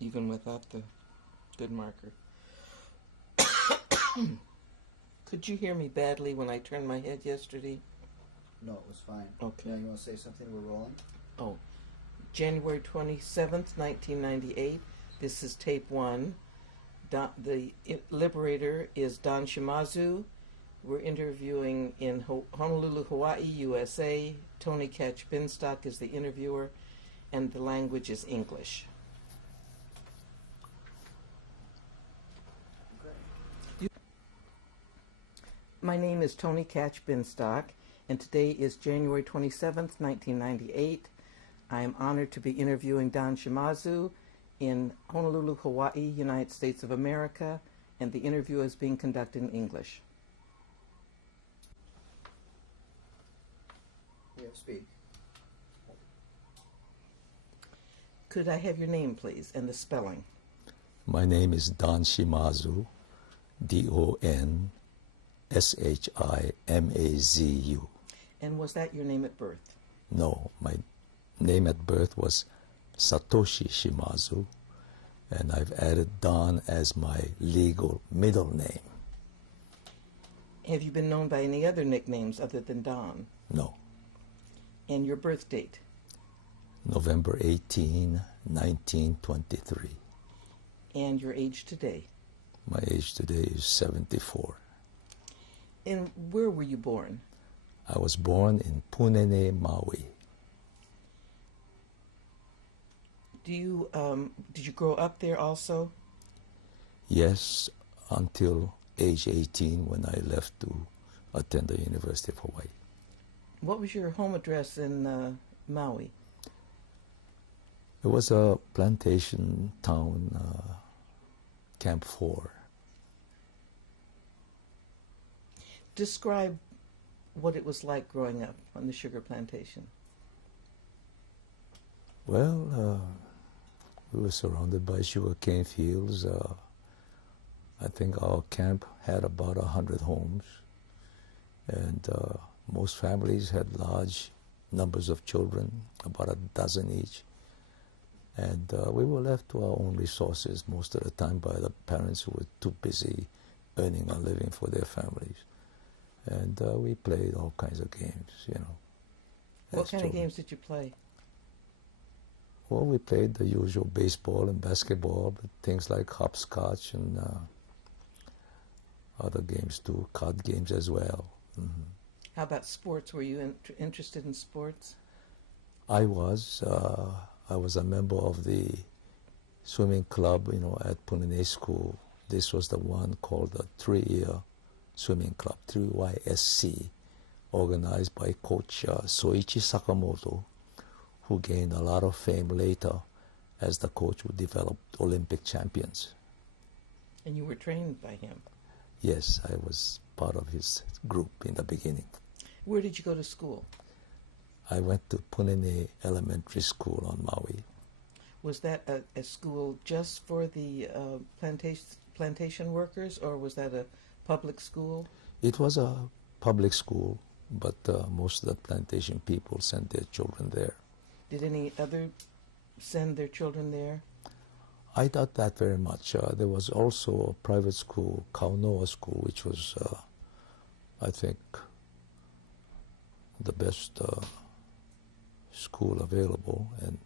even without the good marker. Could you hear me badly when I turned my head yesterday? No, it was fine. Okay. Now you want to say something? We're rolling? Oh, January 27th, 1998. This is tape one. The liberator is Don Shimazu. We're interviewing in Honolulu, Hawaii, USA. Tony Catch Binstock is the interviewer, and the language is English. My name is Tony Catch Binstock, and today is January 27th, 1998. I am honored to be interviewing Don Shimazu in Honolulu, Hawaii, United States of America, and the interview is being conducted in English. Yeah, speak. Could I have your name, please, and the spelling? My name is Don Shimazu, D-O-N-S-H-I-M-A-Z-U. And was that your name at birth? No, my name at birth was Satoshi Shimazu, and I've added Don as my legal middle name. Have you been known by any other nicknames other than Don? No. And your birth date? November 18, 1923. And your age today? My age today is 74. And where were you born? I was born in Punene, Maui. Did you grow up there also? Yes, until age 18 when I left to attend the University of Hawaii. What was your home address in Maui? It was a plantation town, Camp 4. Describe what it was like growing up on the sugar plantation. Well, we were surrounded by sugarcane fields. I think our camp had about 100 homes, and most families had large numbers of children, about a dozen each. And we were left to our own resources most of the time by the parents who were too busy earning a living for their families. And we played all kinds of games, you know. What kind of games did you play? Well, we played the usual baseball and basketball, but things like hopscotch and other games too, card games as well. Mm-hmm. How about sports? Were you interested in sports? I was a member of the swimming club, you know, at Punene School. This was the one called the 3-year swimming club, 3YSC, organized by Coach Soichi Sakamoto, who gained a lot of fame later as the coach who developed Olympic champions. And you were trained by him? Yes, I was part of his group in the beginning. Where did you go to school? I went to Punene Elementary School on Maui. Was that a school just for the plantation workers, or was that a public school? It was a public school, but most of the plantation people sent their children there. Did any other send their children there? I doubt that very much. There was also a private school, Kaunoa School, which was, I think, the best school available, and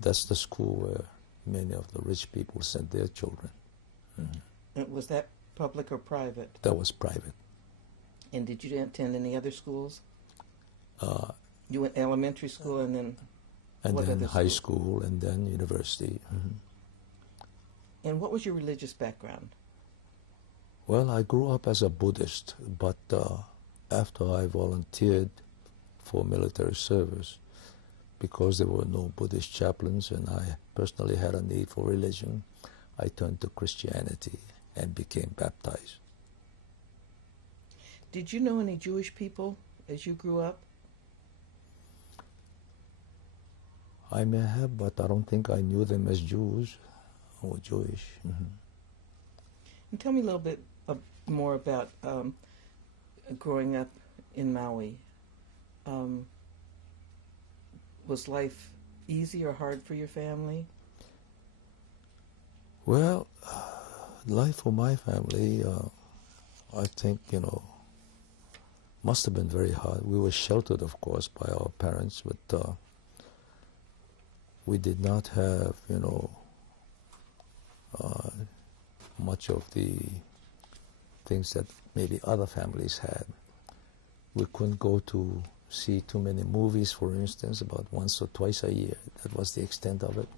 that's the school where many of the rich people sent their children. Mm-hmm. And was that public or private? That was private. And did you attend any other schools? You went elementary school and then what then other high school? school and then university. Mm-hmm. And what was your religious background? Well, I grew up as a Buddhist, but after I volunteered for military service, because there were no Buddhist chaplains and I personally had a need for religion, I turned to Christianity and became baptized. Did you know any Jewish people as you grew up? I may have, but I don't think I knew them as Jews or Jewish. Mm-hmm. And tell me a little bit more about growing up in Maui. Was life easy or hard for your family? Well, life for my family, I think, must have been very hard. We were sheltered, of course, by our parents, but we did not have, much of the things that maybe other families had. We couldn't go to see too many movies, for instance, about once or twice a year. That was the extent of it.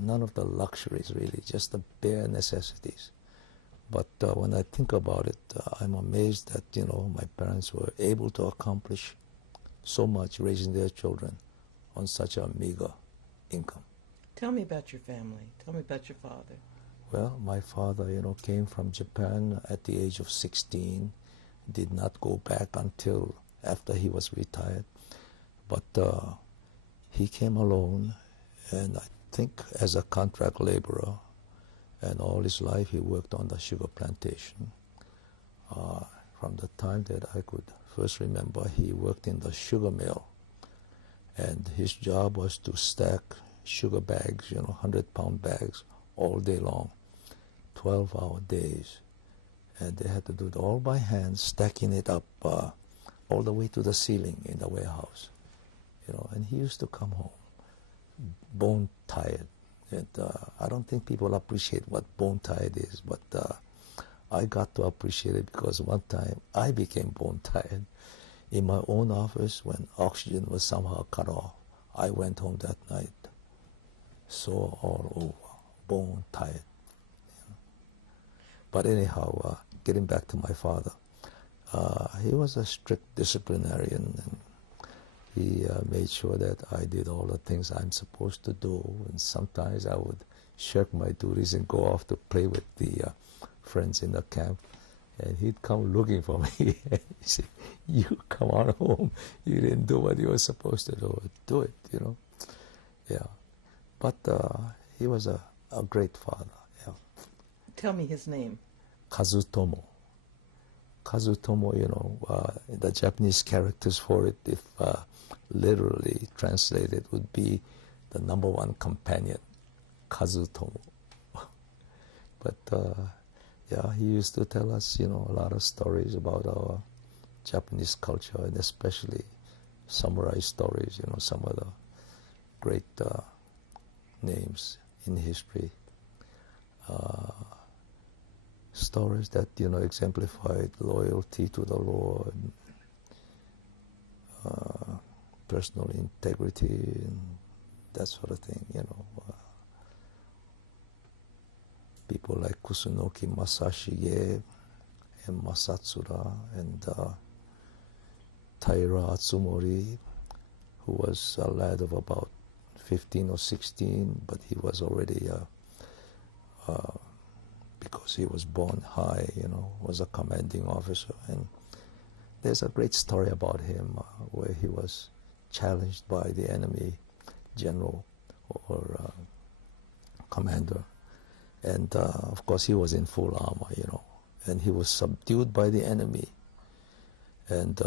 None of the luxuries, really, just the bare necessities. But when I think about it, I'm amazed that, my parents were able to accomplish so much raising their children on such a meager income. Tell me about your family. Tell me about your father. Well, my father, came from Japan at the age of 16, did not go back until after he was retired. But he came alone, and I think as a contract laborer, and all his life he worked on the sugar plantation. From the time that I could first remember, he worked in the sugar mill, and his job was to stack sugar bags, 100-pound bags, all day long, 12-hour days. And they had to do it all by hand, stacking it up all the way to the ceiling in the warehouse. And he used to come home bone tired. And I don't think people appreciate what bone tired is, but I got to appreciate it because one time I became bone tired in my own office when oxygen was somehow cut off. I went home that night, sore all over, bone tired. But anyhow, getting back to my father, he was a strict disciplinarian, and he made sure that I did all the things I'm supposed to do, and sometimes I would shirk my duties and go off to play with the friends in the camp, and he'd come looking for me. He said, "You come on home. You didn't do what you were supposed to do. Do it, Yeah. But he was a great father, yeah. Tell me his name. Kazutomo. Kazutomo, the Japanese characters for it, if literally translated, would be the number one companion, Kazutomo. But yeah, he used to tell us, a lot of stories about our Japanese culture, and especially samurai stories, some of the great names in history. Stories that, exemplified loyalty to the Lord, personal integrity, and that sort of thing, people like Kusunoki Masashige and Masatsura and Taira Atsumori, who was a lad of about 15 or 16, but he was already because he was born high, was a commanding officer. And there's a great story about him where he was challenged by the enemy general or commander. And of course he was in full armor, and he was subdued by the enemy. And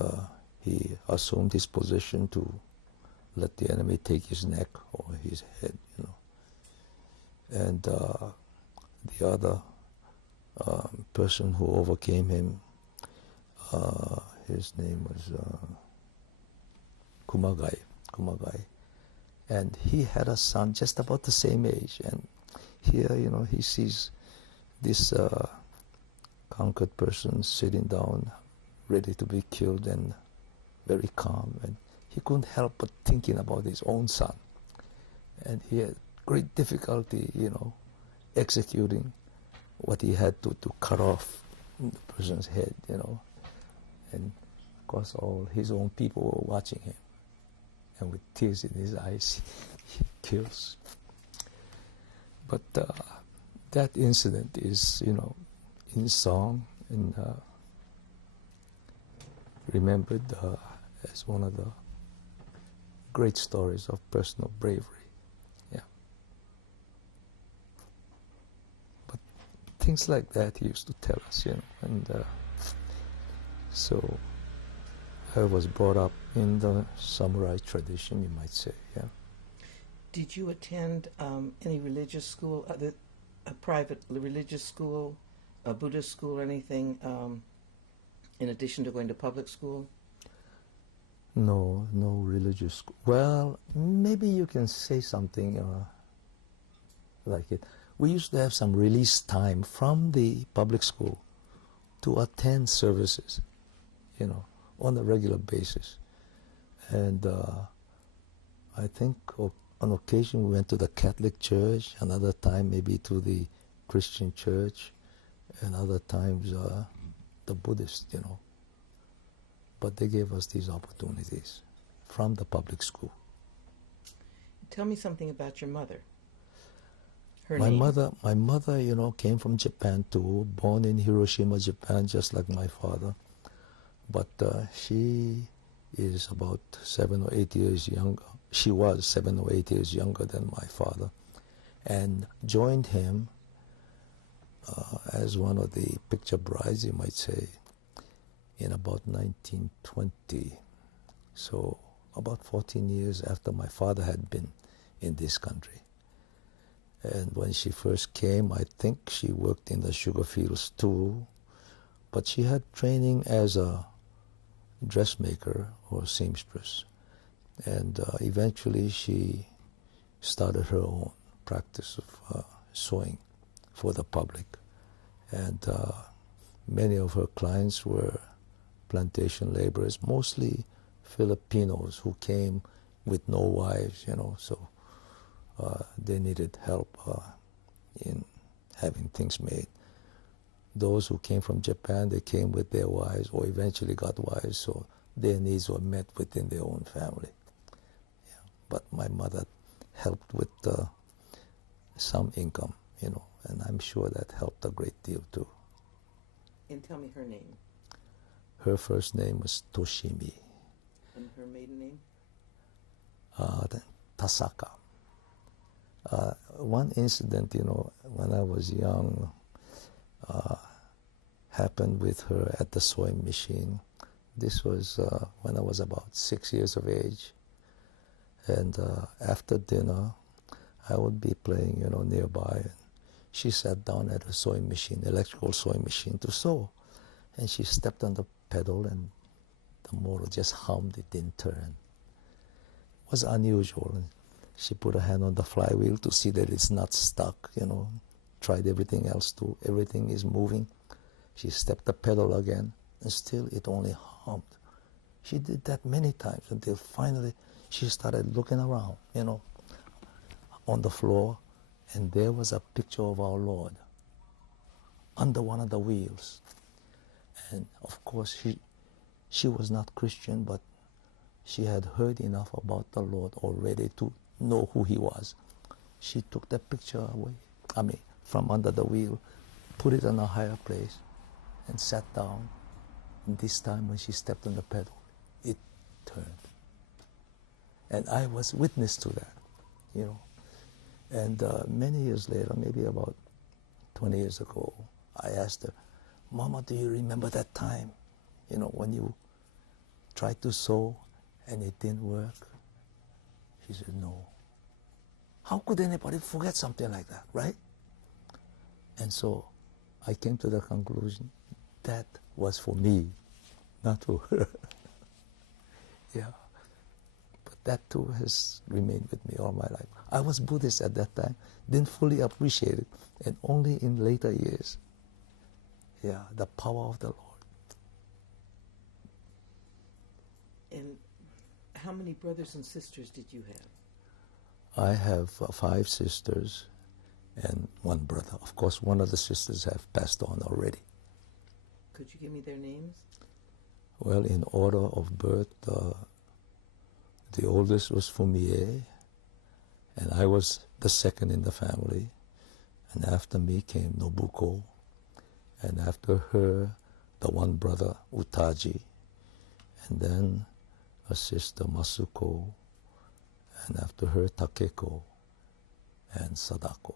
he assumed his position to let the enemy take his neck or his head, And the other person who overcame him, his name was Kumagai. And he had a son just about the same age. And here, he sees this conquered person sitting down, ready to be killed and very calm. And he couldn't help but thinking about his own son. And he had great difficulty, executing what he had to cut off the person's head, And of course all his own people were watching him. And with tears in his eyes, he kills. But that incident is, in song and remembered as one of the great stories of personal bravery. Yeah. But things like that he used to tell us, and so I was brought up in the samurai tradition, you might say, yeah. Did you attend any religious school, a private religious school, a Buddhist school, or anything in addition to going to public school? No, no religious school. Well, maybe you can say something like it. We used to have some release time from the public school to attend services, you know, on a regular basis. And I think on occasion we went to the Catholic Church, another time maybe to the Christian Church, and other times the Buddhist, you know. But they gave us these opportunities from the public school. Tell me something about your mother. Her My name. mother, you know, came from Japan too, born in Hiroshima, Japan, just like my father. But she is about 7 or 8 years younger. She was 7 or 8 years younger than my father, and joined him as one of the picture brides, you might say, in about 1920. So about 14 years after my father had been in this country. And when she first came, I think she worked in the sugar fields too, but she had training as a dressmaker or seamstress. And eventually she started her own practice of sewing for the public. And many of her clients were plantation laborers, mostly Filipinos who came with no wives, you know, so they needed help in having things made. Those who came from Japan, they came with their wives or eventually got wives, so their needs were met within their own family. Yeah. But my mother helped with some income, you know, and I'm sure that helped a great deal too. And tell me her name. Her first name was Toshimi. And her maiden name? Tasaka. One incident, you know, when I was young, happened with her at the sewing machine. This was when I was about 6 years of age. And after dinner, I would be playing, you know, nearby. She sat down at a sewing machine, electrical sewing machine, to sew. And she stepped on the pedal and the motor just hummed, it didn't turn. It was unusual. And she put her hand on the flywheel to see that it's not stuck, you know. Tried everything else too. Everything is moving. She stepped the pedal again, and still it only hummed. She did that many times until finally she started looking around, you know, on the floor, and there was a picture of our Lord under one of the wheels. And of course, she was not Christian, but she had heard enough about the Lord already to know who he was. She took the picture away, from under the wheel, put it on a higher place, and sat down. And this time when she stepped on the pedal, it turned. And I was witness to that, you know. And many years later, maybe about 20 years ago, I asked her, "Mama, do you remember that time, you know, when you tried to sew and it didn't work?" She said, "No." How could anybody forget something like that, right? And so I came to the conclusion that was for me, not for her. Yeah. But that too has remained with me all my life. I was Buddhist at that time, didn't fully appreciate it, and only in later years, yeah, the power of the Lord. And how many brothers and sisters did you have? I have 5 sisters and 1 brother. Of course, one of the sisters have passed on already. Could you give me their names? Well, in order of birth, the oldest was Fumie, and I was the second in the family. And after me came Nobuko, and after her, the one brother, Utaji, and then a sister, Masuko, and after her, Takeko and Sadako.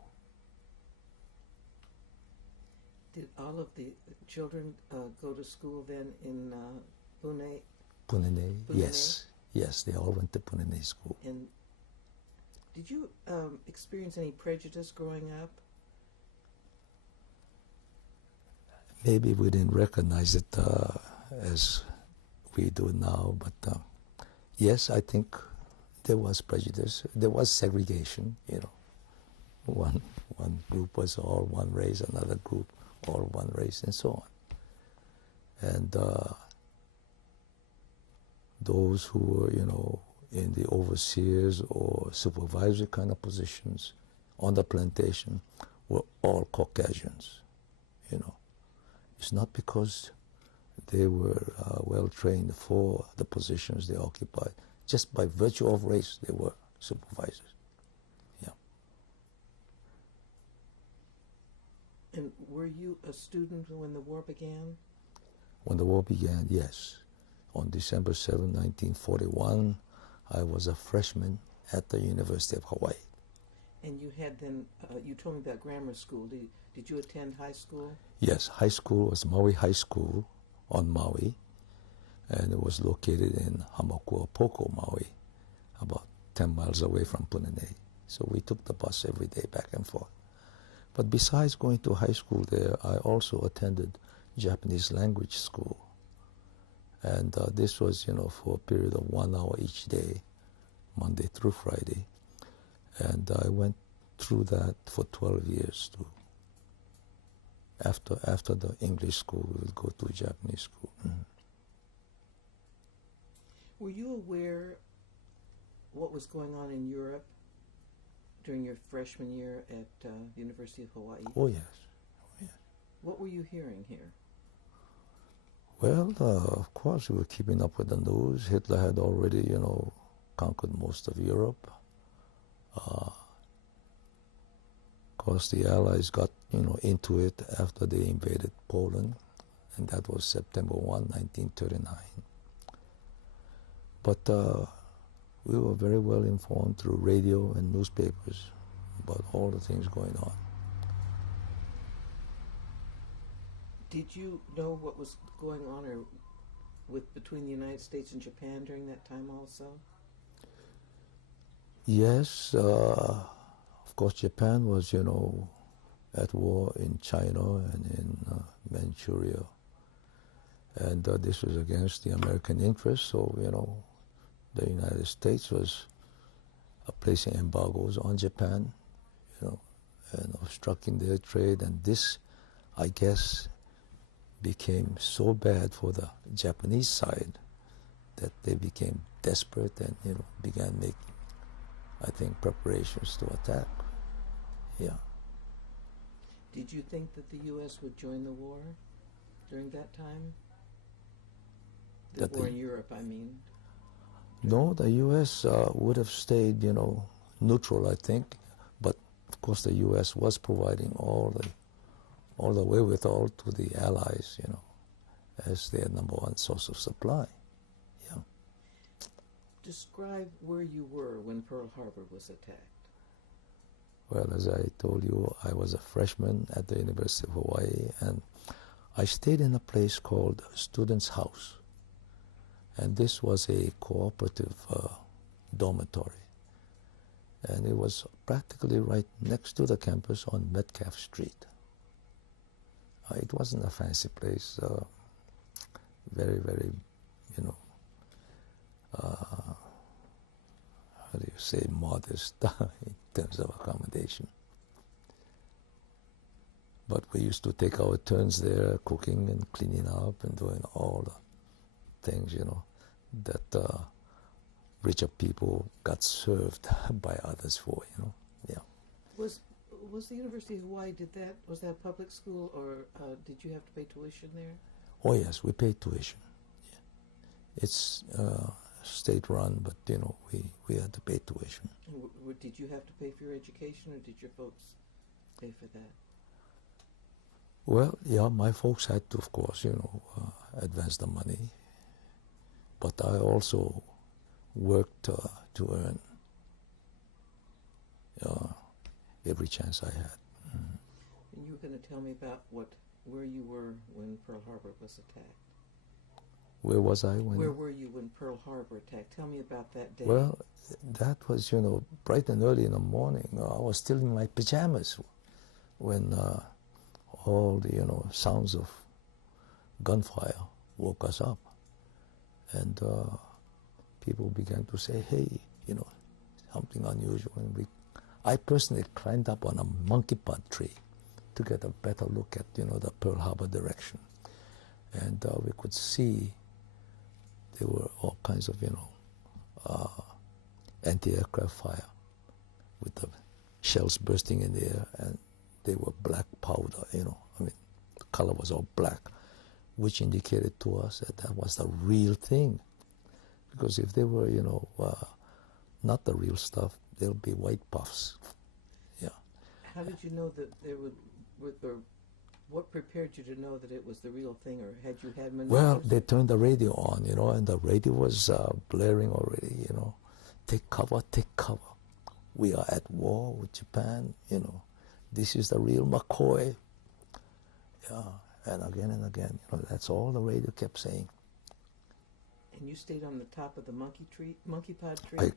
Did all of the children go to school then in Pune? Punene, Punene? yes. Yes, they all went to Punene school. And Did you experience any prejudice growing up? Maybe we didn't recognize it as we do now, but yes, I think there was prejudice. There was segregation, you know. One group was all one race, another group all one race, and so on. And those who were, you know, in the overseers or supervisory kind of positions on the plantation were all Caucasians, you know. It's not because they were well trained for the positions they occupied. Just by virtue of race, they were supervisors. Yeah. And were you a student when the war began? When the war began, yes. On December 7, 1941, I was a freshman at the University of Hawaii. And you had then, you told me about grammar school. Did you attend high school? Yes, high school was Maui High School on Maui, and it was located in Hamakuapoko, Maui, about 10 miles away from Punane. So we took the bus every day back and forth. But besides going to high school there, I also attended Japanese language school. And this was, you know, for a period of 1 hour each day, Monday through Friday. And I went through that for 12 years too. After the English school, we would go to Japanese school. Mm-hmm. Were you aware what was going on in Europe during your freshman year at University of Hawaii? Oh, yes. Oh, yes. What were you hearing here? Well, of course, we were keeping up with the news. Hitler had already, you know, conquered most of Europe. Of course, the Allies got, you know, into it after they invaded Poland, and that was September 1, 1939. But we were very well informed through radio and newspapers about all the things going on. Did you know what was going on between the United States and Japan during that time also? Yes, of course, Japan was, you know, at war in China and in Manchuria. And this was against the American interests, so, you know, the United States was placing embargoes on Japan, you know, and obstructing their trade. And this, I guess, became so bad for the Japanese side that they became desperate and, you know, began making, I think, preparations to attack. Yeah. Did you think that the U.S. would join the war during that time? The war in Europe, I mean. No, the U.S. Would have stayed, you know, neutral, I think. But, of course, the U.S. was providing all the wherewithal to the Allies, you know, as their number one source of supply. Yeah. Describe where you were when Pearl Harbor was attacked. Well, as I told you, I was a freshman at the University of Hawaii, and I stayed in a place called Students' House. And this was a cooperative dormitory. And it was practically right next to the campus on Metcalf Street. It wasn't a fancy place, very, very, you know, how do you say, modest in terms of accommodation. But we used to take our turns there, cooking and cleaning up and doing all the things, you know, that richer people got served by others for, you know. Yeah. Was the University of Hawaii, was that public school, or did you have to pay tuition there? Oh yes, we paid tuition. Yeah. It's state run, but, you know, we had to pay tuition. And did you have to pay for your education, or did your folks pay for that? Well, yeah, my folks had to, of course, you know, advance the money. But I also worked to earn every chance I had. Mm-hmm. And you were going to tell me about where you were when Pearl Harbor was attacked. Where was I when? Where were you when Pearl Harbor attacked? Tell me about that day. Well, that was, bright and early in the morning. I was still in my pajamas when all the, sounds of gunfire woke us up. And people began to say, hey, something unusual. And I personally climbed up on a monkey pod tree to get a better look at, the Pearl Harbor direction. And we could see there were all kinds of, anti-aircraft fire with the shells bursting in the air, and they were black powder, the color was all black, which indicated to us that that was the real thing. Because if they were, not the real stuff, they'll be white puffs. Yeah. How did you know that there or what prepared you to know that it was the real thing, or had you had maneuvers? Well, they turned the radio on, and the radio was blaring already, take cover, take cover. We are at war with Japan, This is the real McCoy. Yeah, and again, that's all the radio kept saying. And you stayed on the top of the monkey pod tree?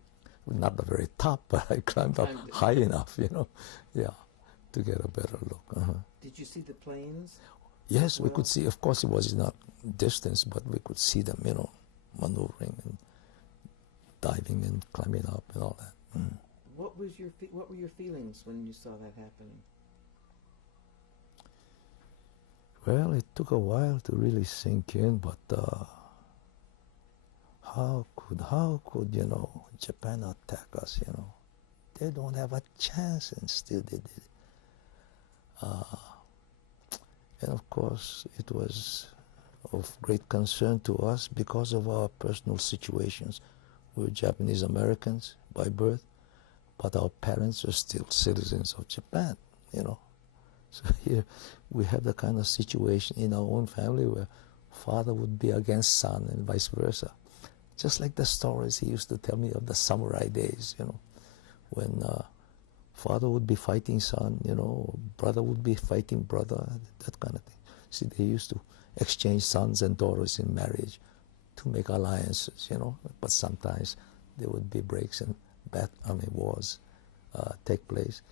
Not the very top, but I climbed up high enough, to get a better look. Uh-huh. Did you see the planes? Yes, we could see. Of course, it was not distance, but we could see them, maneuvering and diving and climbing up and all that. Mm. What were your feelings when you saw that happening? Well, it took a while to really sink in, but how could Japan attack us? They don't have a chance, and still they did it. And of course, it was of great concern to us because of our personal situations. We were Japanese Americans by birth, but our parents were still citizens of Japan, So here we have the kind of situation in our own family where father would be against son and vice versa. Just like the stories he used to tell me of the samurai days, when father would be fighting son, brother would be fighting brother, that kind of thing. See, they used to exchange sons and daughters in marriage to make alliances, but sometimes there would be breaks and wars take place,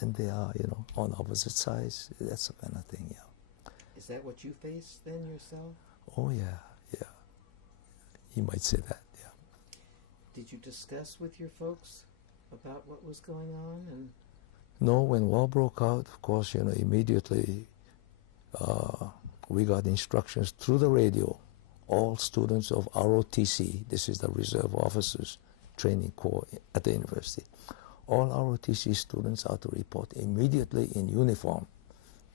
and they are, on opposite sides. That's the kind of thing, yeah. Is that what you faced then yourself? Oh, yeah. You might say that, yeah. Did you discuss with your folks about what was going on? And no, when war broke out, of course, immediately we got instructions through the radio. All students of ROTC, this is the Reserve Officers Training Corps at the university, all ROTC students are to report immediately in uniform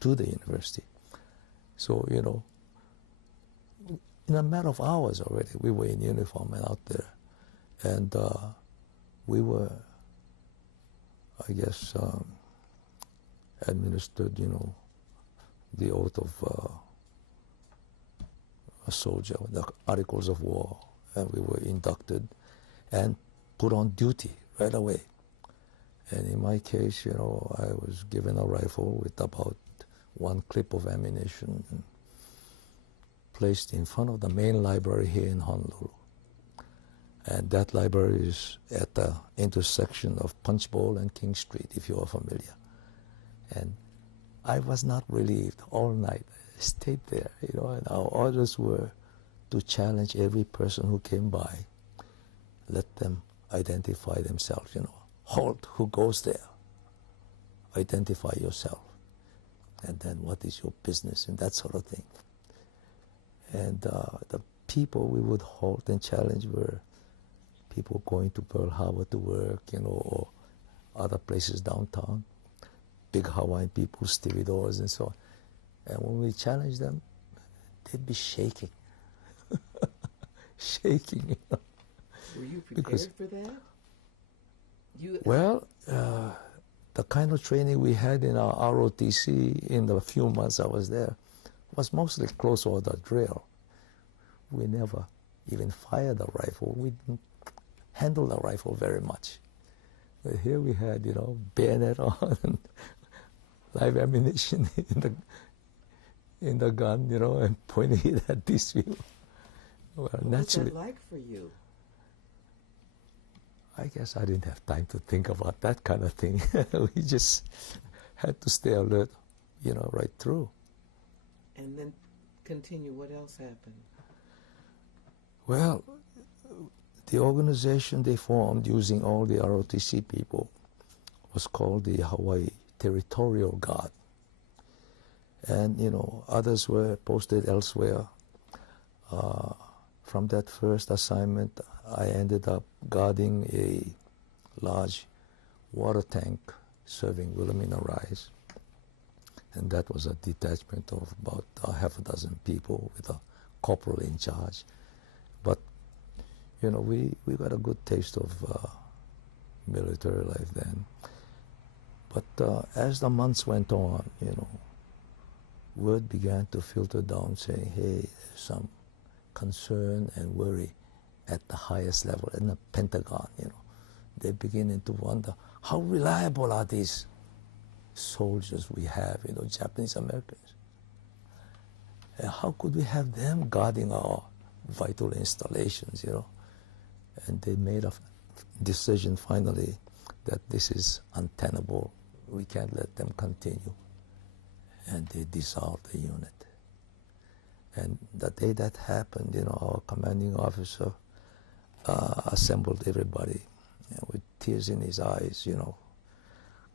to the university. So, in a matter of hours already, we were in uniform and out there. And we were, I guess, administered, the oath of a soldier, the Articles of War, and we were inducted and put on duty right away. And in my case, I was given a rifle with about one clip of ammunition and placed in front of the main library here in Honolulu. And that library is at the intersection of Punch Bowl and King Street, if you are familiar. And I was not relieved all night. I stayed there, and our orders were to challenge every person who came by. Let them identify themselves, Halt, who goes there? Identify yourself. And then what is your business, and that sort of thing. And the people we would halt and challenge were people going to Pearl Harbor to work, or other places downtown, big Hawaiian people, stevedores and so on. And when we challenged them, they'd be shaking. Shaking, Were you prepared for that? Well, the kind of training we had in our ROTC in the few months I was there was mostly close order drill. We never even fired a rifle. We didn't handle the rifle very much. But here we had, bayonet on and live ammunition in the gun, and pointing it at these people. Well, What naturally, was that like for you? I guess I didn't have time to think about that kind of thing. We just had to stay alert, right through. And then continue. What else happened? Well, the organization they formed using all the ROTC people was called the Hawaii Territorial Guard. And, others were posted elsewhere. From that first assignment, I ended up guarding a large water tank serving Wilhelmina Rise. And that was a detachment of about half a dozen people with a corporal in charge. But, we got a good taste of military life then. But as the months went on, word began to filter down saying, hey, there's some concern and worry at the highest level in the Pentagon. They're beginning to wonder, how reliable are these soldiers we have, Japanese Americans? And how could we have them guarding our vital installations, And they made a decision finally that this is untenable. We can't let them continue. And they dissolved the unit. And the day that happened, our commanding officer assembled everybody with tears in his eyes,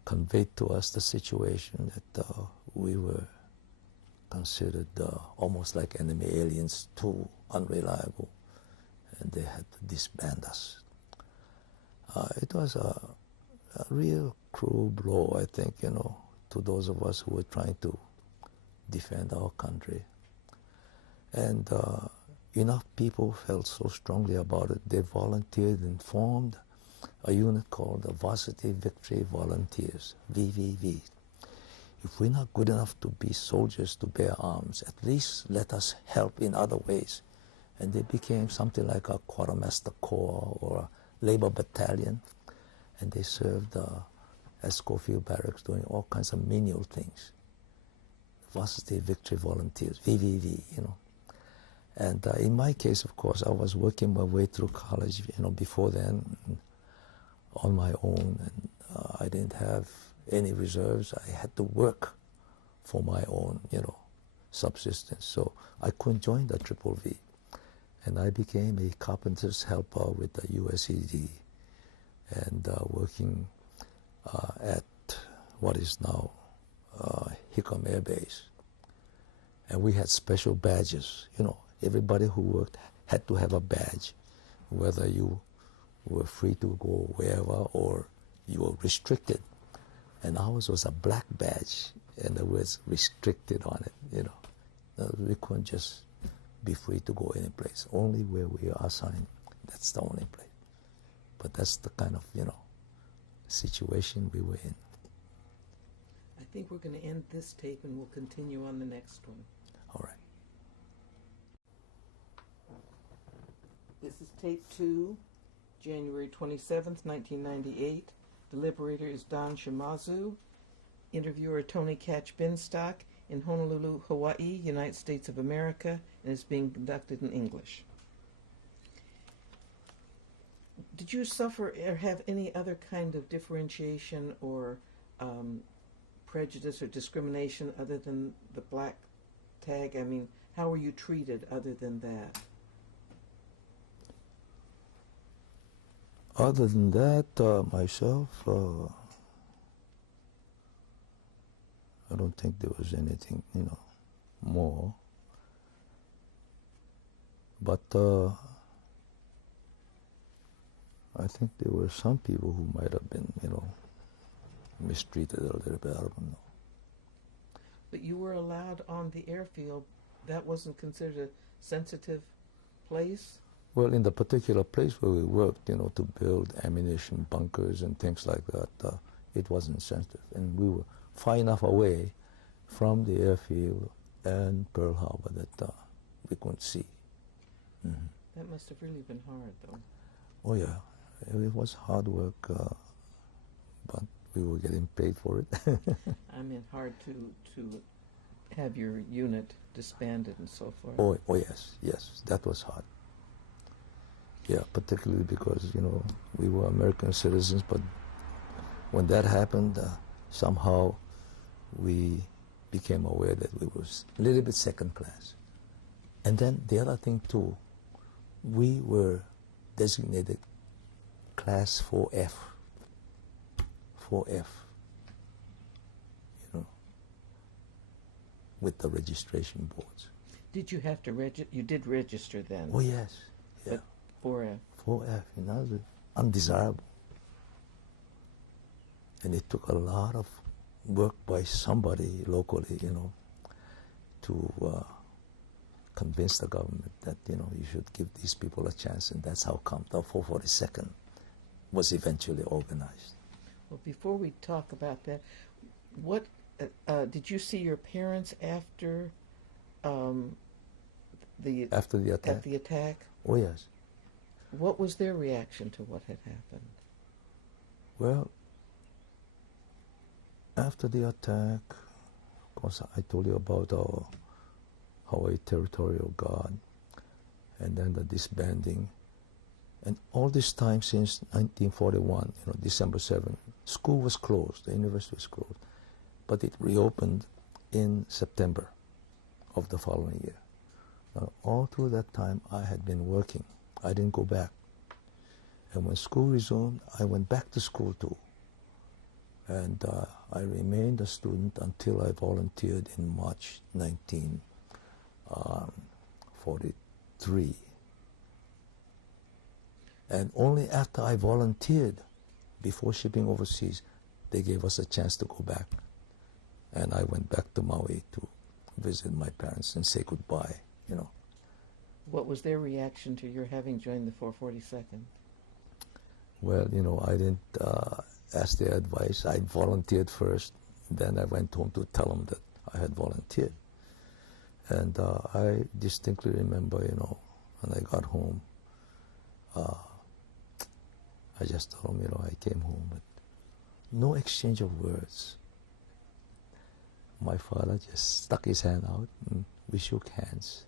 conveyed to us the situation that we were considered almost like enemy aliens, too unreliable, and they had to disband us. It was a real cruel blow, I think, to those of us who were trying to defend our country. And enough people felt so strongly about it, they volunteered and formed a unit called the Varsity Victory Volunteers, VVV. If we're not good enough to be soldiers to bear arms, at least let us help in other ways. And they became something like a quartermaster corps or a labor battalion. And they served at Schofield Barracks doing all kinds of menial things. Varsity Victory Volunteers, VVV, And in my case, of course, I was working my way through college, before then on my own. And I didn't have any reserves. I had to work for my own, subsistence. So I couldn't join the Triple V. And I became a carpenter's helper with the USED and working at what is now Hickam Air Base. And we had special badges. Everybody who worked had to have a badge, whether you were free to go wherever or you were restricted. And ours was a black badge, and it was restricted on it, We couldn't just be free to go any place, only where we are assigned. That's the only place. But that's the kind of, situation we were in. I think we're going to end this tape and we'll continue on the next one. All right. This is tape 2, January 27th, 1998. The liberator is Don Shimazu. Interviewer Tony Catch-Binstock in Honolulu, Hawaii, United States of America, and is being conducted in English. Did you suffer or have any other kind of differentiation or prejudice or discrimination other than the black tag? I mean, how were you treated other than that? Other than that, myself, I don't think there was anything, more. But I think there were some people who might have been, mistreated a little bit. I don't know. But you were allowed on the airfield. That wasn't considered a sensitive place? Well, in the particular place where we worked, to build ammunition bunkers and things like that, it wasn't sensitive. And we were far enough away from the airfield and Pearl Harbor that we couldn't see. Mm-hmm. That must have really been hard, though. Oh, yeah. It was hard work, but we were getting paid for it. I mean, hard to have your unit disbanded and so forth. Oh yes, that was hard. Yeah, particularly because, we were American citizens, but when that happened, somehow we became aware that we was a little bit second class. And then the other thing too, we were designated class 4F. 4F. With the registration boards. Did you have to register? You did register then? Oh yes, yeah. But 4F. 4F, the undesirable. And it took a lot of work by somebody locally, to convince the government that, you should give these people a chance, and that's how come the 442nd was eventually organized. Well, before we talk about that, what did you see your parents after the attack? At the attack? Oh yes. What was their reaction to what had happened? Well, after the attack, of course, I told you about our Hawaii Territorial Guard, and then the disbanding, and all this time since 1941, December 7, school was closed, the university was closed. But it reopened in September of the following year. Now, all through that time, I had been working. I didn't go back. And when school resumed, I went back to school too. And I remained a student until I volunteered in March 1943. And only after I volunteered, before shipping overseas, they gave us a chance to go back. And I went back to Maui to visit my parents and say goodbye, What was their reaction to your having joined the 442nd? Well, I didn't ask their advice. I volunteered first. Then I went home to tell them that I had volunteered. And I distinctly remember, when I got home, I just told them, I came home, but no exchange of words. My father just stuck his hand out and we shook hands,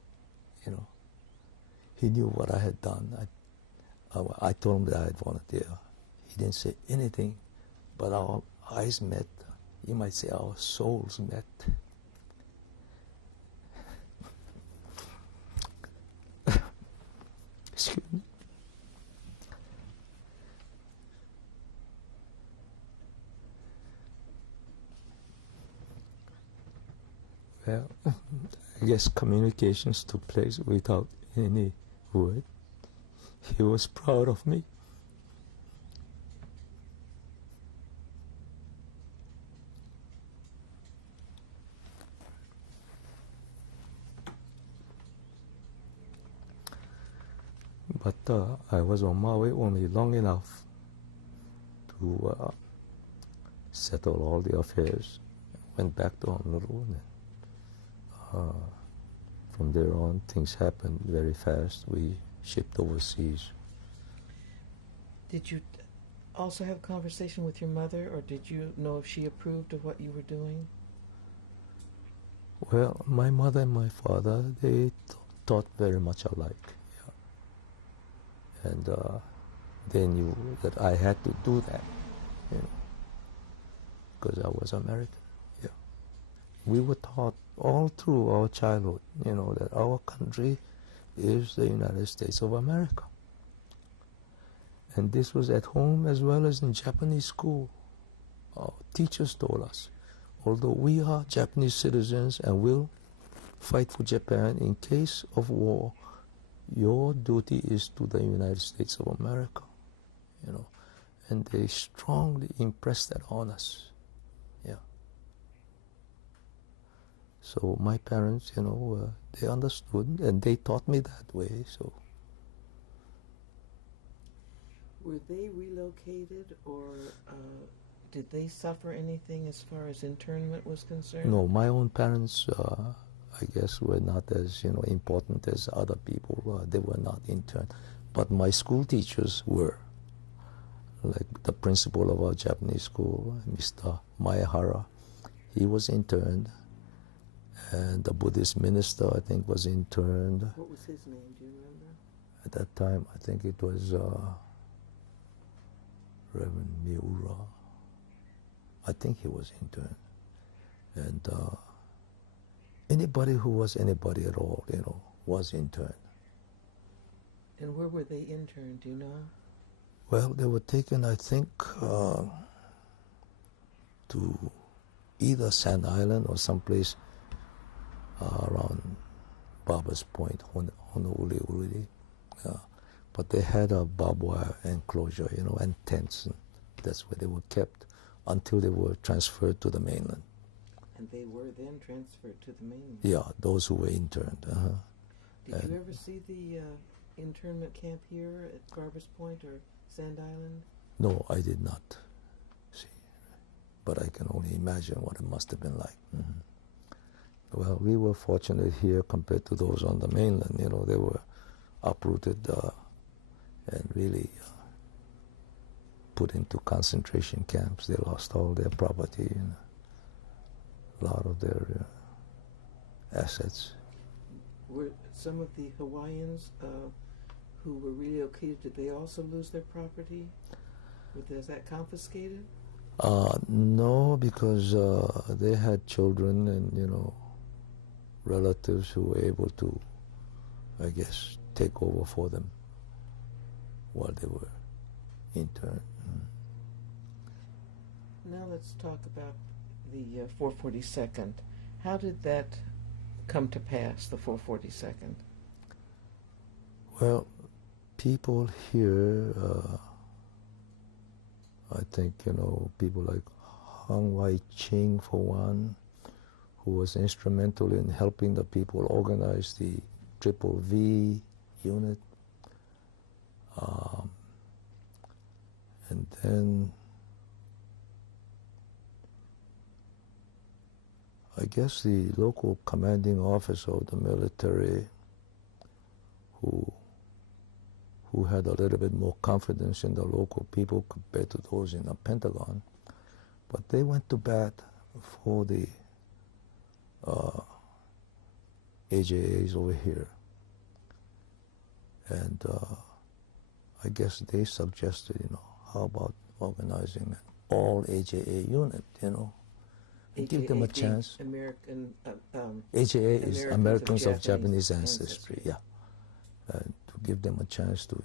He knew what I had done. I told him that I had volunteered. He didn't say anything, but our eyes met. You might say our souls met. Excuse me. Well, I guess communications took place without any word. He was proud of me. But I was on Maui only long enough to settle all the affairs. Went back to Honolulu. From there on, things happened very fast. We shipped overseas. Did you also have a conversation with your mother, or did you know if she approved of what you were doing? Well, my mother and my father, they thought very much alike. Yeah. And they knew that I had to do that, because I was American. Yeah. We were taught all through our childhood, that our country is the United States of America. And this was at home as well as in Japanese school. Our teachers told us, although we are Japanese citizens and will fight for Japan in case of war, your duty is to the United States of America, and they strongly impressed that on us. Yeah. So my parents, they understood and they taught me that way. So. Were they relocated, or did they suffer anything as far as internment was concerned? No, my own parents, I guess, were not as important as other people. They were not interned, but my school teachers were. Like the principal of our Japanese school, Mr. Maehara, he was interned, and the Buddhist minister, I think, was interned. What was his name? Do you remember? At that time, I think it was Reverend Miura. I think he was intern. And anybody who was anybody at all, was intern. And where were they interned, do you know? Well, they were taken, I think, to either Sand Island or someplace around Barbers Point, Honolulu. But they had a barbed wire enclosure, and tents. And that's where they were kept until they were transferred to the mainland. And they were then transferred to the mainland. Yeah, those who were interned. Did you ever see the internment camp here at Barbers Point or Sand Island? No, I did not see. But I can only imagine what it must have been like. Mm-hmm. Well, we were fortunate here compared to those on the mainland. They were uprooted and really put into concentration camps. They lost all their property and a lot of their assets. Were some of the Hawaiians who were relocated, did they also lose their property? Was that confiscated? No, because they had children and, relatives who were able to, I guess, take over for them while they were interned. Now let's talk about the 442nd. How did that come to pass, the 442nd? Well, people here, I think, people like Hang Wai-ching, for one, who was instrumental in helping the people organize the Triple V unit. And then I guess the local commanding officer of the military who had a little bit more confidence in the local people compared to those in the Pentagon, but they went to bat for the AJAs over here. And I guess they suggested, how about organizing an all AJA unit, give them a chance. American, AJA is Americans of Japanese Japanese ancestry, yeah. And to give them a chance to,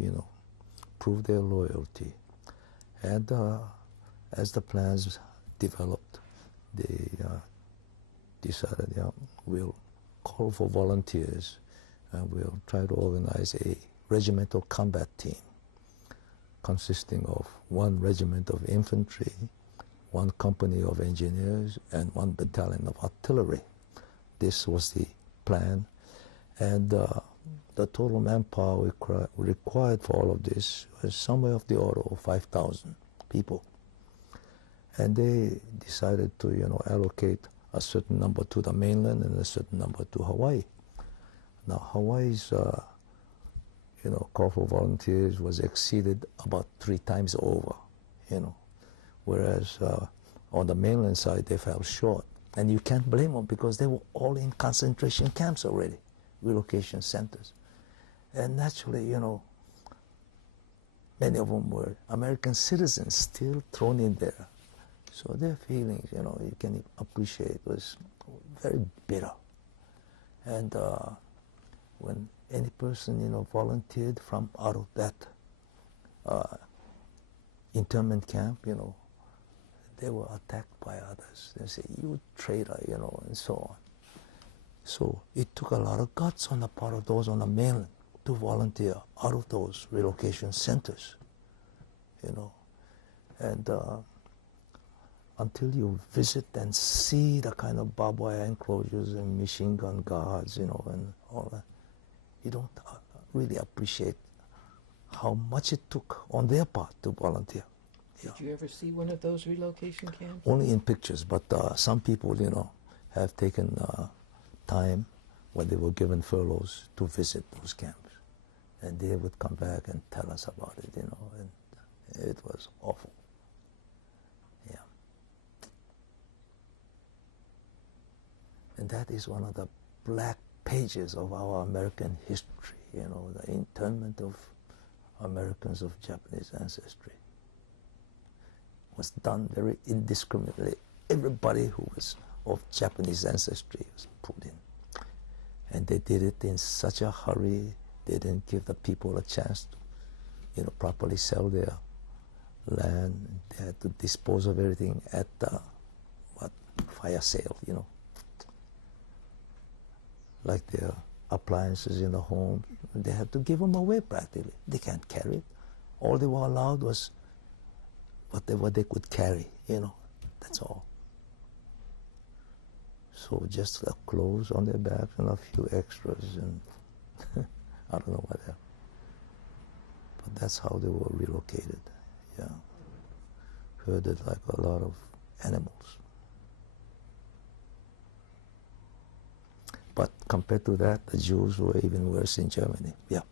prove their loyalty. And as the plans developed, they decided, we'll call for volunteers and we'll try to organize a regimental combat team consisting of one regiment of infantry, one company of engineers, and one battalion of artillery. This was the plan. And the total manpower required for all of this was somewhere of the order of 5,000 people. And they decided to, allocate a certain number to the mainland and a certain number to Hawaii. Now, Hawaii's, call for volunteers was exceeded about 3 times over, whereas on the mainland side they fell short. And you can't blame them because they were all in concentration camps already, relocation centers. And naturally, many of them were American citizens still thrown in there. So their feelings, you can appreciate, was very bitter. And when any person, volunteered from out of that internment camp, they were attacked by others. They say, you traitor, and so on. So it took a lot of guts on the part of those on the mainland to volunteer out of those relocation centers, And until you visit and see the kind of barbed wire enclosures and machine gun guards, and all that, you don't really appreciate how much it took on their part to volunteer. Did you ever see one of those relocation camps? Only in pictures, but some people, have taken time when they were given furloughs to visit those camps. And they would come back and tell us about it, and it was awful. Yeah. And that is one of the black pages of our American history, you know, the internment of Americans of Japanese ancestry was done very indiscriminately. Everybody who was of Japanese ancestry was put in. And they did it in such a hurry, they didn't give the people a chance to, you know, properly sell their land. They had to dispose of everything at the fire sale, you know. Like their appliances in the home, they had to give them away practically. They can't carry it. All they were allowed was what they could carry, you know, that's all. So just the clothes on their backs and a few extras and I don't know what else. But that's how they were relocated, yeah. Herded like a lot of animals. But compared to that, the Jews were even worse in Germany, yeah.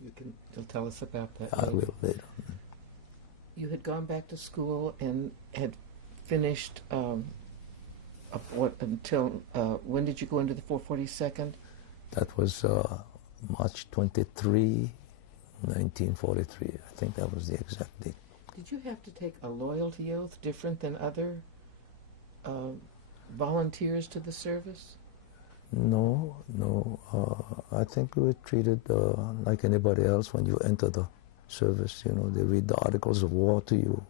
You'll tell us about that I will later. You had gone back to school and had finished when did you go into the 442nd? That was March 23, 1943. I think that was the exact date. Did you have to take a loyalty oath different than other volunteers to the service? No. I think we were treated like anybody else when you enter the service. You know, they read the Articles of War to you,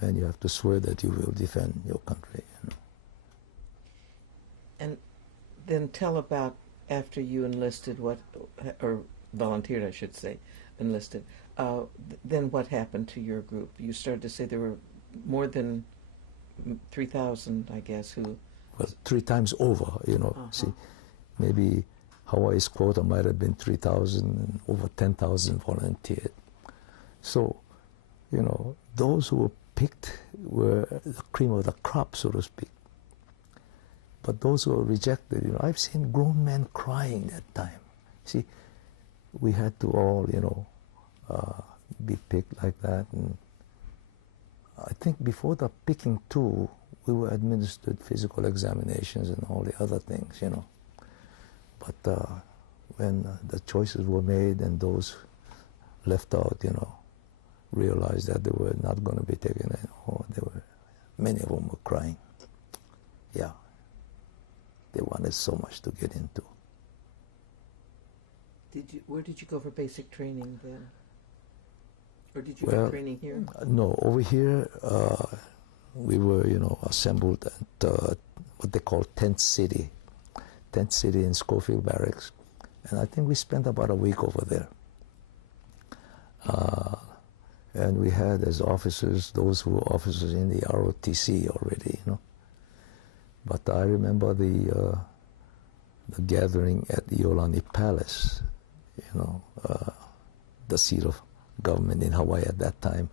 and you have to swear that you will defend your country. You know. And then tell about after you enlisted, or volunteered, I should say, enlisted. Then what happened to your group? You started to say there were more than 3,000, I guess, who. Well, 3 times over, you know. See, maybe Hawaii's quota might have been 3,000, and over 10,000 volunteered. So, you know, those who were picked were the cream of the crop, so to speak. But those who were rejected, you know, I've seen grown men crying that time. See, we had to all, you know, be picked like that. And I think before the picking too, we were administered physical examinations and all the other things, you know. But when the choices were made and those left out, you know, realized that they were not going to be taken anymore, many of them were crying. Yeah. They wanted so much to get into. Where did you go for basic training then? Or did you get training here? No, over here we were, you know, assembled at what they call Tent City in Schofield Barracks, and I think we spent about a week over there. And we had as officers those who were officers in the ROTC already, you know. But I remember the gathering at the Iolani Palace, you know, the seat of government in Hawaii at that time.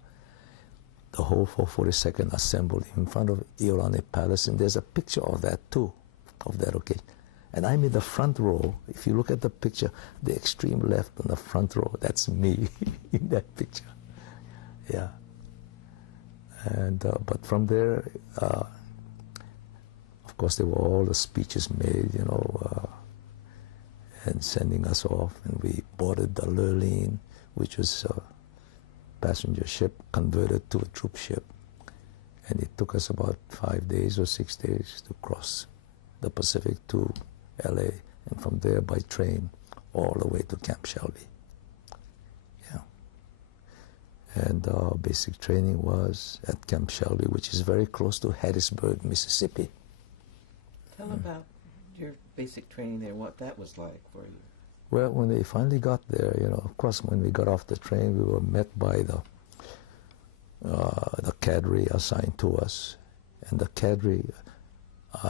The whole 442nd assembled in front of Iolani Palace, and there's a picture of that too, of that occasion. And I'm in the front row. If you look at the picture, the extreme left on the front row, that's me in that picture. Yeah. And but from there, of course, there were all the speeches made, you know, and sending us off. And we boarded the Lurleen, which was a passenger ship converted to a troop ship. And it took us about 5 days or 6 days to cross the Pacific to LA, and from there by train all the way to Camp Shelby. Yeah. And our basic training was at Camp Shelby, which is very close to Hattiesburg, Mississippi. Tell about your basic training there, what that was like for you. Well, when we finally got there, you know, of course, when we got off the train, we were met by the cadre assigned to us. And the cadre,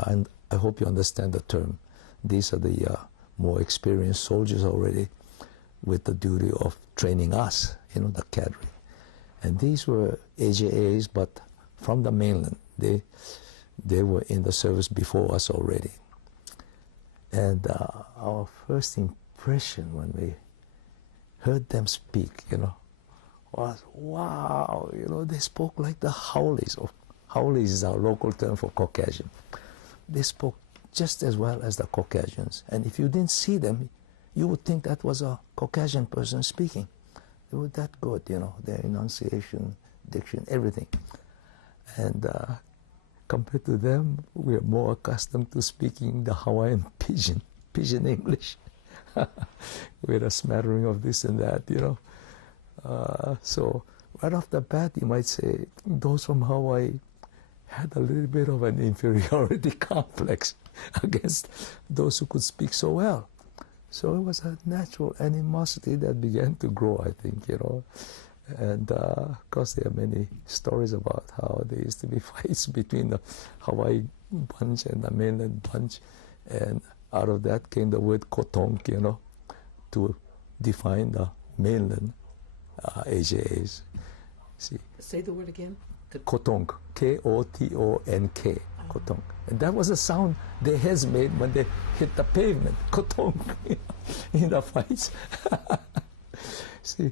and I hope you understand the term, these are the more experienced soldiers already with the duty of training us, you know, the cadre. And these were AJAs, but from the mainland. They were in the service before us already. And our first impression when we heard them speak, you know, was, wow, you know, they spoke like the Haoles. Haoles is our local term for Caucasian. They spoke just as well as the Caucasians. And if you didn't see them, you would think that was a Caucasian person speaking. They were that good, you know, their enunciation, diction, everything. And compared to them, we're more accustomed to speaking the Hawaiian pidgin English, with a smattering of this and that, you know. So right off the bat, you might say those from Hawaii had a little bit of an inferiority complex against those who could speak so well. So it was a natural animosity that began to grow, I think, you know. And of course, there are many stories about how there used to be fights between the Hawaii bunch and the mainland bunch. And out of that came the word kotonk, you know, to define the mainland AJAs. See, Say the word again. kotonk, K-O-T-O-N-K, kotonk. And that was the sound their heads made when they hit the pavement, kotonk, in the fights. See,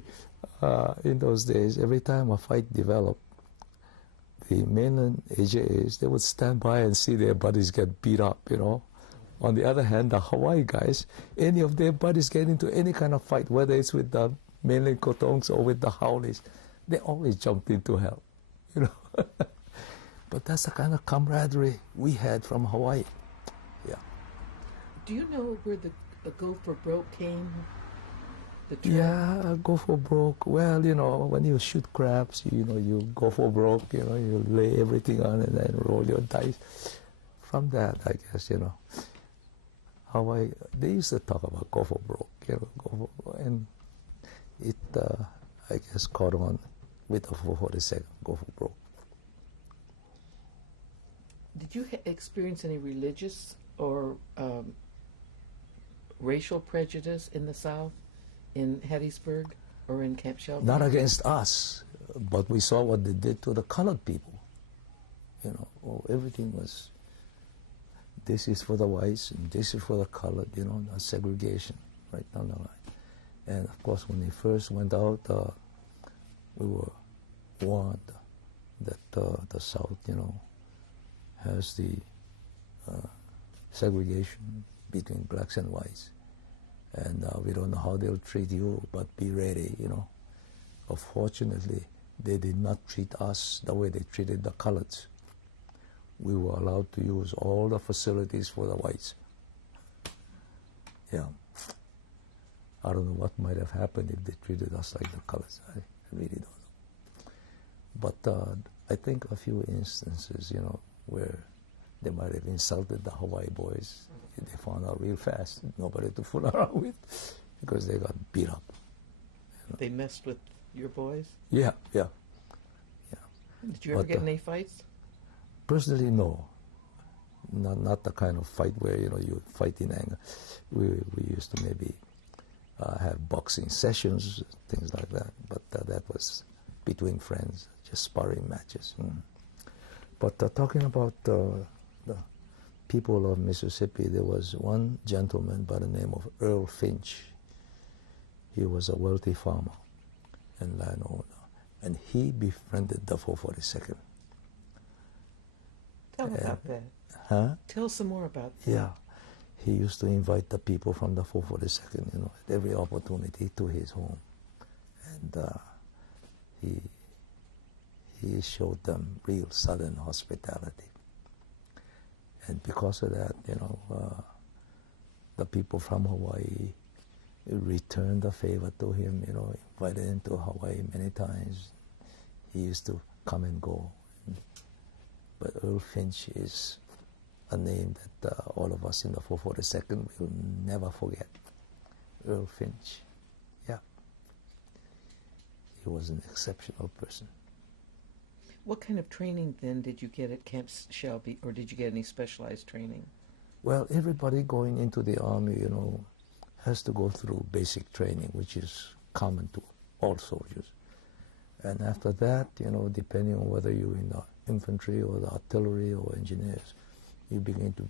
in those days, every time a fight developed, the mainland AJAs, they would stand by and see their buddies get beat up, you know. On the other hand, the Hawaii guys, any of their buddies get into any kind of fight, whether it's with the mainland kotonks or with the haoles, they always jumped into hell, you know. But that's the kind of camaraderie we had from Hawaii. Yeah. Do you know where the go for broke came? The term? Yeah, go for broke. Well, you know, when you shoot craps, you know, you go for broke, you know, you lay everything on and then roll your dice. From that, I guess, you know, Hawaii, they used to talk about go for broke, you know, and it, I guess, caught on with the 442nd, go for broke. Did you experience any religious or racial prejudice in the South, in Hattiesburg or in Camp Shelby? Not against us, but we saw what they did to the colored people. You know, everything was, this is for the whites and this is for the colored, you know, the segregation right down the line. And of course, when they first went out, we were warned that the South, you know, has the segregation between blacks and whites. And we don't know how they'll treat you, but be ready, you know. But fortunately, they did not treat us the way they treated the coloreds. We were allowed to use all the facilities for the whites. Yeah. I don't know what might have happened if they treated us like the coloreds. I really don't know. But I think a few instances, you know, where they might have insulted the Hawaii boys. They found out real fast, nobody to fool around with, because they got beat up. You know. They messed with your boys? Yeah. Did you ever But, get in any fights? Personally, no. Not the kind of fight where, you know, you fight in anger. We used to maybe have boxing sessions, things like that. But that was between friends, just sparring matches. But talking about the people of Mississippi, there was one gentleman by the name of Earl Finch. He was a wealthy farmer and landowner, and he befriended the 442nd. Tell about that. Huh? Tell some more about that. Yeah. He used to invite the people from the 442nd, you know, at every opportunity to his home. And he showed them real Southern hospitality. And because of that, you know, the people from Hawaii returned the favor to him, you know, invited him to Hawaii many times. He used to come and go. But Earl Finch is a name that all of us in the 442nd will never forget. Earl Finch. Yeah. He was an exceptional person. What kind of training then did you get at Camp Shelby, or did you get any specialized training? Well, everybody going into the Army, you know, has to go through basic training, which is common to all soldiers. And after that, you know, depending on whether you're in the infantry or the artillery or engineers, you begin to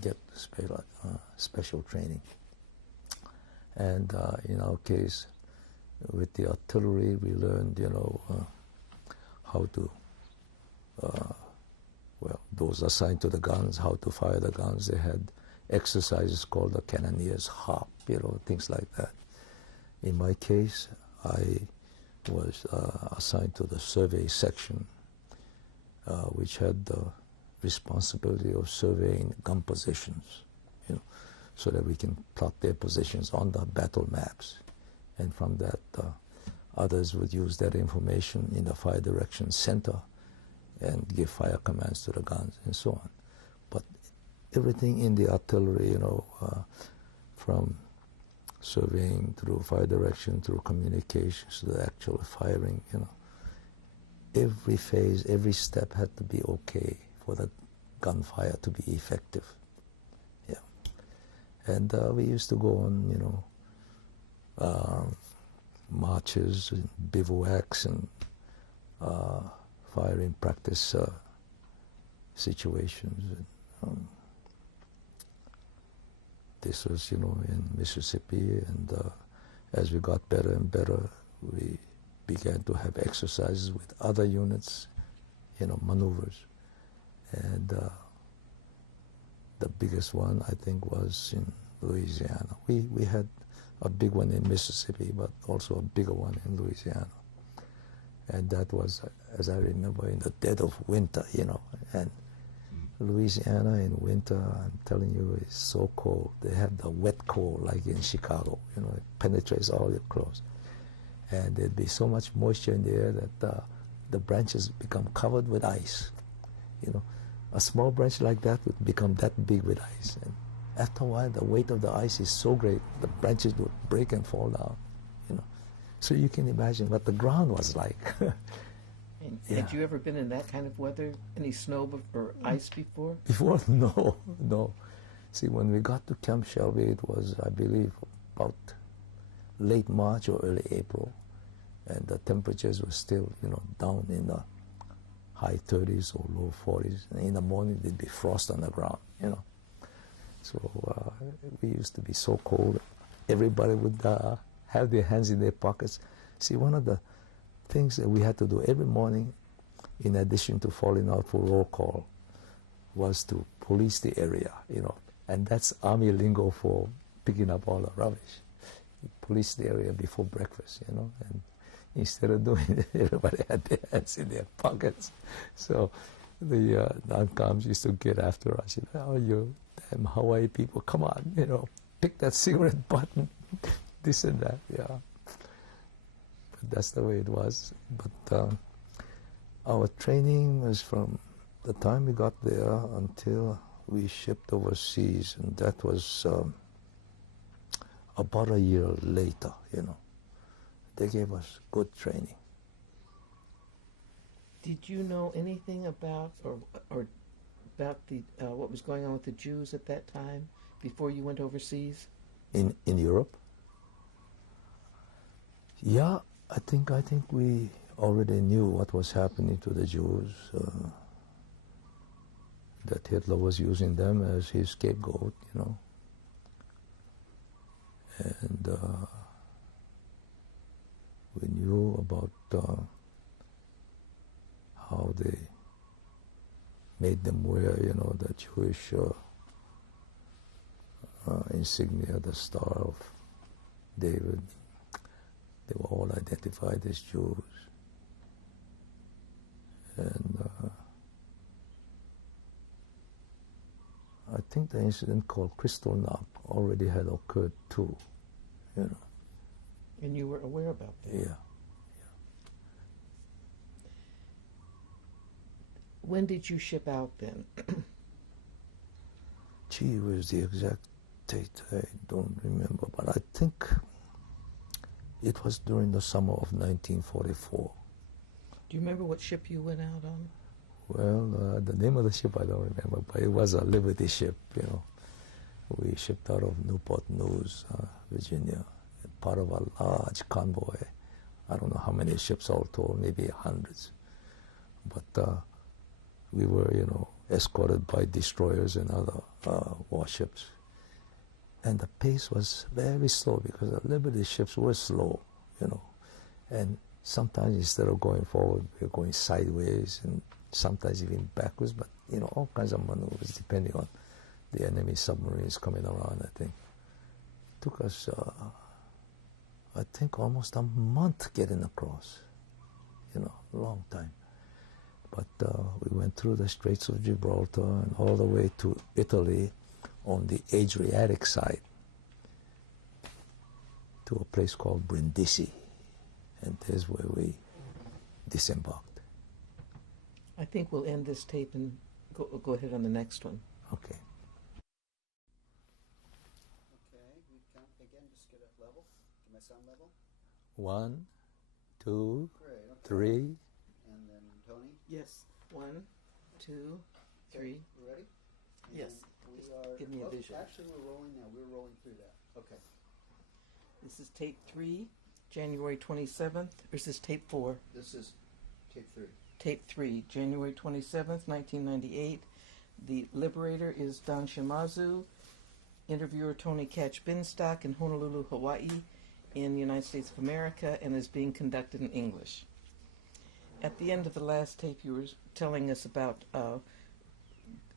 get special training. And in our case, with the artillery, we learned, you know, how to Well, those assigned to the guns, how to fire the guns, they had exercises called the cannoneer's hop, things like that. In my case, I was assigned to the survey section, which had the responsibility of surveying gun positions, so that we can plot their positions on the battle maps. And from that, others would use that information in the fire direction center and give fire commands to the guns and so on. But everything in the artillery, from surveying through fire direction, through communications, to the actual firing, every phase, every step had to be okay for the gunfire to be effective. Yeah. And we used to go on, marches and bivouacs and firing practice situations. This was, in Mississippi, and as we got better and better, we began to have exercises with other units, maneuvers. And the biggest one, I think, was in Louisiana. We had a big one in Mississippi, but also a bigger one in Louisiana. And that was, as I remember, in the dead of winter, and Louisiana in winter, I'm telling you, is so cold. They have the wet cold like in Chicago, it penetrates all your clothes. And there'd be so much moisture in the air that the branches become covered with ice. A small branch like that would become that big with ice. And after a while, the weight of the ice is so great, the branches would break and fall down, So you can imagine what the ground was like. And Yeah. had you ever been in that kind of weather? Any snow or ice before? Before, no. See, when we got to Camp Shelby, it was, I believe, about late March or early April, and the temperatures were still, down in the high 30s or low 40s. And in the morning, there'd be frost on the ground, So we used to be so cold. Everybody would have their hands in their pockets. See, one of the things that we had to do every morning, in addition to falling out for roll call, was to police the area, and that's Army lingo for picking up all the rubbish. You police the area before breakfast, and instead of doing it, everybody had their hands in their pockets. So the non-coms used to get after us, oh, you damn Hawaii people, come on, pick that cigarette button, this and that, yeah. But that's the way it was. But our training was from the time we got there until we shipped overseas, and that was about a year later, They gave us good training. Did you know anything about or about the what was going on with the Jews at that time before you went overseas? In Europe? Yeah, I think we already knew what was happening to the Jews, that Hitler was using them as his scapegoat, And we knew about how they made them wear, the Jewish insignia, the Star of David. They were all identified as Jews. And I think the incident called Kristallnacht already had occurred too, And you were aware about that? Yeah. When did you ship out then? Gee, where's the exact date? I don't remember, but I think it was during the summer of 1944. Do you remember what ship you went out on? Well, the name of the ship I don't remember, but it was a Liberty ship, We shipped out of Newport News, Virginia, part of a large convoy. I don't know how many ships all told, maybe hundreds. But we were, escorted by destroyers and other warships. And the pace was very slow because the Liberty ships were slow, And sometimes instead of going forward, we were going sideways and sometimes even backwards, but all kinds of maneuvers depending on the enemy submarines coming around, I think. Took us, I think, almost a month getting across, a long time. But we went through the Straits of Gibraltar and all the way to Italy on the Adriatic side to a place called Brindisi. And there's where we disembarked. I think we'll end this tape and go ahead on the next one. Okay. Okay, we count again, just get it level. Get my sound level. 1, 2, Great, okay. 3. And then Tony. Yes. 1, 2, 3. We ready? And Yes. We Just are. give me a visual. Actually, we're rolling now. We're rolling through that. Okay. This is tape 3, January 27th. Or is this tape 4? This is tape 3. Tape 3, January 27th, 1998. The liberator is Don Shimazu. Interviewer Tony Catch-Binstock in Honolulu, Hawaii, in the United States of America, and is being conducted in English. At the end of the last tape, you were telling us about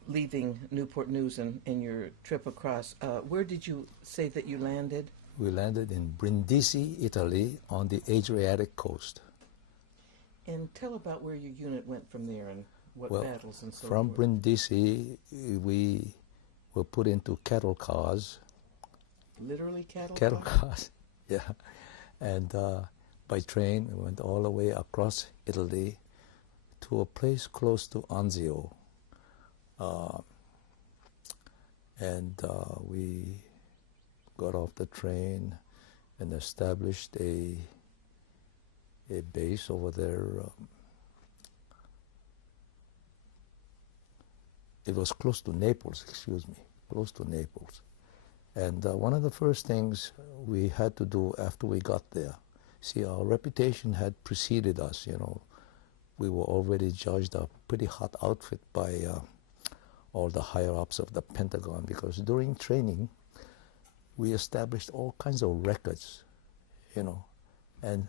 leaving Newport News and your trip across. Where did you say that you landed? We landed in Brindisi, Italy, on the Adriatic coast. And tell about where your unit went from there and what Well, battles and so from forth. Brindisi, we were put into cattle cars. Literally cattle Cattle cars? cars, yeah. And by train, we went all the way across Italy to a place close to Anzio. We got off the train and established a base over there. It was close to Naples, close to Naples. And one of the first things we had to do after we got there, see, our reputation had preceded us, We were already judged a pretty hot outfit by all the higher-ups of the Pentagon, because during training, we established all kinds of records, and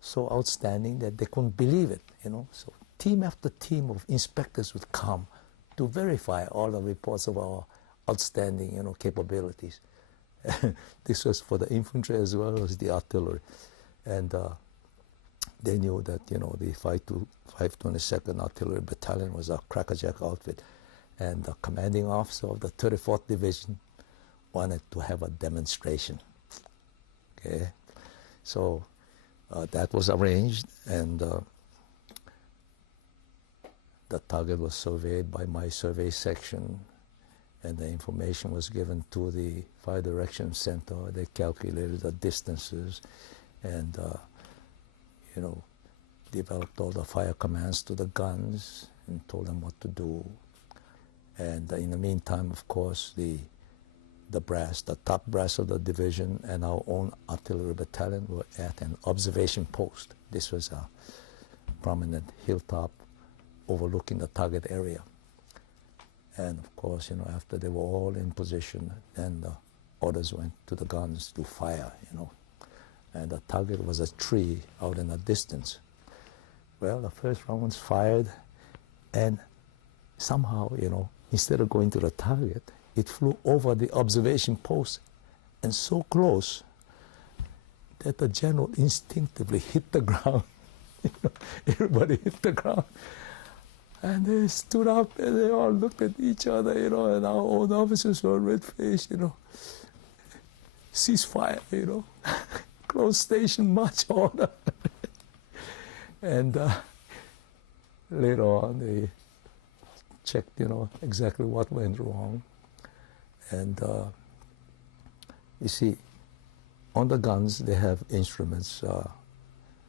so outstanding that they couldn't believe it, So team after team of inspectors would come to verify all the reports of our outstanding, capabilities. This was for the infantry as well as the artillery. And they knew that, the 522nd Artillery Battalion was a crackerjack outfit. And the commanding officer of the 34th Division wanted to have a demonstration. Okay? So that was arranged, and the target was surveyed by my survey section, and the information was given to the Fire Direction Center. They calculated the distances and, developed all the fire commands to the guns and told them what to do. And in the meantime, of course, the top brass of the division and our own artillery battalion were at an observation post. This was a prominent hilltop overlooking the target area. And of course, after they were all in position, then the orders went to the guns to fire, And the target was a tree out in the distance. Well, the first round was fired, and somehow, instead of going to the target, it flew over the observation post and so close that the general instinctively hit the ground. Everybody hit the ground. And they stood up and they all looked at each other, and our own officers were red-faced, ceasefire, close station, march order. And later on, they checked, exactly what went wrong. And you see, on the guns, they have instruments,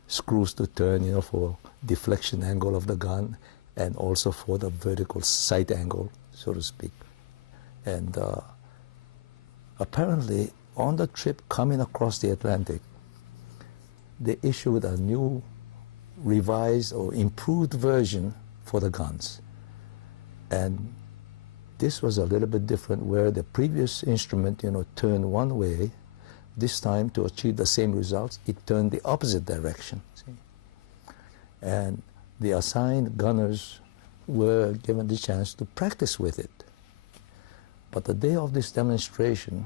screws to turn, for deflection angle of the gun, and also for the vertical sight angle, so to speak. And apparently, on the trip coming across the Atlantic, they issued a new revised or improved version for the guns. And this was a little bit different, where the previous instrument, turned one way. This time, to achieve the same results, it turned the opposite direction. See? And the assigned gunners were given the chance to practice with it. But the day of this demonstration,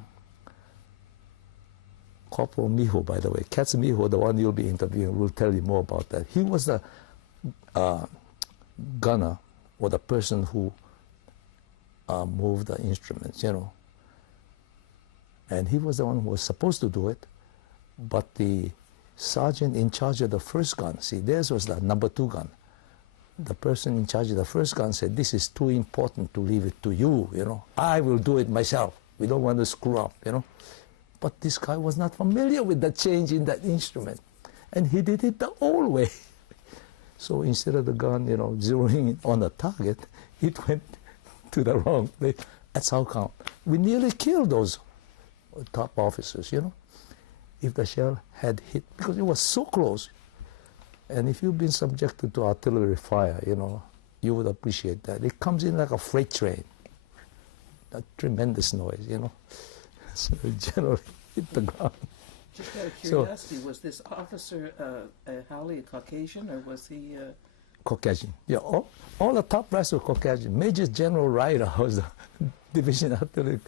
Corporal Miho, by the way, Katz Miho, the one you'll be interviewing, will tell you more about that. He was the gunner, or the person who moved the instruments, you know. And he was the one who was supposed to do it, but the sergeant in charge of the first gun, see, theirs was the number 2 gun. The person in charge of the first gun said, this is too important to leave it to you, you know. I will do it myself. We don't want to screw up, you know. But this guy was not familiar with the change in that instrument. And he did it the old way. So instead of the gun, you know, zeroing on the target, it went to the wrong place. That's how come. We nearly killed those top officers, you know, if the shell had hit, because it was so close. And if you've been subjected to artillery fire, you know, you would appreciate that. It comes in like a freight train. A tremendous noise, you know. So it generally hit the ground. Just out of curiosity, was this officer Howley a Caucasian, or was he... Caucasian. Yeah, all the top brass were Caucasian. Major General Ryder was the division artillery,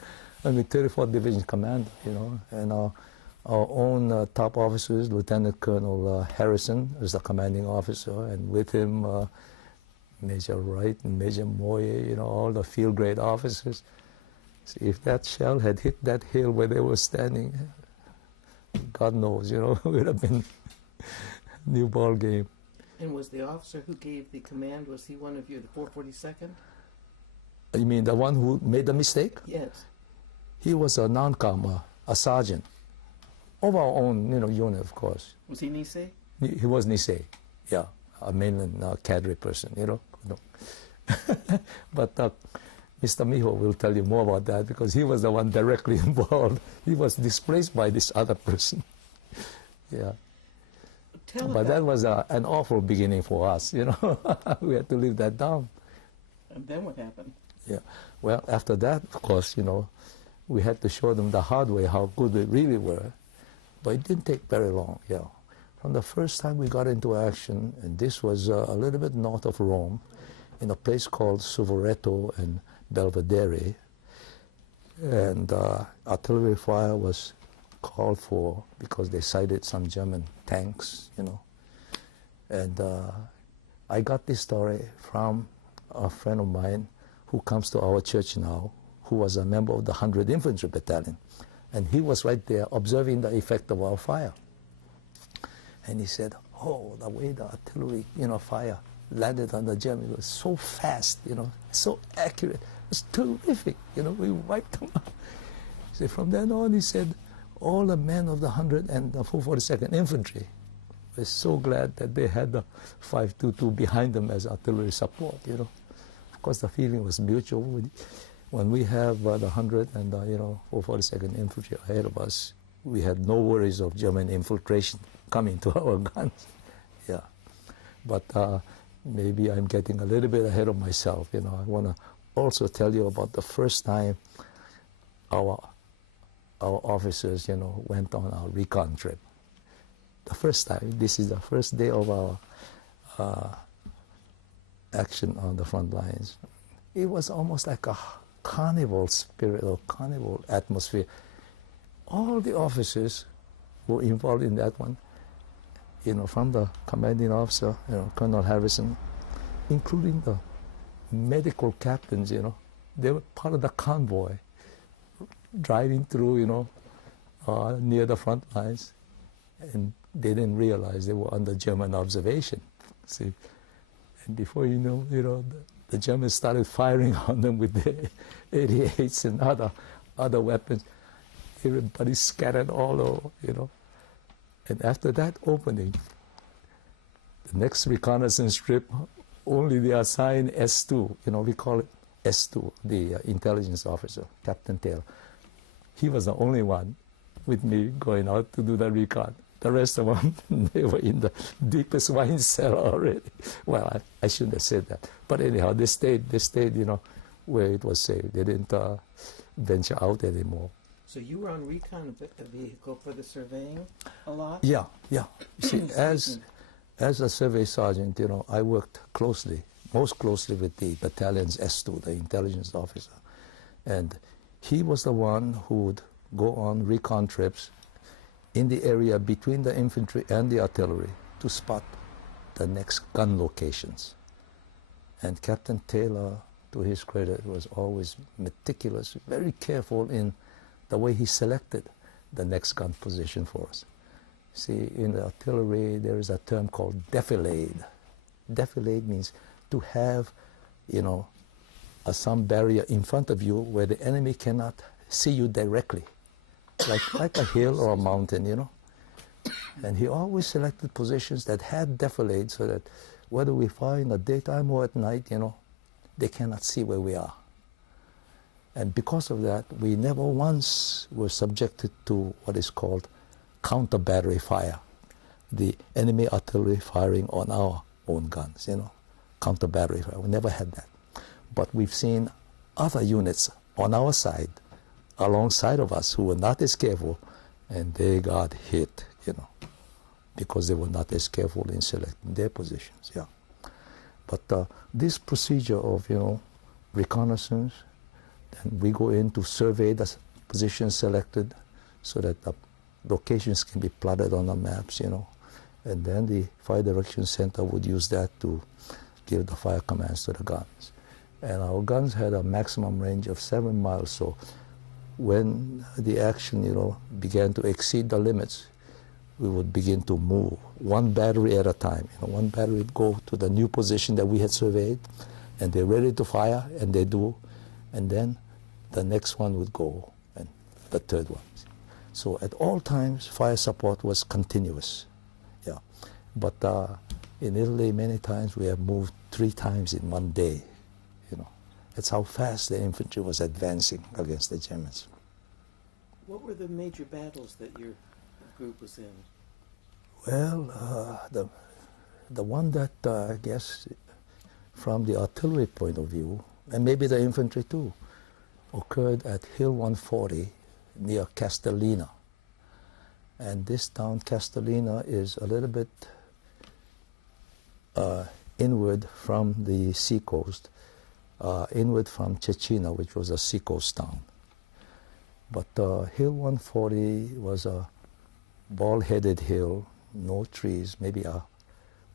34th Division commander, you know, and our own top officers, Lieutenant Colonel Harrison was the commanding officer, and with him Major Wright and Major Moyer, you know, all the field grade officers. See, if that shell had hit that hill where they were standing, God knows, you know, it would have been a new ball game. And was the officer who gave the command, was he one of you, the 442nd? You mean the one who made the mistake? Yes. He was a non-com, a sergeant of our own, you know, unit, of course. Was he Nisei? He was Nisei, yeah, a mainland cadre person, you know. No. But Mr. Miho will tell you more about that because he was the one directly involved. He was displaced by this other person. Yeah. But that was an awful beginning for us, you know. We had to live that down. And then what happened? Yeah. Well, after that, of course, you know, we had to show them the hard way how good we really were. But it didn't take very long, yeah. From the first time we got into action, and this was a little bit north of Rome, in a place called Suvoreto and Belvedere, and artillery fire was called for because they sighted some German tanks, you know. And I got this story from a friend of mine who comes to our church now, who was a member of the 100th Infantry Battalion. And he was right there observing the effect of our fire. And he said, oh, the way the artillery, you know, fire landed on the Germans was so fast, you know, so accurate. It was terrific, you know, we wiped them out. So from then on, he said, all the men of the 100th and the 442nd Infantry were so glad that they had the 522 behind them as artillery support, you know. Of course, the feeling was mutual. When we have the 100th and the, you know, 442nd Infantry ahead of us, we had no worries of German infiltration coming to our guns. Yeah. But maybe I'm getting a little bit ahead of myself, you know. I want to also tell you about the first time our officers, you know, went on our recon trip. The first time, this is the first day of our action on the front lines. It was almost like a carnival spirit or carnival atmosphere. All the officers were involved in that one, you know, from the commanding officer, you know, Colonel Harrison, including the medical captains, you know. They were part of the convoy, driving through, you know, near the front lines, and they didn't realize they were under German observation. See, and before you know, the Germans started firing on them with their 88s and other weapons. Everybody scattered all over, you know. And after that opening, the next reconnaissance trip, only the assigned S2, you know, we call it S2, the intelligence officer, Captain Taylor. He was the only one with me going out to do the recon. The rest of them, they were in the deepest wine cellar already. Well, I shouldn't have said that. But anyhow, they stayed, you know, where it was safe. They didn't venture out anymore. So you were on recon vehicle for the surveying a lot? Yeah. You see, as a survey sergeant, you know, I worked closely most closely with the battalion's S2, the intelligence officer. And he was the one who would go on recon trips in the area between the infantry and the artillery to spot the next gun locations. And Captain Taylor, to his credit, was always meticulous, very careful in the way he selected the next gun position for us. See, in the artillery, there is a term called defilade. Defilade means to have, you know, some barrier in front of you where the enemy cannot see you directly, like a hill or a mountain, you know. And he always selected positions that had defilade so that whether we fire in the daytime or at night, you know, they cannot see where we are. And because of that, we never once were subjected to what is called counter battery fire, the enemy artillery firing on our own guns, you know, counter battery fire. We never had that. But we've seen other units on our side, alongside of us, who were not as careful, and they got hit, you know, because they were not as careful in selecting their positions, yeah. But this procedure of, you know, reconnaissance, then we go in to survey the positions selected so that the locations can be plotted on the maps, you know, and then the Fire Direction Center would use that to give the fire commands to the guns. And our guns had a maximum range of 7 miles, so when the action, you know, began to exceed the limits, we would begin to move one battery at a time. You know, one battery would go to the new position that we had surveyed, and they're ready to fire, and they do, and then the next one would go, and the third one. So at all times, fire support was continuous, yeah. But in Italy, many times we have moved 3 times in one day, you know. That's how fast the infantry was advancing against the Germans. What were the major battles that your group was in? Well, the one that I guess from the artillery point of view, and maybe the infantry too, occurred at Hill 140 near Castellina. And this town, Castellina, is a little bit inward from the seacoast, inward from Cecina, which was a seacoast town. But Hill 140 was a bald-headed hill, no trees, maybe a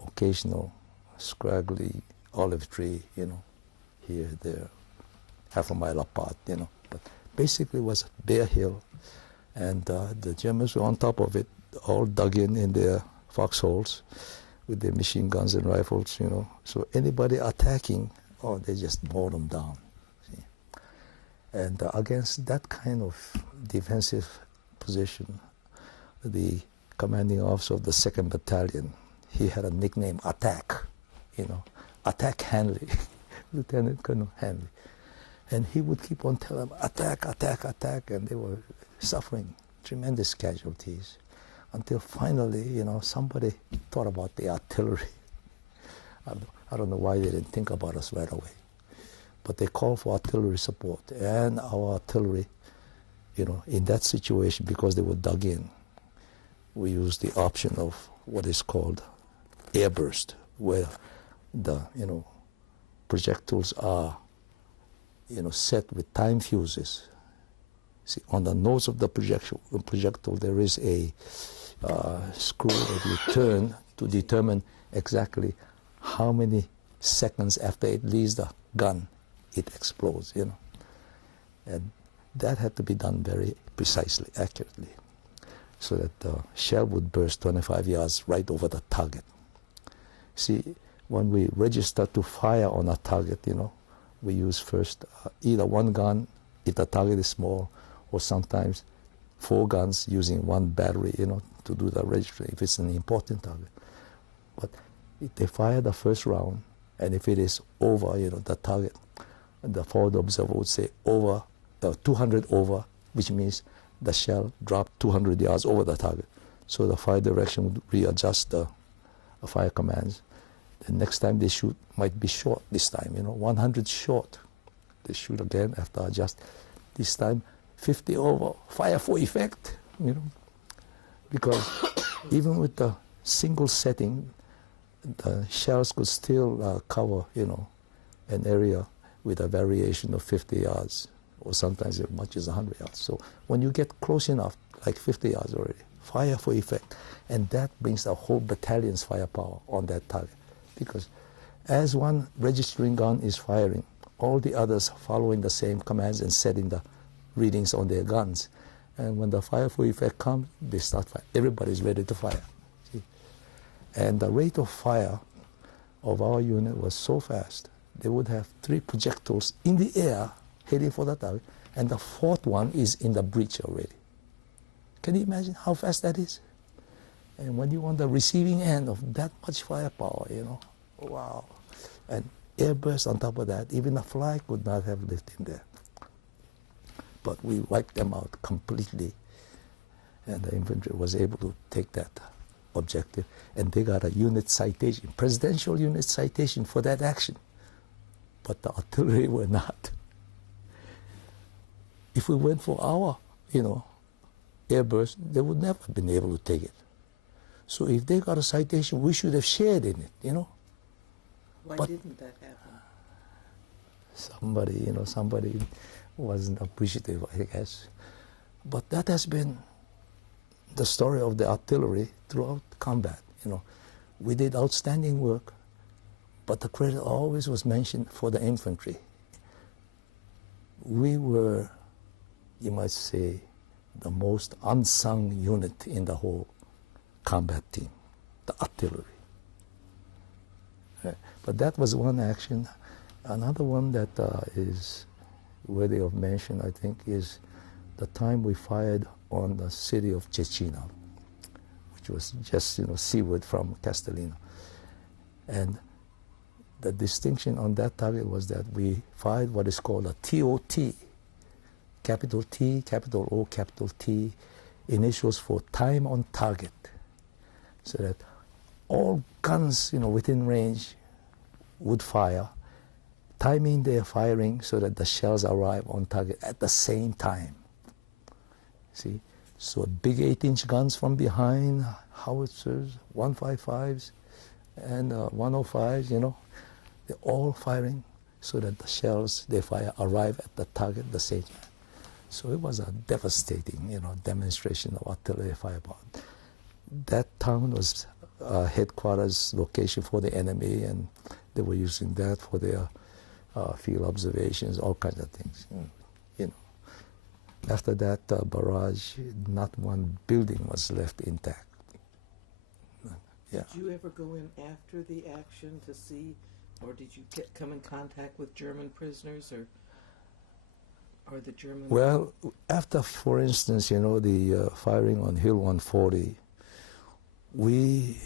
occasional scraggly olive tree, you know, here, there, half a mile apart, you know. But basically it was a bare hill, and the Germans were on top of it, all dug in their foxholes with their machine guns and rifles, you know. So anybody attacking, oh, they just mowed them down. See? And against that kind of defensive position, the commanding officer of the 2nd Battalion, he had a nickname, Attack, you know, Attack Hanley, Lieutenant Colonel Hanley. And he would keep on telling them, attack, attack, attack, and they were suffering tremendous casualties until finally, you know, somebody thought about the artillery. I don't know why they didn't think about us right away. But they called for artillery support, and our artillery, you know, in that situation, because they were dug in, we used the option of what is called airburst, where the, you know, projectiles are, you know, set with time fuses. See, on the nose of the projectile there is a screw that you turn to determine exactly how many seconds after it leaves the gun it explodes, you know. And that had to be done very precisely, accurately, so that the shell would burst 25 yards right over the target. See, when we register to fire on a target, you know, we use first either one gun if the target is small, or sometimes 4 guns using one battery, you know, to do the registering if it's an important target. But if they fire the first round, and if it is over, you know, the target, the forward observer would say over, 200 over, which means the shell dropped 200 yards over the target. So the fire direction would readjust the fire commands. The next time they shoot might be short this time, you know, 100 short. They shoot again after adjust. This time 50 over, fire for effect, you know. Because even with the single setting, the shells could still cover, an area with a variation of 50 yards, or sometimes as much as 100 yards. So when you get close enough, like 50 yards already, fire for effect. And that brings the whole battalion's firepower on that target. Because as one registering gun is firing, all the others following the same commands and setting the readings on their guns. And when the fire for effect comes, they start fire. Everybody's ready to fire. See? And the rate of fire of our unit was so fast, they would have 3 projectiles in the air heading for the target, and the 4th one is in the breach already. Can you imagine how fast that is? And when you're on the receiving end of that much firepower, wow. And airburst on top of that, even a fly could not have lived in there. But we wiped them out completely, and the infantry was able to take that objective, and they got a unit citation, presidential unit citation for that action. But the artillery were not. If we went for our, airburst, they would never have been able to take it. So if they got a citation, we should have shared in it, Why But- didn't that happen? Somebody wasn't appreciative, I guess. But that has been the story of the artillery throughout combat. We did outstanding work, but the credit always was mentioned for the infantry. We were, you might say, the most unsung unit in the whole combat team, the artillery. But that was one action. Another one that is worthy of mention, I think, is the time we fired on the city of Cecina, which was just seaward from Castellino. And the distinction on that target was that we fired what is called a TOT, capital T, capital O, capital T, initials for time on target, so that all guns within range would fire, timing their firing so that the shells arrive on target at the same time. See, so big 8-inch guns from behind, howitzers, 155s, and 105s, they're all firing so that the shells they fire arrive at the target at the same time. So it was a devastating, demonstration of artillery firepower. That town was headquarters location for the enemy, and they were using that for their field observations, all kinds of things. After that barrage, not one building was left intact. Yeah. Did you ever go in after the action to see, or did you come in contact with German prisoners, or the German? Well, after, for instance, the firing on Hill 140, we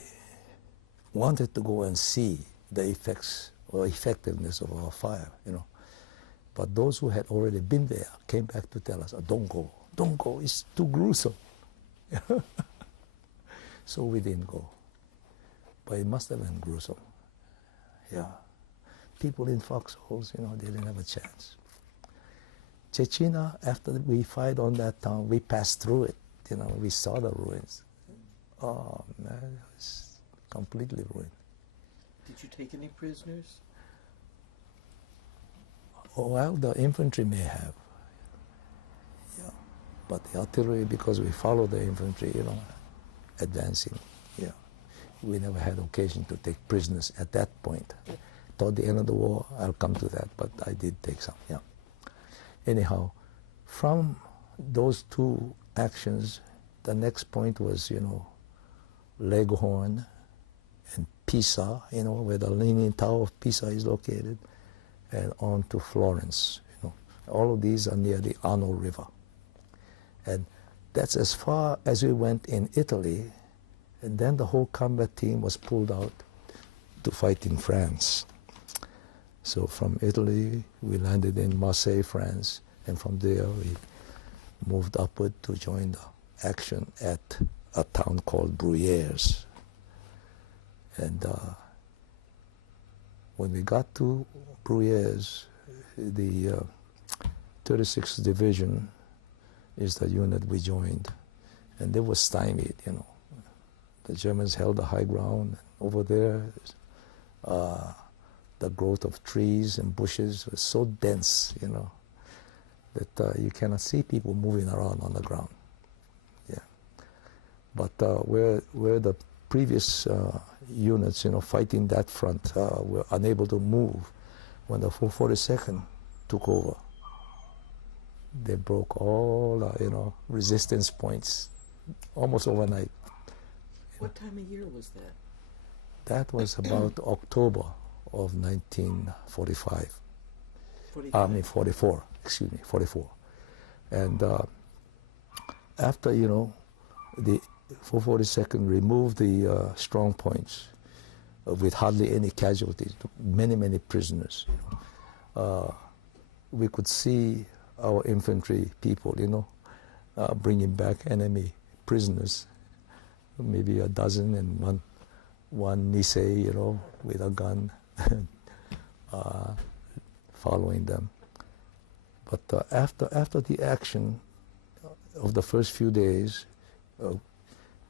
wanted to go and see the effects or effectiveness of our fire, But those who had already been there came back to tell us, don't go, it's too gruesome. So we didn't go. But it must have been gruesome. Yeah. People in foxholes, they didn't have a chance. Cecina, after we fired on that town, we passed through it. We saw the ruins. Oh, man, it was completely ruined. Did you take any prisoners? Oh, well, the infantry may have. Yeah. But the artillery, because we followed the infantry, advancing. Yeah. We never had occasion to take prisoners at that point. Toward the end of the war, I'll come to that, but I did take some, yeah. Anyhow, from those 2 actions, the next point was, Leghorn and Pisa, where the Leaning Tower of Pisa is located, and on to Florence. All of these are near the Arno River. And that's as far as we went in Italy, and then the whole combat team was pulled out to fight in France. So from Italy, we landed in Marseille, France, and from there we moved upward to join the action at a town called Bruyères. And when we got to Bruyères, the 36th Division is the unit we joined, and they were stymied, The Germans held the high ground, over there. The growth of trees and bushes was so dense, that you cannot see people moving around on the ground. Yeah. But where the previous units, fighting that front, were unable to move, when the 442nd took over, they broke all, resistance points almost overnight. What time of year was that? That was about October of 1945. 44, 44. And after, the 442nd removed the strong points with hardly any casualties, many, many prisoners, we could see our infantry people, bringing back enemy prisoners, maybe a dozen, and one Nisei, with a gun, following them. But after the action of the first few days,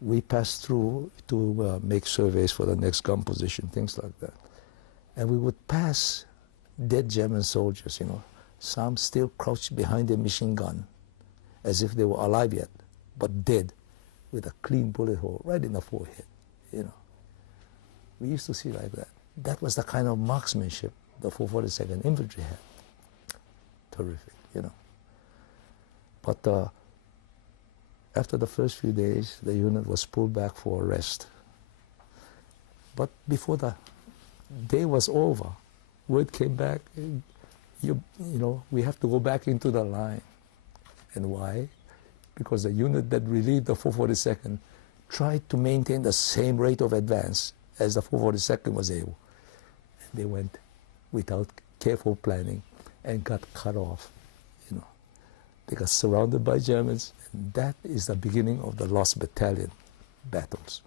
we passed through to make surveys for the next gun position, things like that. And we would pass dead German soldiers, some still crouched behind a machine gun, as if they were alive yet, but dead, with a clean bullet hole right in the forehead, We used to see like that. That was the kind of marksmanship the 442nd Infantry had. Terrific, But after the first few days, the unit was pulled back for a rest. But before the day was over, word came back, we have to go back into the line. And why? Because the unit that relieved the 442nd tried to maintain the same rate of advance as the 442nd was able. And they went without careful planning and got cut off. They got surrounded by Germans, and that is the beginning of the Lost Battalion battles.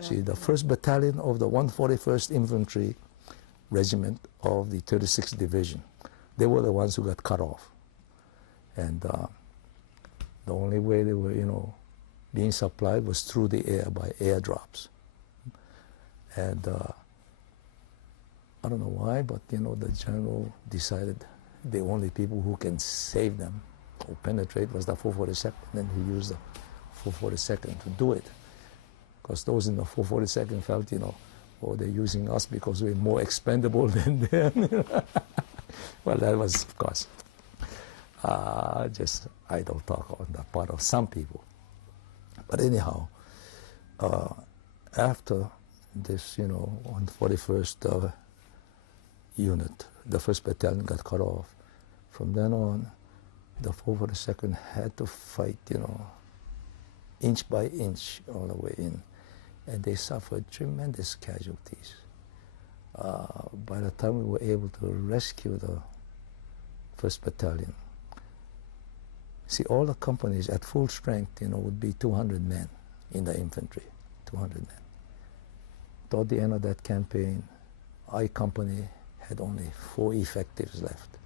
See, the 1st Battalion of the 141st Infantry Regiment of the 36th Division, they were the ones who got cut off. And the only way they were, being supplied was through the air by airdrops. And I don't know why, but the general decided the only people who can save them or penetrate was the 442nd, and he used the 442nd to do it. Because those in the 442nd felt, they're using us because we're more expendable than them. Well, that was, of course, just idle talk on the part of some people. But anyhow, after this, on 41st unit, the 1st Battalion got cut off. From then on, the 442nd had to fight, inch by inch all the way in. And they suffered tremendous casualties. By the time we were able to rescue the 1st Battalion, see, all the companies at full strength, would be 200 men in the infantry, 200 men. Toward the end of that campaign, I Company had only 4 effectives left.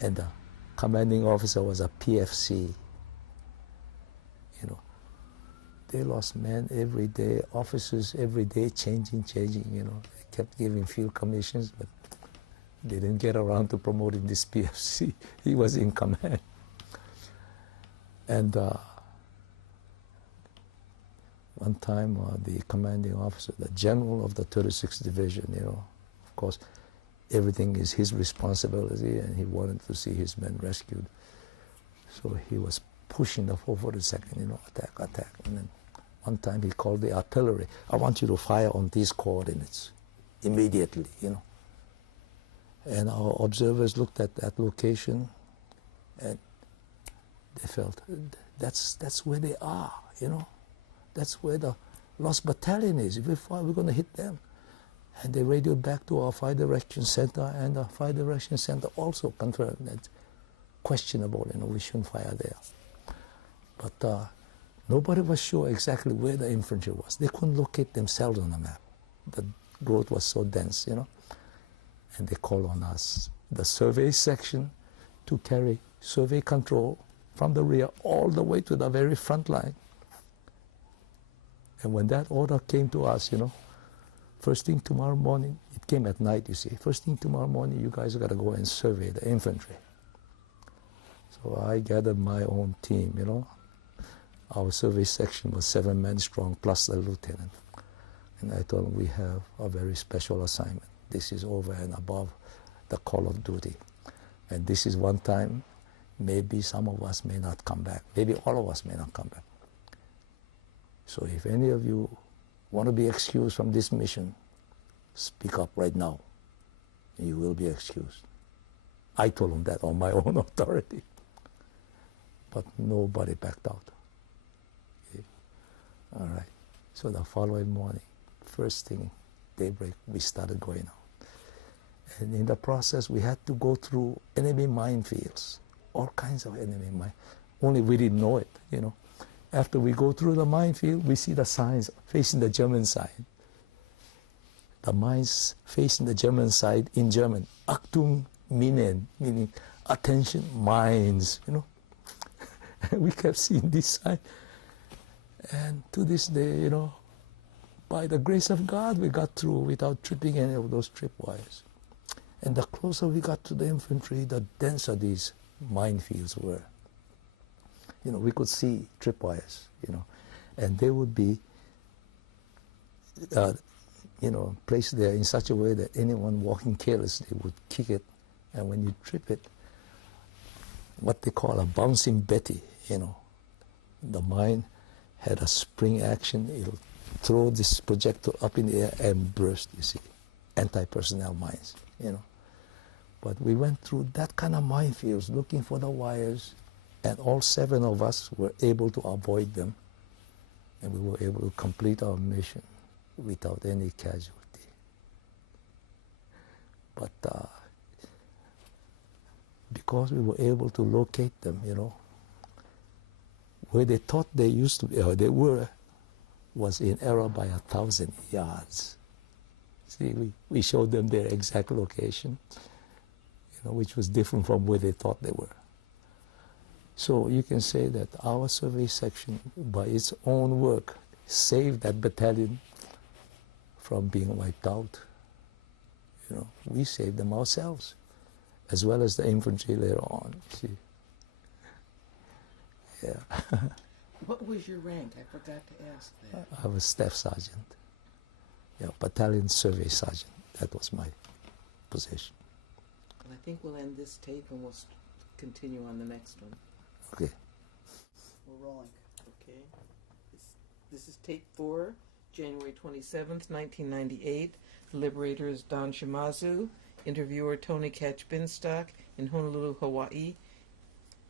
And the commanding officer was a PFC. They lost men every day, officers every day, changing. They kept giving field commissions, but they didn't get around to promoting this PFC. He was in command. And one time, the commanding officer, the general of the 36th Division, of course, everything is his responsibility, and he wanted to see his men rescued. So he was pushing the 442nd, attack. And then one time he called the artillery, I want you to fire on these coordinates immediately, And our observers looked at that location, and they felt, that's where they are, That's where the Lost Battalion is. If we fire, we're going to hit them. And they radioed back to our Fire Direction Center, and the Fire Direction Center also confirmed that questionable, we shouldn't fire there. But nobody was sure exactly where the infantry was. They couldn't locate themselves on the map. The growth was so dense, And they called on us, the survey section, to carry survey control from the rear all the way to the very front line. And when that order came to us, first thing tomorrow morning, it came at night, you see. First thing tomorrow morning, you guys got to go and survey the infantry. So I gathered my own team, Our survey section was 7 men strong, plus the lieutenant. And I told them, we have a very special assignment. This is over and above the call of duty. And this is one time, maybe some of us may not come back. Maybe all of us may not come back. So if any of you want to be excused from this mission, speak up right now. You will be excused. I told them that on my own authority. But nobody backed out. Okay. All right. So the following morning, first thing, daybreak, we started going out. And in the process, we had to go through enemy minefields, all kinds of enemy mine. Only we didn't know it, After we go through the minefield, we see the signs facing the German side. The mines facing the German side in German, Achtung Minen, meaning attention, mines, We kept seeing this sign. And to this day, by the grace of God, we got through without tripping any of those tripwires. And the closer we got to the infantry, the denser these minefields were. We could see tripwires, and they would be, placed there in such a way that anyone walking carelessly would kick it, and when you trip it, what they call a bouncing Betty, the mine had a spring action. It'll throw this projectile up in the air and burst, you see, anti-personnel mines, But we went through that kind of minefields looking for the wires, and all 7 of us were able to avoid them, and we were able to complete our mission without any casualty. But because we were able to locate them, where they thought they used to be, or they were, was in error by 1,000 yards. See, we showed them their exact location, which was different from where they thought they were. So you can say that our survey section, by its own work, saved that battalion from being wiped out. We saved them ourselves, as well as the infantry later on. See? Yeah. What was your rank? I forgot to ask that. I was staff sergeant. Yeah, battalion survey sergeant. That was my position. I think we'll end this tape and we'll continue on the next one. Okay. We're rolling. Okay. This is tape 4, January 27th, 1998. The liberator is Don Shimazu. Interviewer Tony Catch-Binstock in Honolulu, Hawaii,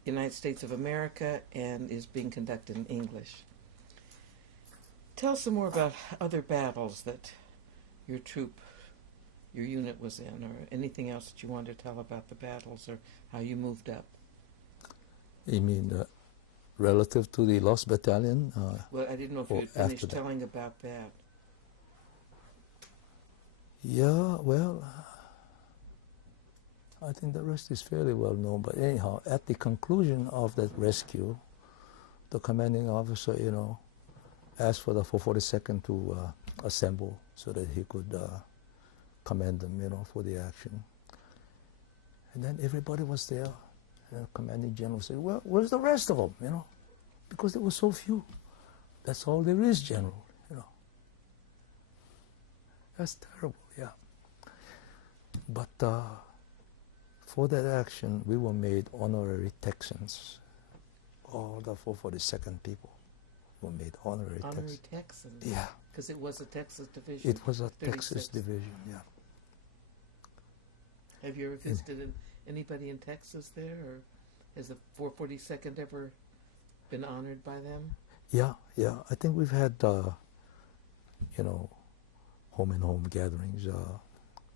United States of America, and is being conducted in English. Tell us some more about other battles that your unit was in, or anything else that you want to tell about the battles or how you moved up. You mean relative to the Lost Battalion? Well, I didn't know if you had finished telling about that. Yeah, well, I think the rest is fairly well known. But anyhow, at the conclusion of that rescue, the commanding officer, asked for the 442nd to assemble so that he could commend them, for the action. And then everybody was there. And the commanding general said, well, where's the rest of them, Because there were so few. That's all there is, General, That's terrible, yeah. But for that action, we were made honorary Texans. All the 442nd people were made honorary Texans. Honorary Texans? Yeah. Because it was a Texas division. It was a 36. Texas division, yeah. Have you ever visited anybody in Texas there, or has the 442nd ever been honored by them? Yeah. I think we've had, home-and-home gatherings.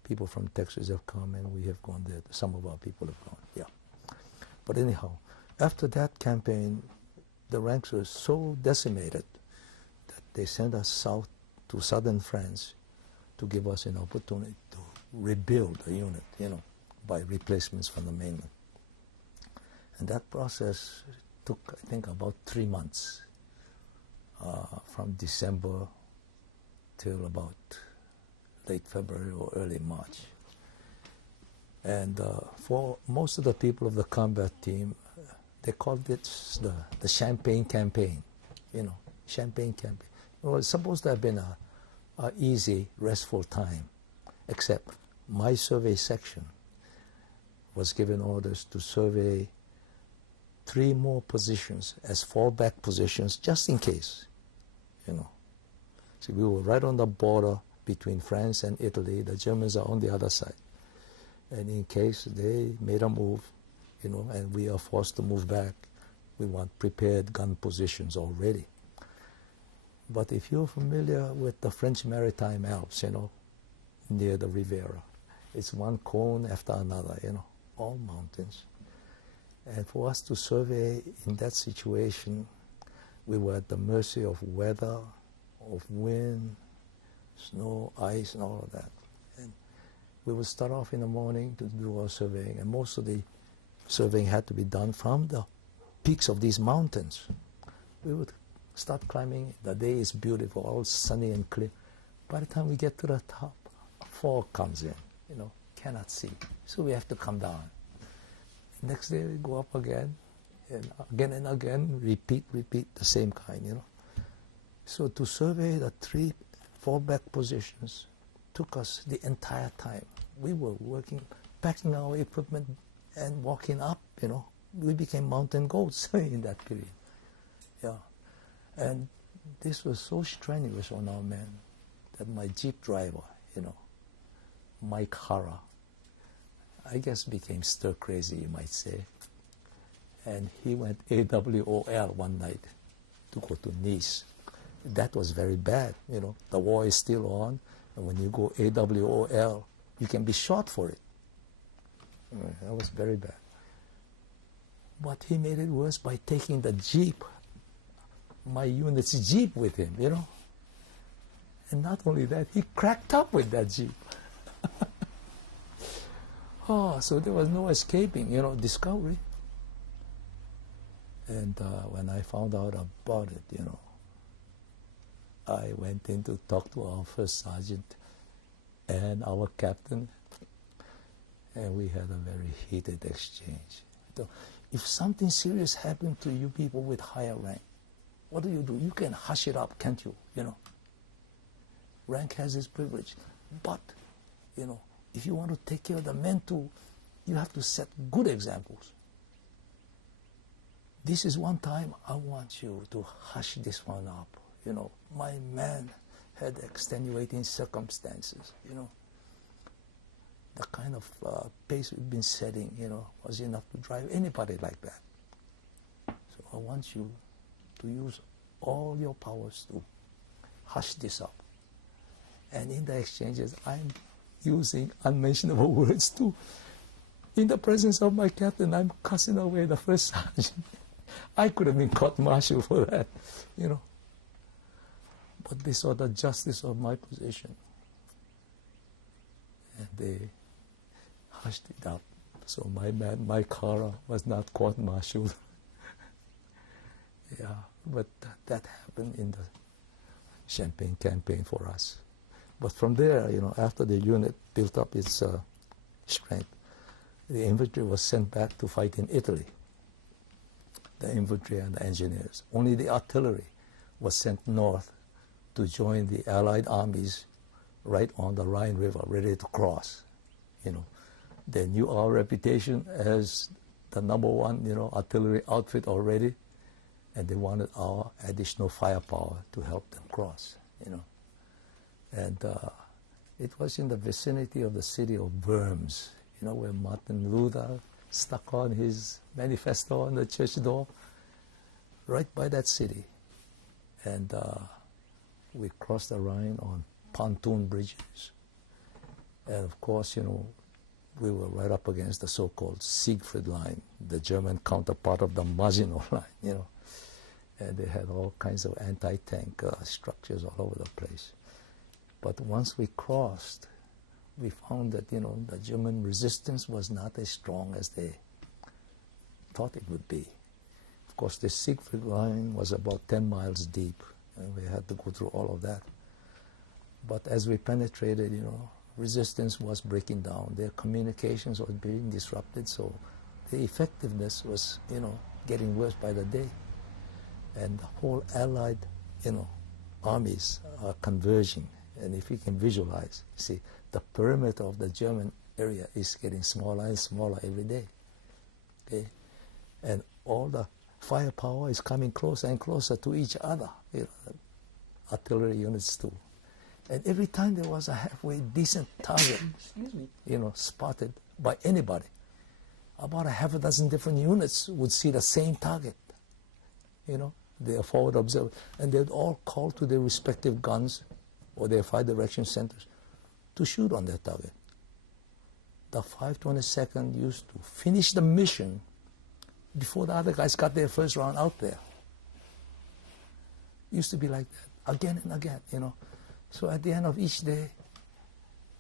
People from Texas have come, and we have gone there. Some of our people have gone, yeah. But anyhow, after that campaign, the ranks were so decimated that they sent us south to southern France to give us an opportunity to rebuild the unit, by replacements from the mainland. And that process took, I think, about 3 months from December till about late February or early March. And for most of the people of the combat team, they called it the Champagne Campaign, Champagne Campaign. It was supposed to have been a easy, restful time, except my survey section was given orders to survey 3 more positions as fallback positions, just in case, See, we were right on the border between France and Italy. The Germans are on the other side. And in case they made a move, and we are forced to move back, we want prepared gun positions already. But if you're familiar with the French Maritime Alps, near the Riviera, it's one cone after another, all mountains. And for us to survey in that situation, we were at the mercy of weather, of wind, snow, ice, and all of that. And we would start off in the morning to do our surveying, and most of the surveying had to be done from the peaks of these mountains. We would start climbing. The day is beautiful, all sunny and clear. By the time we get to the top, fog comes in, cannot see. So we have to come down. Next day we go up again and again, repeat the same kind, So to survey the 3 fallback positions took us the entire time. We were working, packing our equipment and walking up, We became mountain goats in that period. Yeah. And this was so strenuous on our men that my Jeep driver, Mike Hara, I guess became stir crazy, you might say. And he went AWOL one night to go to Nice. That was very bad, The war is still on, and when you go AWOL, you can be shot for it. That was very bad. But he made it worse by taking the Jeep, my unit's Jeep, with him, And not only that, he cracked up with that Jeep. So there was no escaping, discovery. And when I found out about it, I went in to talk to our first sergeant and our captain, and we had a very heated exchange. So if something serious happened to you people with higher rank, what do? You can hush it up, can't you? Rank has its privilege. But, if you want to take care of the men too, you have to set good examples. This is one time I want you to hush this one up. My man had extenuating circumstances, The kind of pace we've been setting, was enough to drive anybody like that. So I want you to use all your powers to hush this up. And in the exchanges, I'm using unmentionable words too. In the presence of my captain, I'm cussing away the first sergeant. I could have been court-martialed for that, But they saw the justice of my position. And they hushed it up. So my man, Mike Hara, was not court-martialed. Yeah, but that happened in the Champagne Campaign for us. But from there, after the unit built up its strength, the infantry was sent back to fight in Italy. The infantry and the engineers. Only the artillery was sent north to join the Allied armies right on the Rhine River, ready to cross. They knew our reputation as the #1, artillery outfit already, and they wanted our additional firepower to help them cross, And it was in the vicinity of the city of Worms, where Martin Luther stuck on his manifesto on the church door, right by that city. And we crossed the Rhine on pontoon bridges. And of course, we were right up against the so-called Siegfried Line, the German counterpart of the Maginot Line, And they had all kinds of anti-tank structures all over the place. But once we crossed, we found that, the German resistance was not as strong as they thought it would be. Of course, the Siegfried Line was about 10 miles deep, and we had to go through all of that. But as we penetrated, resistance was breaking down. Their communications were being disrupted, so the effectiveness was, getting worse by the day. And the whole Allied, armies are converging. And if you can visualize, see, the perimeter of the German area is getting smaller and smaller every day. Okay? And all the firepower is coming closer and closer to each other, artillery units too. And every time there was a halfway decent target, spotted by anybody, about a half a dozen different units would see the same target. They are forward observers, and they'd all call to their respective guns or their fire direction centers to shoot on their target. The 522nd used to finish the mission before the other guys got their first round out there. Used to be like that, again and again, So at the end of each day,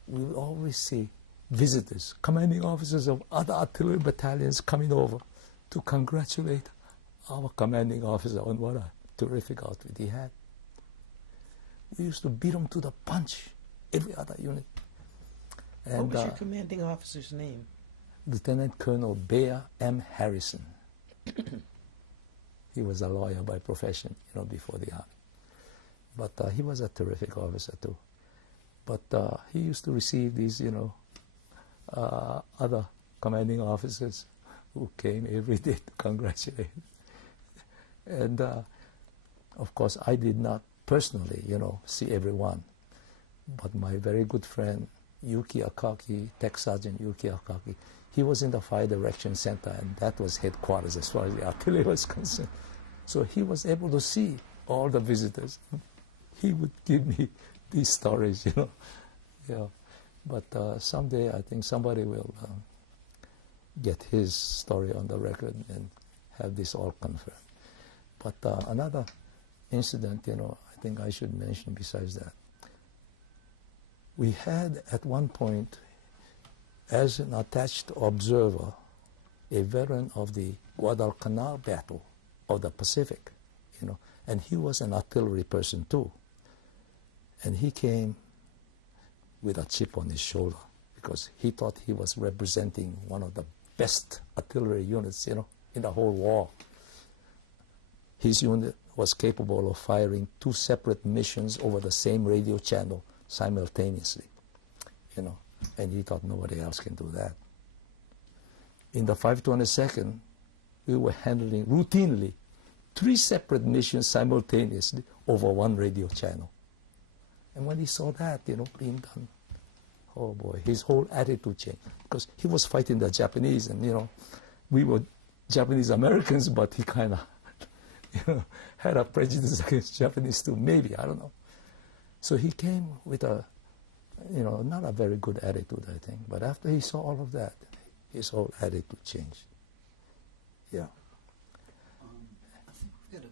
we would always see visitors, commanding officers of other artillery battalions coming over to congratulate our commanding officer on what a terrific outfit he had. We used to beat them to the punch, every other unit. And, what was your commanding officer's name? Lieutenant Colonel Bear M. Harrison. He was a lawyer by profession, before the army. But he was a terrific officer too. But he used to receive these, other commanding officers who came every day to congratulate him. And of course, I did not personally, see everyone. But my very good friend, Yuki Akaki, Tech Sergeant Yuki Akaki, he was in the Fire Direction Center, and that was headquarters as far as the artillery was concerned. So he was able to see all the visitors. He would give me these stories, But someday I think somebody will get his story on the record and have this all confirmed. But another incident, I think I should mention besides that. We had at one point, as an attached observer, a veteran of the Guadalcanal battle of the Pacific, and he was an artillery person too. And he came with a chip on his shoulder because he thought he was representing one of the best artillery units, in the whole war. His unit was capable of firing 2 separate missions over the same radio channel simultaneously, and he thought nobody else can do that. In the 522nd, we were handling routinely 3 separate missions simultaneously over one radio channel. And when he saw that, being done, oh boy, his whole attitude changed. Because he was fighting the Japanese, and, we were Japanese Americans, but he kind of, had a prejudice against Japanese too, maybe, I don't know. So he came with a, not a very good attitude, I think. But after he saw all of that, his whole attitude changed. Yeah. I think we've got to.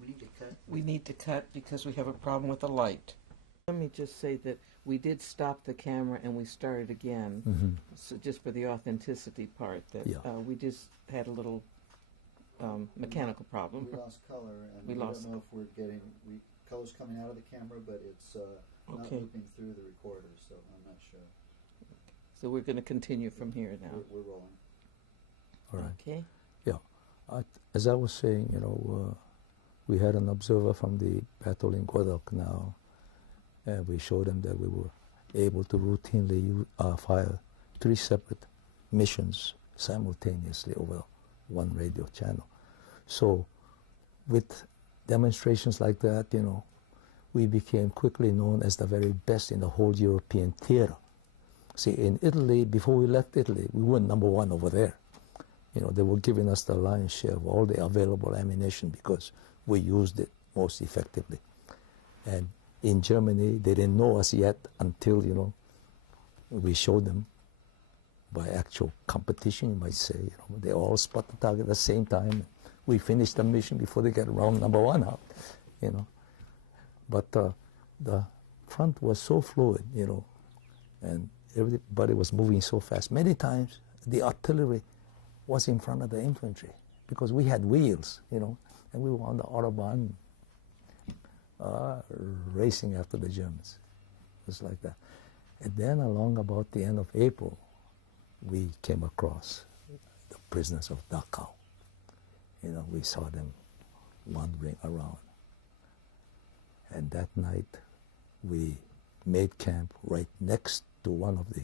We need to cut. We need to cut because we have a problem with the light. Let me just say that we did stop the camera and we started again. Mm-hmm. So just for the authenticity part, that Yeah. we just had a little mechanical problem. We lost color, and We we lost don't know if we're getting color's coming out of the camera, but it's not Okay. looping through the recorder, so I'm not sure. So we're going to continue from here now. We're rolling. All right. Okay. Yeah. As I was saying, we had an observer from the battle in Guadalcanal, and we showed him that we were able to routinely fire 3 separate missions simultaneously over one radio channel. So with demonstrations like that, we became quickly known as the very best in the whole European theater. See, in Italy, before we left Italy, we were number 1 over there. They were giving us the lion's share of all the available ammunition because we used it most effectively. And in Germany, they didn't know us yet until, we showed them by actual competition, you might say. They all spot the target at the same time. We finished the mission before they get round number 1 out, But the front was so fluid, and everybody was moving so fast. Many times, the artillery was in front of the infantry because we had wheels, and we were on the Autobahn uh, racing after the Germans. Just like that. And then along about the end of April, we came across the prisoners of Dachau. You know, we saw them wandering around. And that night, we made camp right next to one of the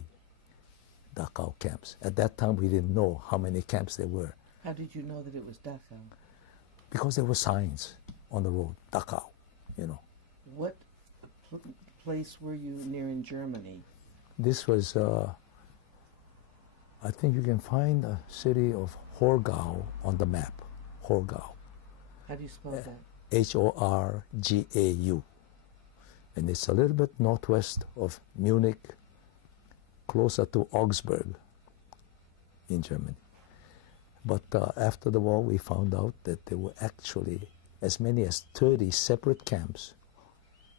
Dachau camps. At that time, we didn't know how many camps there were, How did you know that it was Dachau? because there were signs on the road, Dachau, you know. What place were you near in Germany? This was, I think you can find the city of Horgau on the map, Horgau, How do you spell that? Horgau. And it's a little bit northwest of Munich, closer to Augsburg in Germany. But after the war, we found out that there were actually as many as 30 separate camps,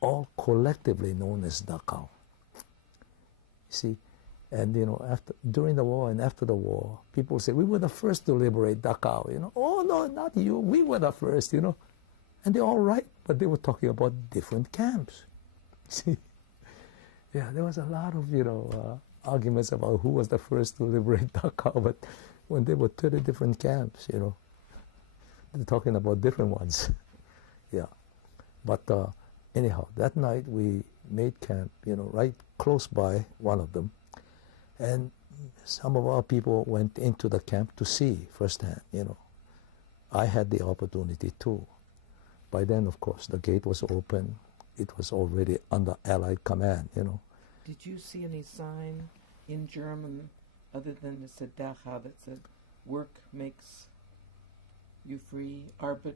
all collectively known as Dachau. You see, and you know, during the war and after the war, people say, we were the first to liberate Dachau, you know. Oh no, not you, we were the first, you know. And they're all right, but they were talking about different camps. See, yeah, there was a lot of, you know, arguments about who was the first to liberate Dachau, but when there were 30 different camps, you know, they're talking about different ones. Yeah, but anyhow, that night we made camp, you know, right close by one of them, and some of our people went into the camp to see firsthand, you know. I had the opportunity too. By then, of course, the gate was open. It was already under Allied command, you know. Did you see any sign in German other than it said Dachau that said work makes you free, Arbeit?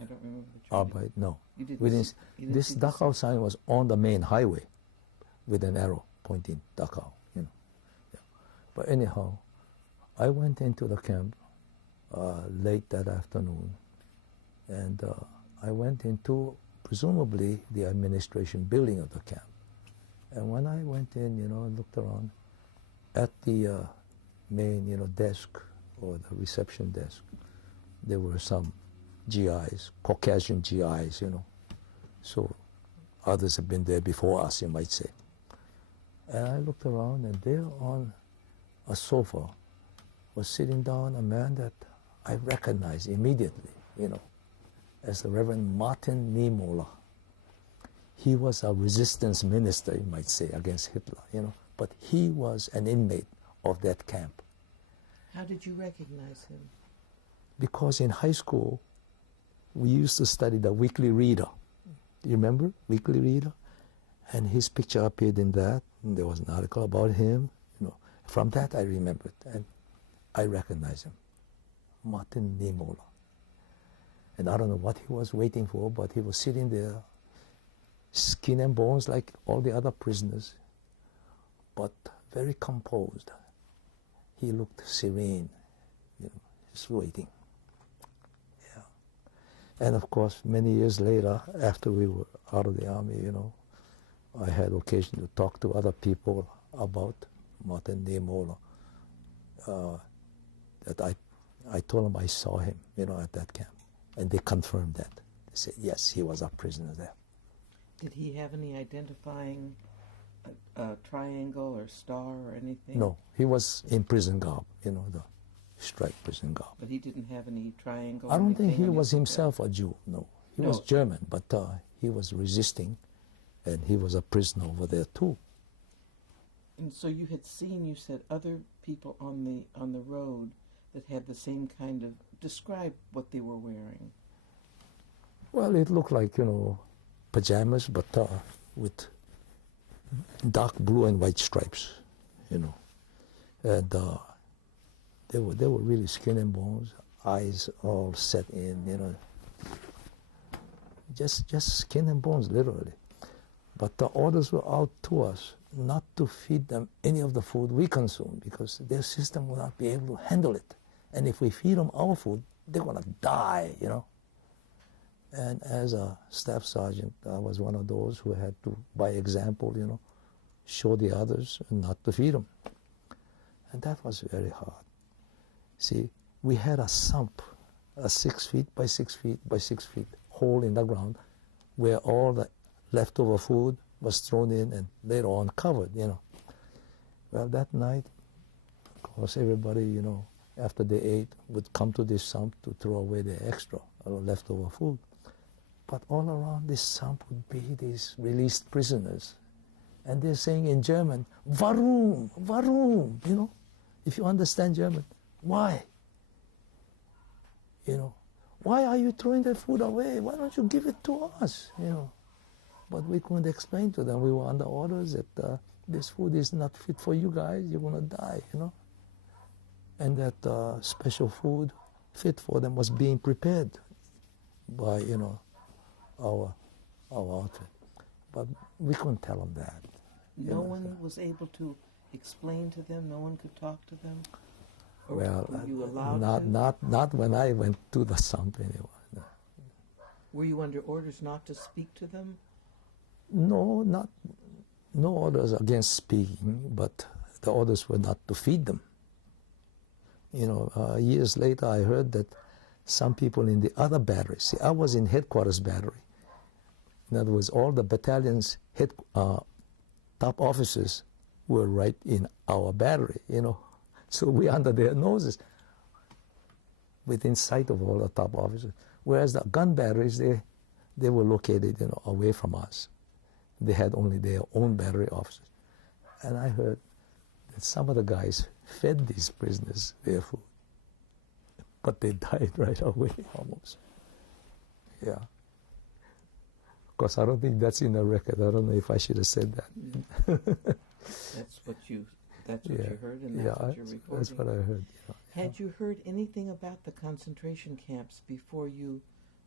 I don't remember the German. Arbeit, no. You didn't We didn't, see- you didn't this see the Dachau sign was on the main highway with an arrow pointing Dachau, you know. Yeah. But anyhow, I went into the camp late that afternoon, and I went into presumably the administration building of the camp. And when I went in, you know, and looked around, at the main, you know, desk or the reception desk, there were some GIs, Caucasian GIs, you know. So others have been there before us, you might say. And I looked around, and there on a sofa was sitting down a man that I recognized immediately, you know, as the Reverend Martin Niemöller. He was a resistance minister, you might say, against Hitler, you know, but he was an inmate of that camp. How did you recognize him? Because in high school, we used to study the Weekly Reader. Do you remember Weekly Reader? And his picture appeared in that, and there was an article about him, you know. From that I remembered, and I recognized him, Martin Niemöller. And I don't know what he was waiting for, but he was sitting there, skin and bones like all the other prisoners, but very composed. He looked serene, you know, just waiting. Yeah. And of course, many years later, after we were out of the army, you know, I had occasion to talk to other people about Martin Niemöller. That I told them I saw him, you know, at that camp. And they confirmed that. They said, yes, he was a prisoner there. Did he have any identifying triangle or star or anything? No, he was in prison garb, you know, the striped prison garb. But he didn't have any triangle? I or don't think anything he on was his forehead? himself a Jew, no. He was No. German, but he was resisting, and he was a prisoner over there too. And so you had seen, you said, other people on the road that had the same kind of, describe what they were wearing. Well, it looked like, you know, pajamas, but with dark blue and white stripes, you know. And they were really skin and bones, eyes all set in, you know. Just skin and bones, literally. But the orders were out to us not to feed them any of the food we consume, because their system will not be able to handle it. And if we feed them our food, they're going to die, you know. And as a staff sergeant, I was one of those who had to, by example, you know, show the others not to feed them. And that was very hard. See, we had a sump, a 6 feet by 6 feet by 6 feet hole in the ground, where all the leftover food was thrown in and later on covered, Well, that night, of course, everybody, after they ate, would come to this sump to throw away the extra or leftover food. But all around this sump would be these released prisoners. And they're saying in German, warum, warum, if you understand German, why? Why are you throwing the food away? Why don't you give it to us, But we couldn't explain to them. We were under orders that this food is not fit for you guys. You're going to die, And that special food fit for them was being prepared by, our outfit. But we couldn't tell them that. No one was able to explain to them? No one could talk to them? Or Well, were you allowed to? not when I went to the sump anyway. No. Were you under orders not to speak to them? No, no orders against speaking, but the orders were not to feed them. Years later I heard that some people in the other batteries, see, I was in headquarters battery. In other words, all the battalion's top officers were right in our battery, So we under their noses, within sight of all the top officers. Whereas the gun batteries, they were located, away from us. They had only their own battery officers. And I heard that some of the guys fed these prisoners their food. But they died right away, almost. Yeah. Of course, I don't think that's in the record. I don't know if I should have said that. Yeah. That's what you heard, and that's what you're reporting. That's what I heard. Had you heard anything about the concentration camps before you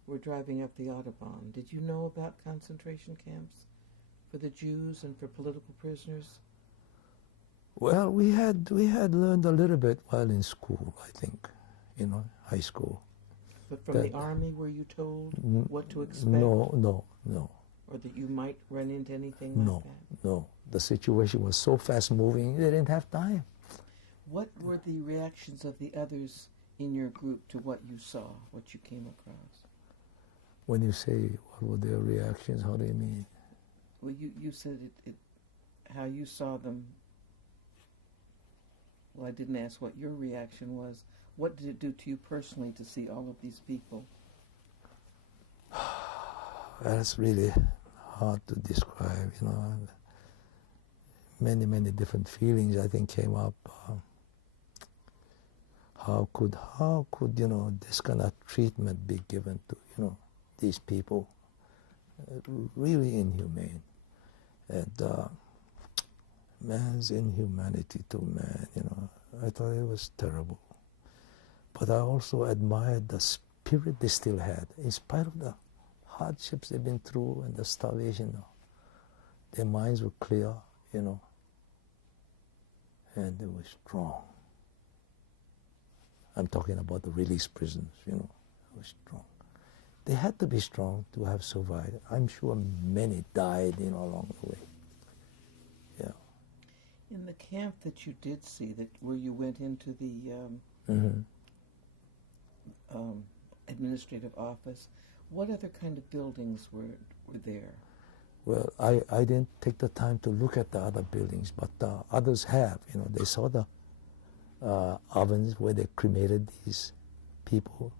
were driving up the Autobahn? Did you know about concentration camps for the Jews and for political prisoners? Well, we had learned a little bit while in school, I think, high school. But from the army, were you told what to expect? No. Or that you might run into anything like that? No. The situation was so fast moving, they didn't have time. What were the reactions of the others in your group to what you saw, what you came across? When you say what were their reactions, how do you mean? Well, you said how you saw them. Well, I didn't ask what your reaction was. What did it do to you personally to see all of these people? That's really hard to describe, Many, many different feelings, I think, came up. How could this kind of treatment be given to, these people? Really inhumane. And man's inhumanity to man, I thought it was terrible. But I also admired the spirit they still had, in spite of the hardships they've been through and the starvation. Their minds were clear, and they were strong. I'm talking about the released prisoners, they were strong. They had to be strong to have survived. I'm sure many died, along the way. Yeah. In the camp that you did see, where you went into the administrative office, what other kind of buildings were there? Well, I didn't take the time to look at the other buildings, but others have. They saw the ovens where they cremated these people,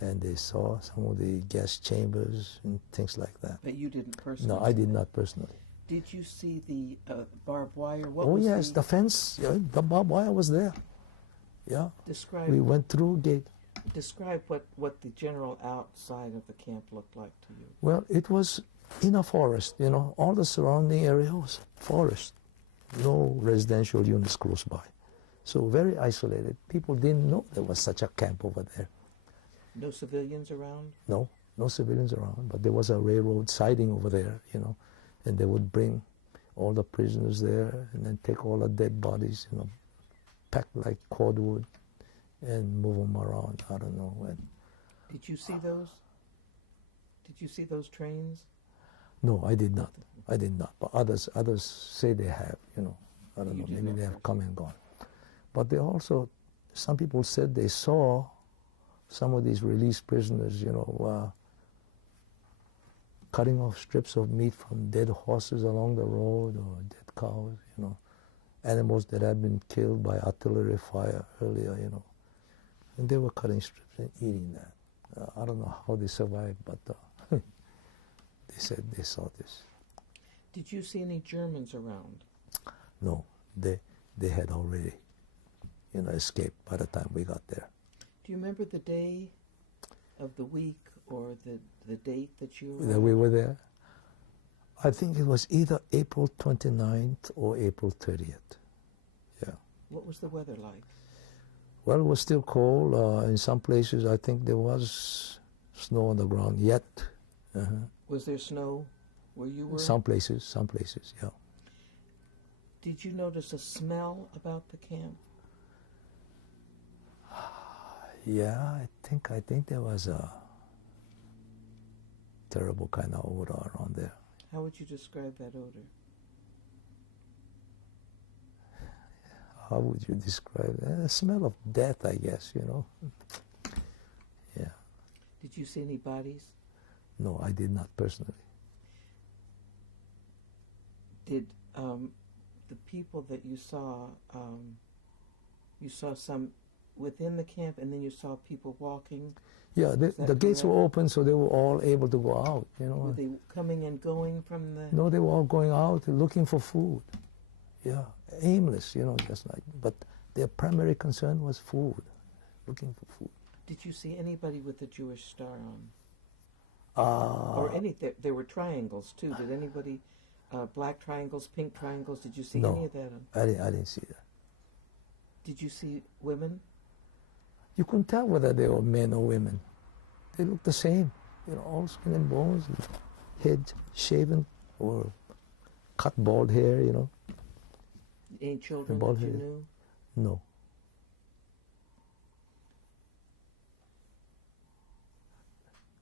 and they saw some of the gas chambers and things like that. But you didn't personally? No, I did not personally. Did you see the barbed wire? Yes, the fence, the barbed wire was there. Yeah. We went through a gate. Describe what the general outside of the camp looked like to you. Well, it was in a forest, all the surrounding area was forest. No residential units close by. So very isolated. People didn't know there was such a camp over there. No civilians around? No civilians around, but there was a railroad siding over there, and they would bring all the prisoners there and then take all the dead bodies, packed like cordwood and move them around. I don't know when. Did you see those? Did you see those trains? No, I did not. But others say they have, I don't know, maybe they have come and gone. But they also, some people said they saw some of these released prisoners, cutting off strips of meat from dead horses along the road or dead cows, you know, animals that had been killed by artillery fire earlier, you know. And they were cutting strips and eating that. I don't know how they survived, but they said they saw this. Did you see any Germans around? No, they had already, you know, escaped by the time we got there. Do you remember the day of the week or the date that you That we were there? I think it was either April 29th or April 30th. Yeah. What was the weather like? Well, it was still cold. In some places, I think there was snow on the ground yet. Was there snow where you were? Some places, yeah. Did you notice a smell about the camp? Yeah, I think there was a terrible kind of odor around there. How would you describe that odor? How would you describe it? A smell of death, I guess, you know. Yeah. Did you see any bodies? No, I did not personally. Did the people that you saw some within the camp, and then you saw people walking? Yeah, the gates were correct? open, so they were all able to go out, you know. Were they coming and going from the... No, they were all going out looking for food. Yeah, aimless, you know, just like. But their primary concern was food, looking for food. Did you see anybody with a Jewish star on? Or any? There were triangles too. Did anybody? Black triangles, pink triangles. Did you see No, any of that on? I didn't see that. Did you see women? You couldn't tell whether they were men or women. They looked the same, you know, all skin and bones, head shaven or cut bald hair, you know. Any children Bald that you head. knew? No.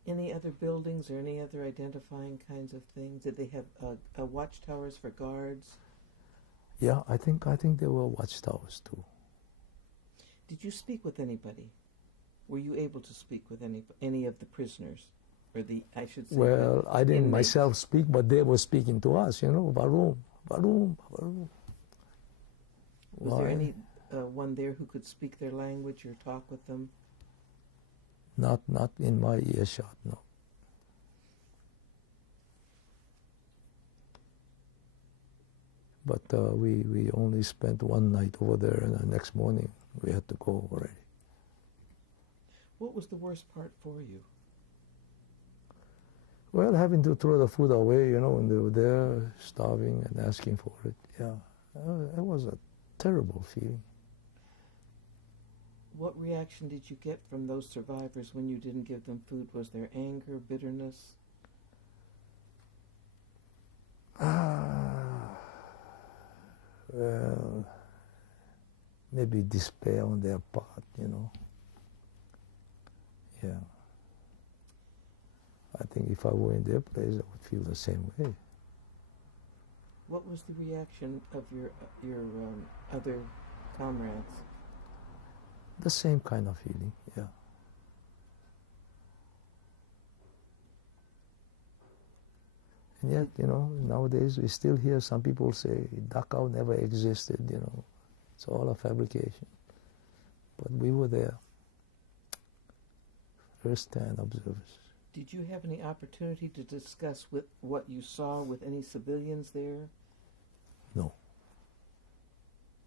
Any other buildings or any other identifying kinds of things? Did they have watchtowers for guards? Yeah, I think there were watchtowers too. Did you speak with anybody? Were you able to speak with any of the prisoners, or I should say? Well, I didn't inmates? myself speak, but they were speaking to us, you know, Barum, Barum, Barum. Was there any one there who could speak their language or talk with them? Not in my earshot, no. But we only spent one night over there, and the next morning we had to go already. What was the worst part for you? Well, having to throw the food away, you know, when they were there, starving and asking for it. Yeah, it was a terrible feeling. What reaction did you get from those survivors when you didn't give them food? Was there anger, bitterness? Well, maybe despair on their part, you know. Yeah. I think if I were in their place, I would feel the same way. What was the reaction of your other comrades? The same kind of feeling, yeah. And yet, you know, nowadays we still hear some people say Dachau never existed, you know. It's all a fabrication. But we were there, first-hand observers. Did you have any opportunity to discuss with what you saw with any civilians there? No.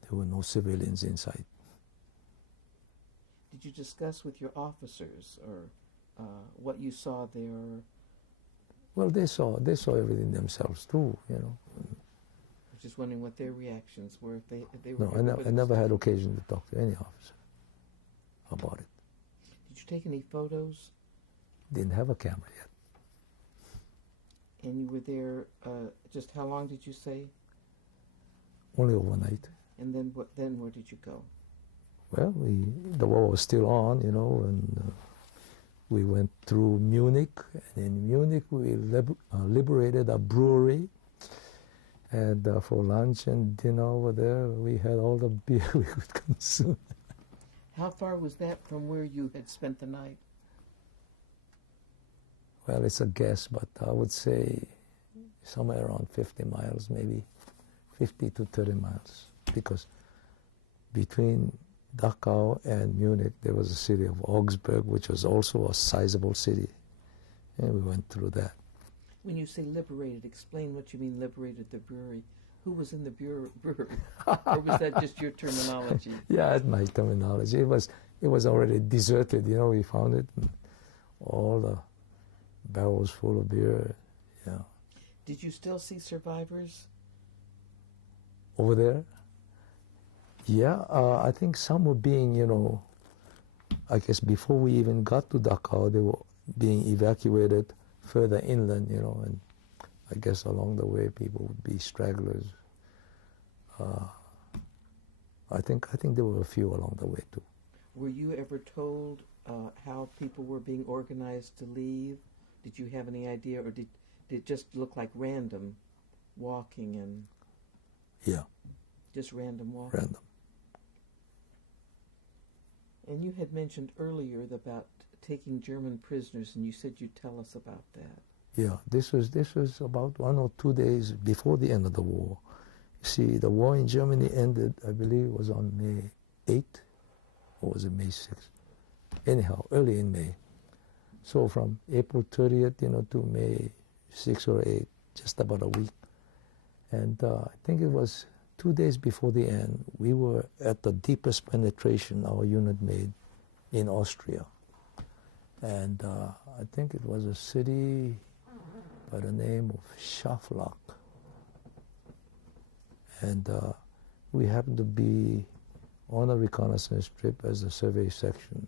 There were no civilians inside. Did you discuss with your officers or what you saw there? Well, they saw everything themselves too, you know. I was just wondering what their reactions were, if they were. No, I never had occasion to talk to any officer about it. Did you take any photos? Didn't have a camera yet. And you were there. Just how long did you say? Only overnight. And then what? Then where did you go? Well, the war was still on, you know, and we went through Munich, and in Munich we liberated a brewery, and for lunch and dinner over there we had all the beer we could consume. How far was that from where you had spent the night? Well, it's a guess, but I would say somewhere around 50 miles, maybe 50 to 30 miles, because between Dachau and Munich, there was a city of Augsburg, which was also a sizable city, and we went through that. When you say liberated, explain what you mean liberated the brewery. Who was in the brewery? Or was that just your terminology? Yeah, that's my terminology. It was already deserted, you know, we found it, and all the barrels full of beer, yeah. Did you still see survivors? Over there? Yeah, I think some were being, you know, I guess before we even got to Dachau, they were being evacuated further inland, you know, and I guess along the way people would be stragglers. I think there were a few along the way too. Were you ever told how people were being organized to leave? Did you have any idea, or did it just look like random walking and Yeah, just random walking? random. And you had mentioned earlier about taking German prisoners, and you said you'd tell us about that. Yeah, this was about 1 or 2 days before the end of the war. You see, the war in Germany ended, I believe, it was on May 8th, or was it May 6th? Anyhow, early in May. So from April 30th, you know, to May 6th or 8th, just about a week. And I think it was 2 days before the end, we were at the deepest penetration our unit made in Austria. And I think it was a city by the name of Schaflach. And we happened to be on a reconnaissance trip as a survey section.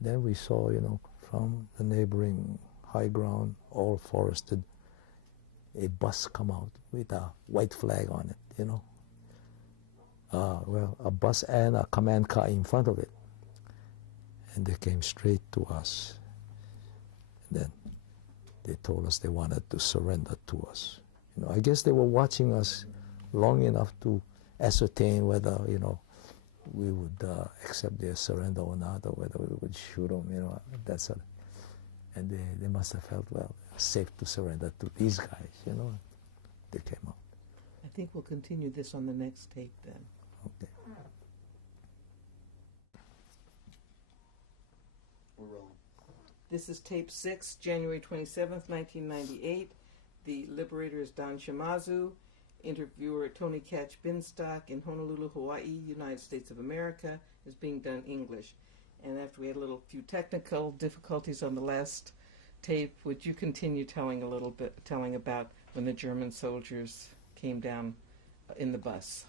Then we saw, you know, from the neighboring high ground, all forested, a bus come out with a white flag on it, you know. Well, a bus and a command car in front of it. And they came straight to us. And then they told us they wanted to surrender to us. You know, I guess they were watching us long enough to ascertain whether, you know, we would accept their surrender or not, or whether we would shoot them, you know, that sort of. And they must have felt, well, safe to surrender to these guys, you know. They came out. I think we'll continue this on the next tape then. Okay. We're rolling. This is tape 6, January 27th, 1998. The liberator is Don Shimazu. Interviewer Tony Catch Binstock in Honolulu, Hawaii, United States of America, is being done English. And after we had a few technical difficulties on the last tape, would you continue telling about when the German soldiers came down in the bus?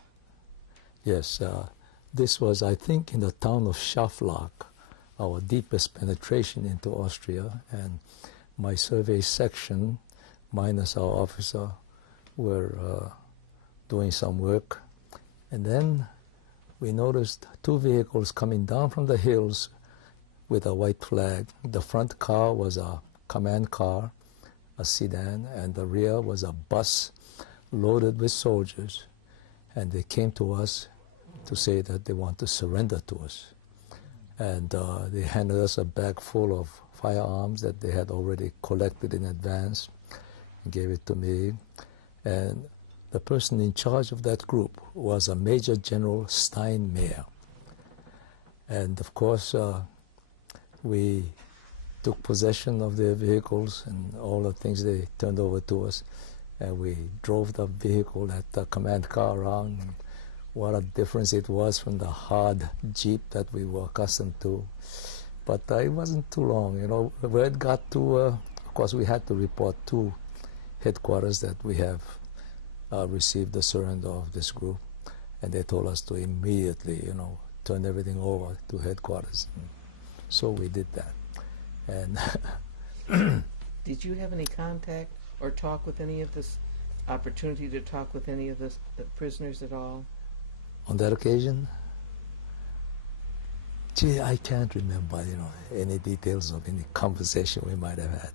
Yes, this was, I think, in the town of Schaflach, our deepest penetration into Austria, and my survey section, minus our officer, were doing some work. And then we noticed 2 vehicles coming down from the hills with a white flag. The front car was a command car, a sedan, and the rear was a bus loaded with soldiers. And they came to us to say that they want to surrender to us. And they handed us a bag full of firearms that they had already collected in advance and gave it to me. And the person in charge of that group was a Major General Steinmeier. And of course, we took possession of their vehicles and all the things they turned over to us. And we drove the vehicle, that command car, around. And what a difference it was from the hard Jeep that we were accustomed to. But it wasn't too long, you know. When it got to, of course, we had to report to headquarters that we have received the surrender of this group. And they told us to immediately, you know, turn everything over to headquarters. And so we did that. And did you have any contact or talk with any of this opportunity to talk with any of the prisoners at all? On that occasion? Gee, I can't remember, you know, any details of any conversation we might have had.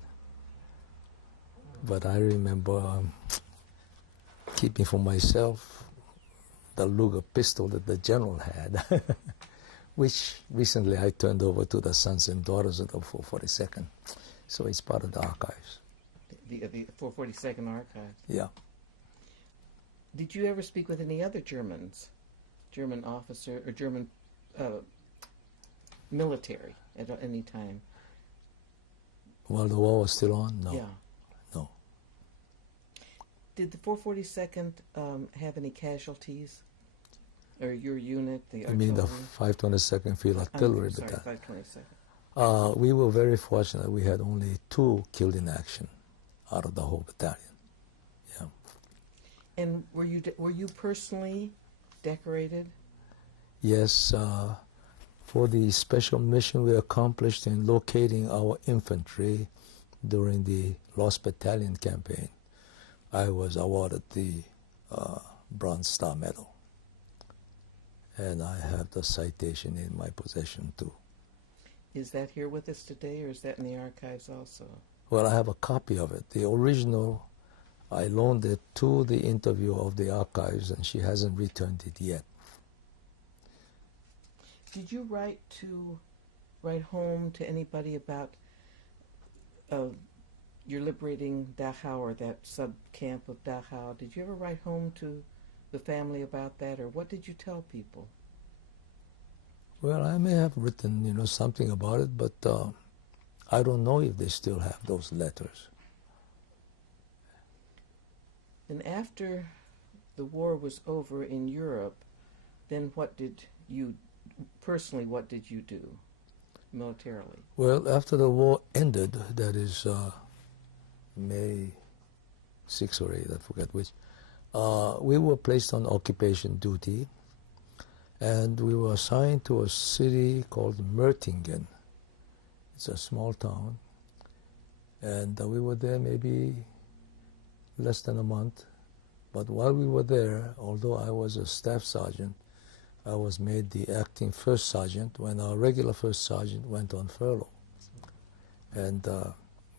But I remember keeping for myself the Luger pistol that the general had, which recently I turned over to the sons and daughters of the 442nd. So it's part of the archives. The 442nd Archives. Yeah. Did you ever speak with any other Germans, German officer or German military at any time? While the war was still on? No. Yeah. No. Did the 442nd have any casualties? Or your unit, the I mean the artillery? 522nd Field Artillery Sorry, Battalion. 522nd. We were very fortunate. We had only 2 killed in action out of the whole battalion. Yeah. And were you personally decorated? Yes. For the special mission we accomplished in locating our infantry during the Lost Battalion campaign, I was awarded the Bronze Star Medal. And I have the citation in my possession too. Is that here with us today, or is that in the archives also? Well, I have a copy of it. The original, I loaned it to the interviewer of the archives, and she hasn't returned it yet. Did you write home to anybody about you're liberating Dachau, or that sub-camp of Dachau? Did you ever write home to the family about that, or what did you tell people? Well, I may have written, something about it, but I don't know if they still have those letters. And after the war was over in Europe, then what did you do militarily? Well, after the war ended, that is May 6 or 8, I forget which, we were placed on occupation duty, and we were assigned to a city called Mertingen. It's a small town, and we were there maybe less than a month. But while we were there, although I was a staff sergeant, I was made the acting first sergeant when our regular first sergeant went on furlough. And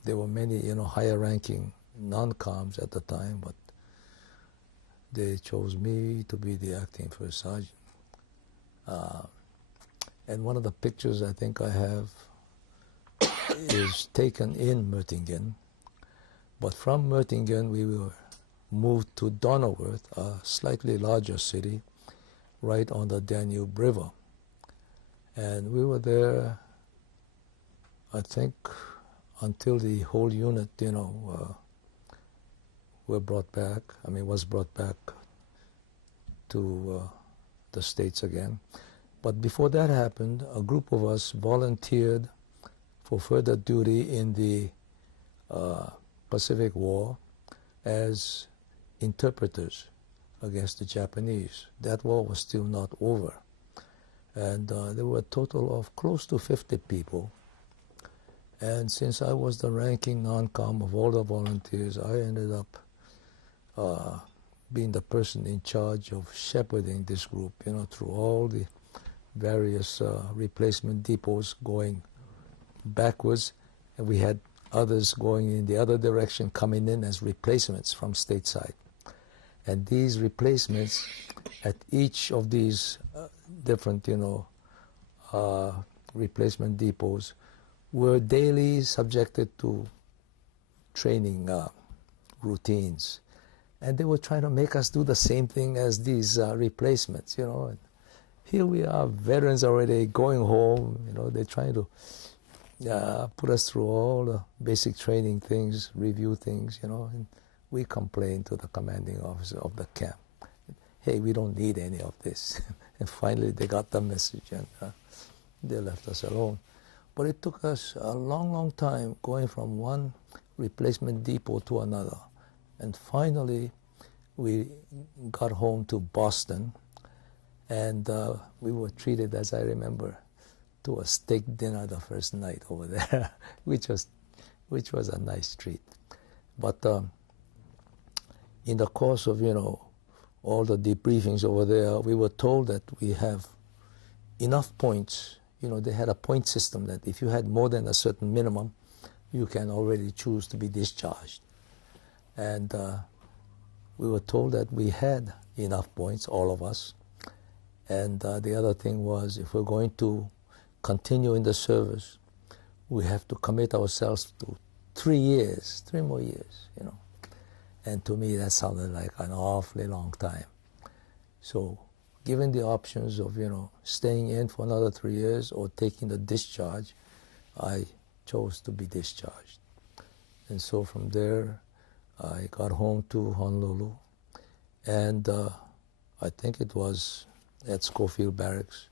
there were many, higher-ranking non-coms at the time, but they chose me to be the acting first sergeant. And one of the pictures I think I have is taken in Mertingen. But from Mertingen, we were moved to Donauwörth, a slightly larger city, right on the Danube River. And we were there, I think, until the whole unit, was brought back to the States again. But before that happened, a group of us volunteered for further duty in the Pacific War as interpreters against the Japanese. That war was still not over. And there were a total of close to 50 people. And since I was the ranking non-com of all the volunteers, I ended up being the person in charge of shepherding this group, through all the various replacement depots going backwards. And we had others going in the other direction, coming in as replacements from stateside. And these replacements at each of these different, replacement depots were daily subjected to training routines. And they were trying to make us do the same thing as these replacements, And here we are, veterans already going home, they're trying to put us through all the basic training things, review things, and we complained to the commanding officer of the camp. Hey, we don't need any of this. And finally they got the message, and they left us alone. But it took us a long, long time going from one replacement depot to another. And finally we got home to Boston, and we were treated, as I remember, to a steak dinner the first night over there, which was a nice treat. But in the course of, all the debriefings over there, we were told that we have enough points. They had a point system that if you had more than a certain minimum, you can already choose to be discharged. And we were told that we had enough points, all of us. And the other thing was, if we're going to continue in the service, we have to commit ourselves to 3 years, 3 more years, you know. And to me, that sounded like an awfully long time. So, given the options of, you know, staying in for another 3 years or taking the discharge, I chose to be discharged. And so from there, I got home to Honolulu, and I think it was at Schofield Barracks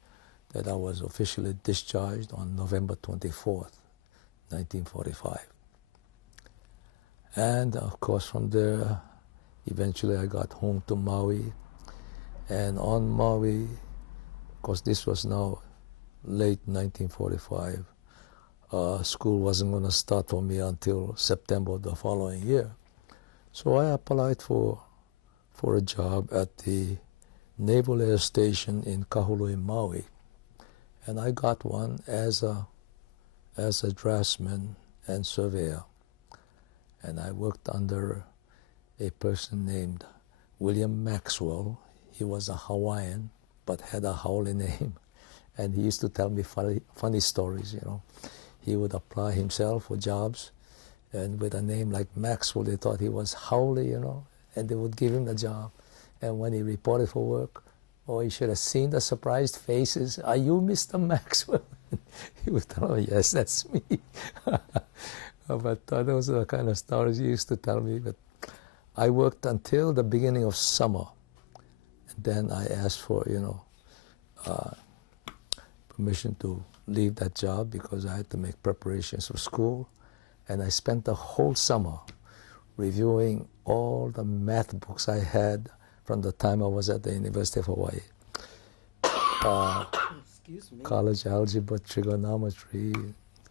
that I was officially discharged on November 24th, 1945. And of course from there, eventually I got home to Maui. And on Maui, of course this was now late 1945, school wasn't going to start for me until September the following year. So I applied for a job at the Naval Air Station in Kahului, Maui. And I got one as a draftsman and surveyor. And I worked under a person named William Maxwell. He was a Hawaiian, but had a haole name. And he used to tell me funny stories, you know. He would apply himself for jobs, and with a name like Maxwell, they thought he was haole, you know, and they would give him the job. And when he reported for work, oh, you should have seen the surprised faces. Are you Mr. Maxwell? He would tell me, yes, that's me. But those are the kind of stories he used to tell me. But I worked until the beginning of summer. And then I asked for, you know, permission to leave that job because I had to make preparations for school. And I spent the whole summer reviewing all the math books I had from the time I was at the University of Hawaii. Excuse me. College algebra, trigonometry,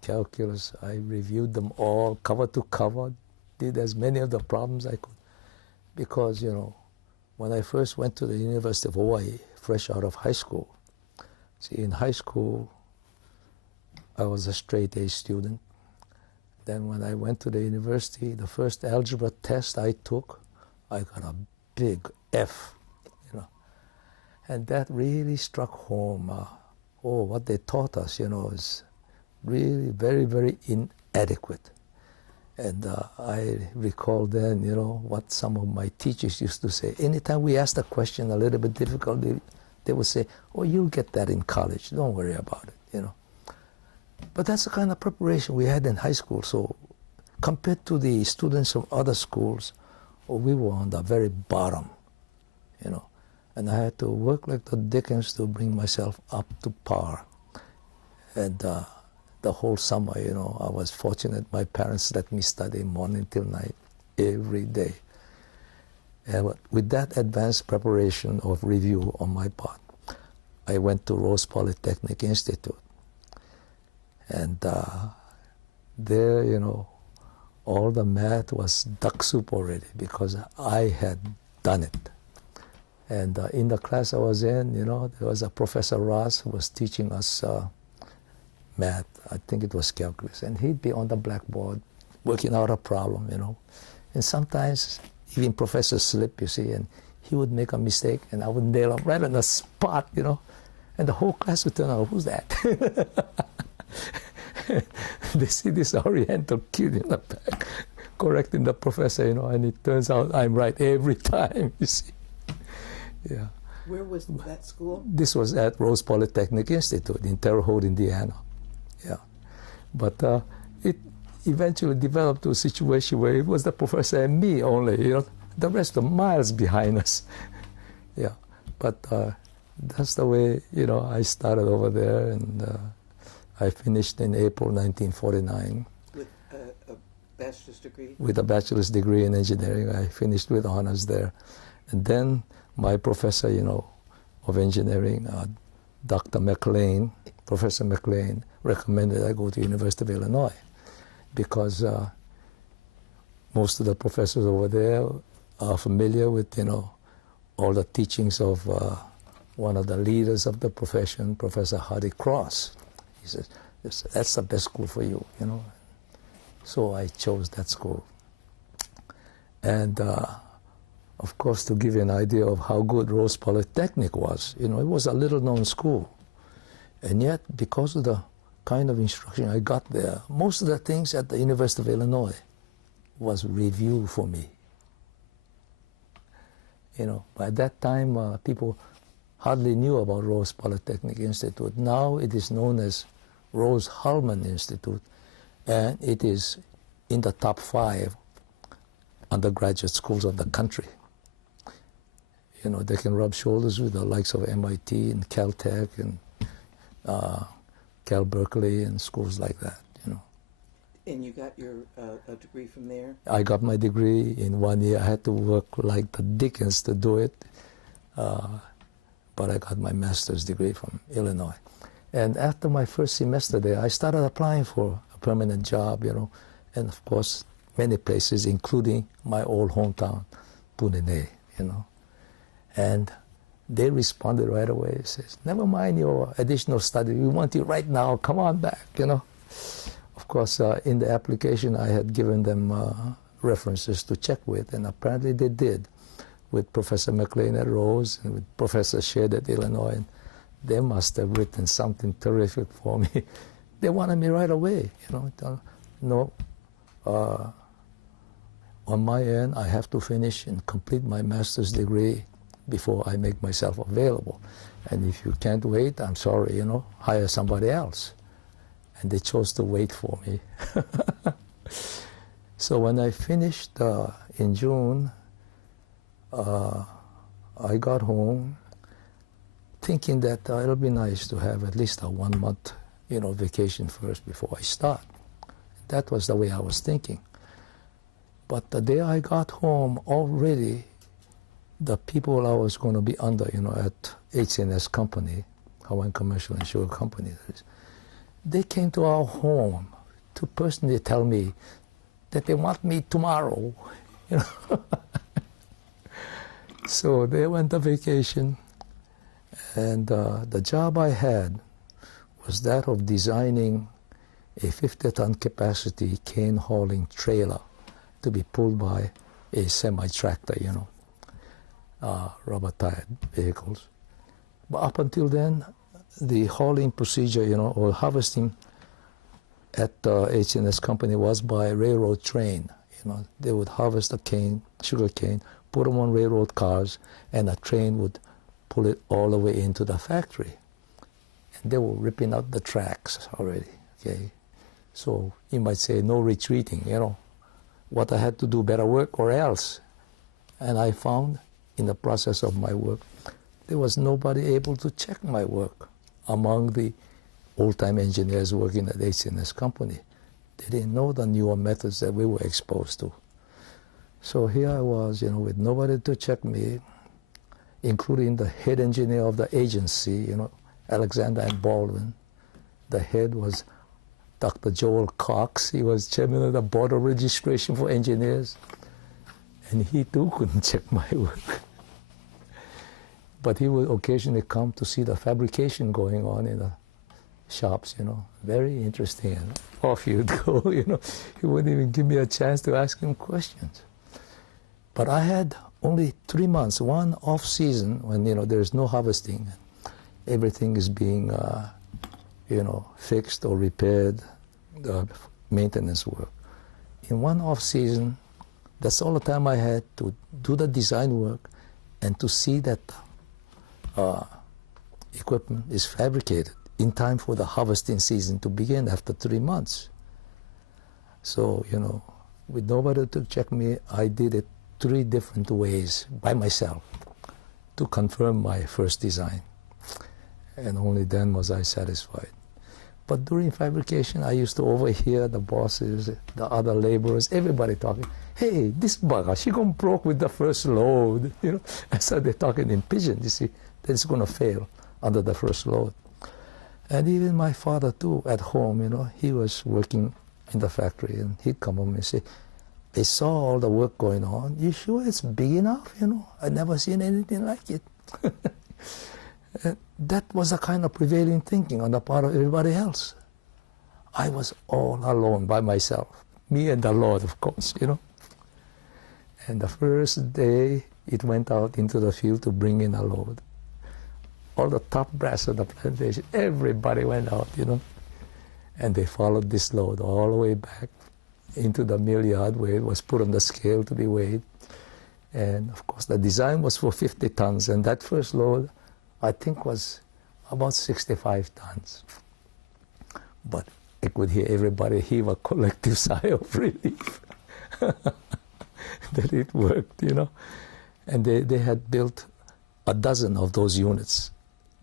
calculus. I reviewed them all cover to cover, did as many of the problems I could. Because, you know, when I first went to the University of Hawaii, fresh out of high school, see, in high school, I was a straight A student. Then when I went to the university, the first algebra test I took, I got a big F, you know. And that really struck home. What they taught us, you know, is really very, very inadequate. And I recall then, you know, what some of my teachers used to say. Anytime we asked a question a little bit difficult, they would say, oh, you'll get that in college. Don't worry about it, you know. But that's the kind of preparation we had in high school. So compared to the students from other schools, we were on the very bottom, you know. And I had to work like the dickens to bring myself up to par. And the whole summer, you know, I was fortunate. My parents let me study morning till night every day. And with that advanced preparation of review on my part, I went to Rose Polytechnic Institute. And there, you know, all the math was duck soup already because I had done it. And in the class I was in, you know, there was a Professor Ross who was teaching us math. I think it was calculus. And he'd be on the blackboard working out a problem, you know. And sometimes even Professor slip, you see, and he would make a mistake and I would nail him right on the spot, you know. And the whole class would turn out, who's that? They see this Oriental kid in the back correcting the professor, you know, and it turns out I'm right every time, you see. Yeah. Where was that school? This was at Rose Polytechnic Institute in Terre Haute, Indiana. Yeah. But it eventually developed to a situation where it was the professor and me only, you know, the rest are miles behind us. Yeah. But that's the way, you know, I started over there, and I finished in April 1949. With a bachelor's degree? With a bachelor's degree in engineering. I finished with honors there. And then my professor, you know, of engineering, Dr. McLean, Professor McLean, recommended I go to University of Illinois because most of the professors over there are familiar with, you know, all the teachings of one of the leaders of the profession, Professor Hardy Cross. He says, that's the best school for you, you know. So I chose that school. And of course, to give you an idea of how good Rose Polytechnic was, you know, it was a little-known school. And yet, because of the kind of instruction I got there, most of the things at the University of Illinois was review for me. You know, by that time, people hardly knew about Rose Polytechnic Institute. Now it is known as Rose-Hulman Institute, and it is in the top 5 undergraduate schools of the country. You know, they can rub shoulders with the likes of MIT and Caltech and Cal Berkeley and schools like that, you know. And you got your a degree from there? I got my degree in 1 year. I had to work like the dickens to do it, but I got my master's degree from Illinois. And after my first semester there, I started applying for a permanent job, you know, and of course, many places, including my old hometown, Punene, you know. And they responded right away. Says, never mind your additional study. We want you right now. Come on back, you know. Of course, in the application, I had given them references to check with, and apparently they did, with Professor McLean at Rose and with Professor Shedd at Illinois. And they must have written something terrific for me. They wanted me right away, you know. On my end, I have to finish and complete my master's degree before I make myself available. And if you can't wait, I'm sorry, you know, hire somebody else. And they chose to wait for me. So when I finished in June, I got home thinking that it'll be nice to have at least a 1 month, you know, vacation first before I start. That was the way I was thinking. But the day I got home, already the people I was going to be under, you know, at H&S Company, Hawaiian Commercial and Sugar Company, they came to our home to personally tell me that they want me tomorrow, you know. So they went on vacation, and the job I had was that of designing a 50-ton capacity cane hauling trailer to be pulled by a semi-tractor, you know, rubber-tired vehicles. But up until then, the hauling procedure, you know, or harvesting at H&S Company was by railroad train. You know, they would harvest the cane, sugar cane, put them on railroad cars, and a train would pull it all the way into the factory. And they were ripping out the tracks already, okay? So you might say no retreating, you know. What I had to do, better work or else. And I found in the process of my work, there was nobody able to check my work among the old-time engineers working at H&S Company. They didn't know the newer methods that we were exposed to. So here I was, you know, with nobody to check me, including the head engineer of the agency, you know, Alexander and Baldwin. The head was Dr. Joel Cox. He was chairman of the Board of Registration for Engineers. And he too couldn't check my work. But he would occasionally come to see the fabrication going on in the shops, you know. Very interesting. And off he would go, you know. He wouldn't even give me a chance to ask him questions. But I had only 3 months, one off season when, you know, there's no harvesting. Everything is being, you know, fixed or repaired, the maintenance work. In one off season, that's all the time I had to do the design work and to see that equipment is fabricated in time for the harvesting season to begin after 3 months. So, you know, with nobody to check me, I did it 3 different ways by myself to confirm my first design. And only then was I satisfied. But during fabrication, I used to overhear the bosses, the other laborers, everybody talking, hey, this bugger, she gonna broke with the first load, you know. And so they're talking in pidgin, you see, that it's gonna fail under the first load. And even my father too, at home, you know, he was working in the factory, and he'd come home and say, I saw all the work going on, you sure it's big enough, you know? I've never seen anything like it. And that was the kind of prevailing thinking on the part of everybody else. I was all alone by myself, me and the Lord, of course, you know. And the first day it went out into the field to bring in a load, all the top brass of the plantation, everybody went out, you know. And they followed this load all the way back into the mill yard where it was put on the scale to be weighed. And of course, the design was for 50 tons, and that first load, I think, was about 65 tons. But I could hear everybody heave a collective sigh of relief that it worked, you know. And they had built a dozen of those units,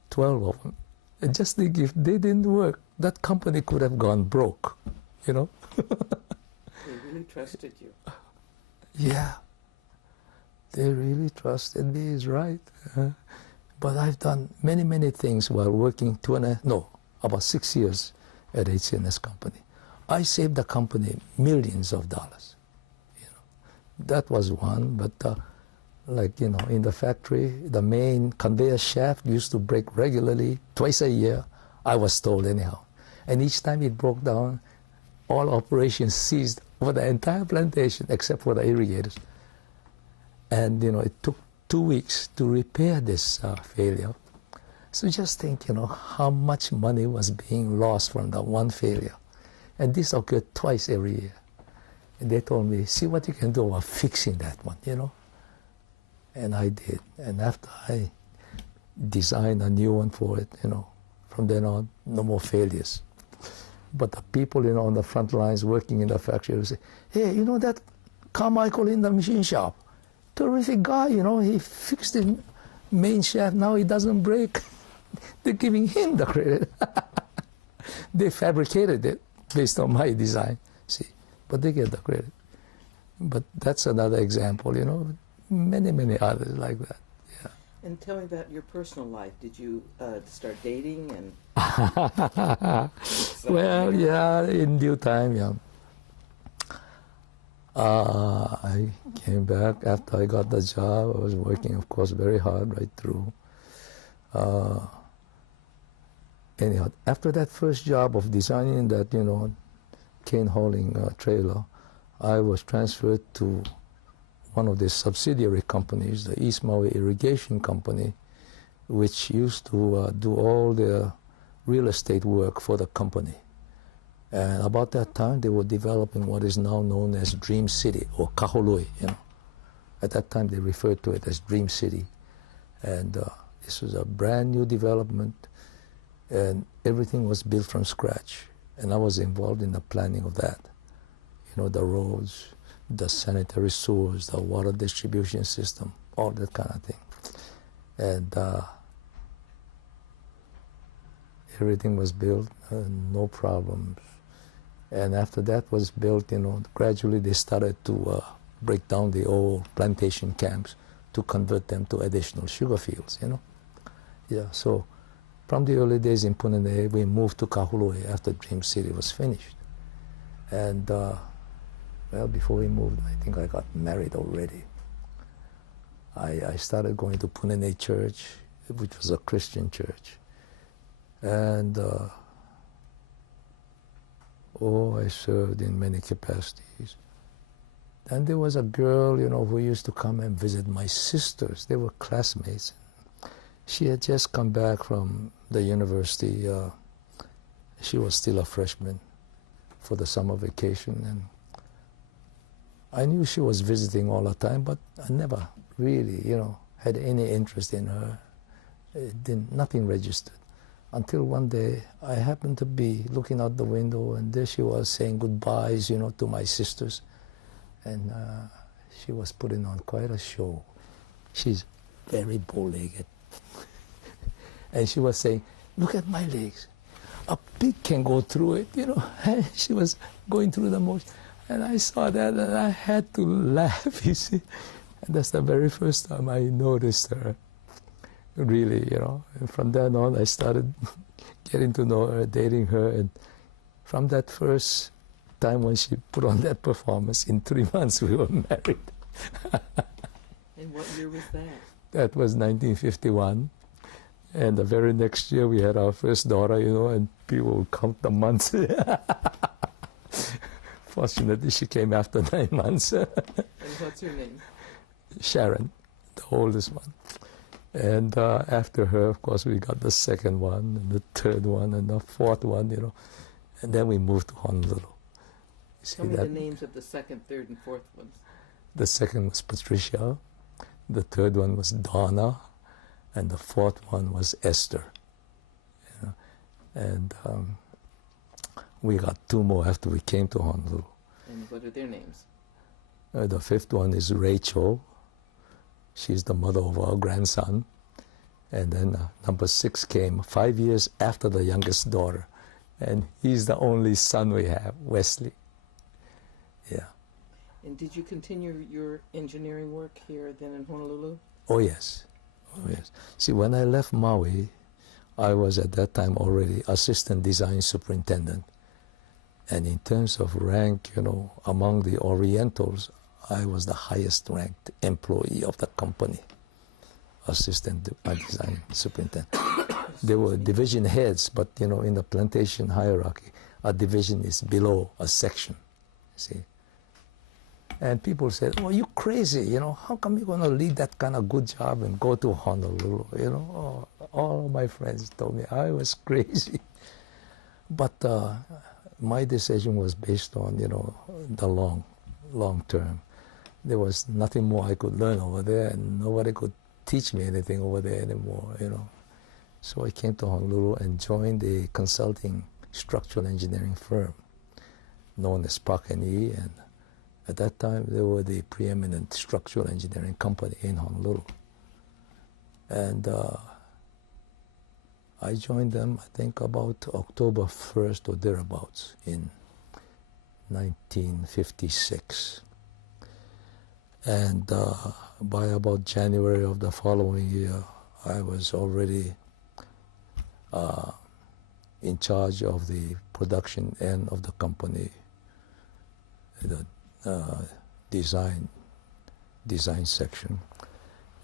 12 of them. And just think, if they didn't work, that company could have gone broke, you know. They really trusted you. Yeah, they really trusted me, is right. But I've done many, many things while working about 6 years at HCNS company. I saved the company millions of dollars. You know, that was one. But in the factory, the main conveyor shaft used to break regularly, twice a year. I was told anyhow. And each time it broke down, all operations ceased for the entire plantation except for the irrigators. And it took 2 weeks to repair this failure. So just think, how much money was being lost from that one failure. And this occurred twice every year. And they told me, see what you can do about fixing that one, And I did. And after I designed a new one for it, from then on, no more failures. But the people, on the front lines working in the factory would say, hey, that Carmichael in the machine shop, terrific guy, he fixed the main shaft, now it doesn't break. They're giving him the credit. They fabricated it based on my design, see, but they get the credit. But that's another example, many, many others like that. Yeah. And tell me about your personal life. Did you start dating and? Well, yeah, in due time, yeah. I came back after I got the job. I was working, of course, very hard right through. Anyhow, after that first job of designing that, cane hauling trailer, I was transferred to one of the subsidiary companies, the East Maui Irrigation Company, which used to do all the real estate work for the company. And about that time, they were developing what is now known as Dream City, or Kahului, At that time, they referred to it as Dream City. And this was a brand new development, and everything was built from scratch. And I was involved in the planning of that. The roads, the sanitary sewers, the water distribution system, all that kind of thing. And everything was built, no problems. And after that was built, gradually they started to break down the old plantation camps to convert them to additional sugar fields, Yeah, so from the early days in Punane, we moved to Kahului after Dream City was finished. And, before we moved, I think I got married already. I started going to Punane Church, which was a Christian church. And, I served in many capacities. And there was a girl, who used to come and visit my sisters. They were classmates. She had just come back from the university. She was still a freshman for the summer vacation. And I knew she was visiting all the time, but I never really, had any interest in her. Nothing registered. Until one day, I happened to be looking out the window, and there she was saying goodbyes, to my sisters. And she was putting on quite a show. She's very bow-legged. And she was saying, look at my legs. A pig can go through it, And she was going through the motion. And I saw that, and I had to laugh, you see. And that's the very first time I noticed her. Really, And from then on, I started getting to know her, dating her. And from that first time when she put on that performance, in 3 months we were married. And what year was that? That was 1951. And the very next year we had our first daughter, and people would count the months. Fortunately, she came after 9 months. And what's her name? Sharon, the oldest one. And after her, of course, we got the second one, and the third one, and the fourth one, And then we moved to Honolulu. You see Tell me that? the names of the second, third, and fourth ones. The second was Patricia, the third one was Donna, and the fourth one was Esther. You know? And we got two more after we came to Honolulu. And what are their names? The fifth one is Rachel. She's the mother of our grandson. And then number 6 came 5 years after the youngest daughter. And he's the only son we have, Wesley. Yeah. And did you continue your engineering work here then in Honolulu? Oh, yes. Oh, yes. See, when I left Maui, I was at that time already assistant design superintendent. And in terms of rank, you know, among the Orientals, I was the highest ranked employee of the company, assistant design superintendent. They were division heads, but, you know, in the plantation hierarchy, a division is below a section, see. And people said, "Oh, you crazy, you know, how come you're going to leave that kind of good job and go to Honolulu?" You know, all of my friends told me I was crazy. But my decision was based on, you know, the long term. There was nothing more I could learn over there, and nobody could teach me anything over there anymore, you know. So I came to Honolulu and joined a consulting structural engineering firm known as Park and E, and at that time they were the preeminent structural engineering company in Honolulu. And I joined them, I think, about October 1st or thereabouts in 1956. And by about January of the following year, I was already in charge of the production end of the company, the design section.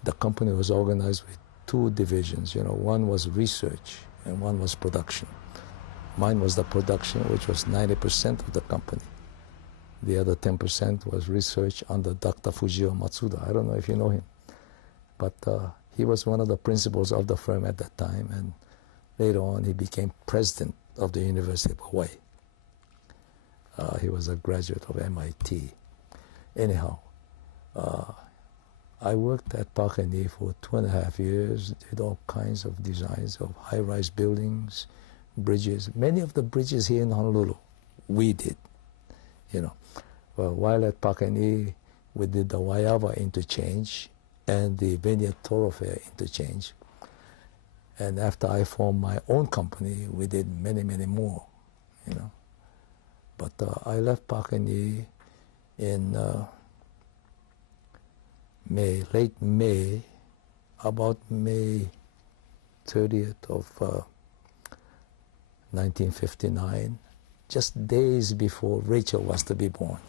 The company was organized with 2 divisions. You know, one was research and one was production. Mine was the production, which was 90% of the company. The other 10% was research under Dr. Fujio Matsuda. I don't know if you know him, but he was one of the principals of the firm at that time, and later on he became president of the University of Hawaii. He was a graduate of MIT. Anyhow, I worked at Park and E for 2.5 years, did all kinds of designs of high-rise buildings, bridges. Many of the bridges here in Honolulu, we did, you know. Well, while at Park and E, we did the Waiawa interchange and the Vineyard Thoroughfare interchange. And after I formed my own company, we did many, many more, you know. But I left Park and E in late May, about May 30th of 1959, just days before Rachel was to be born.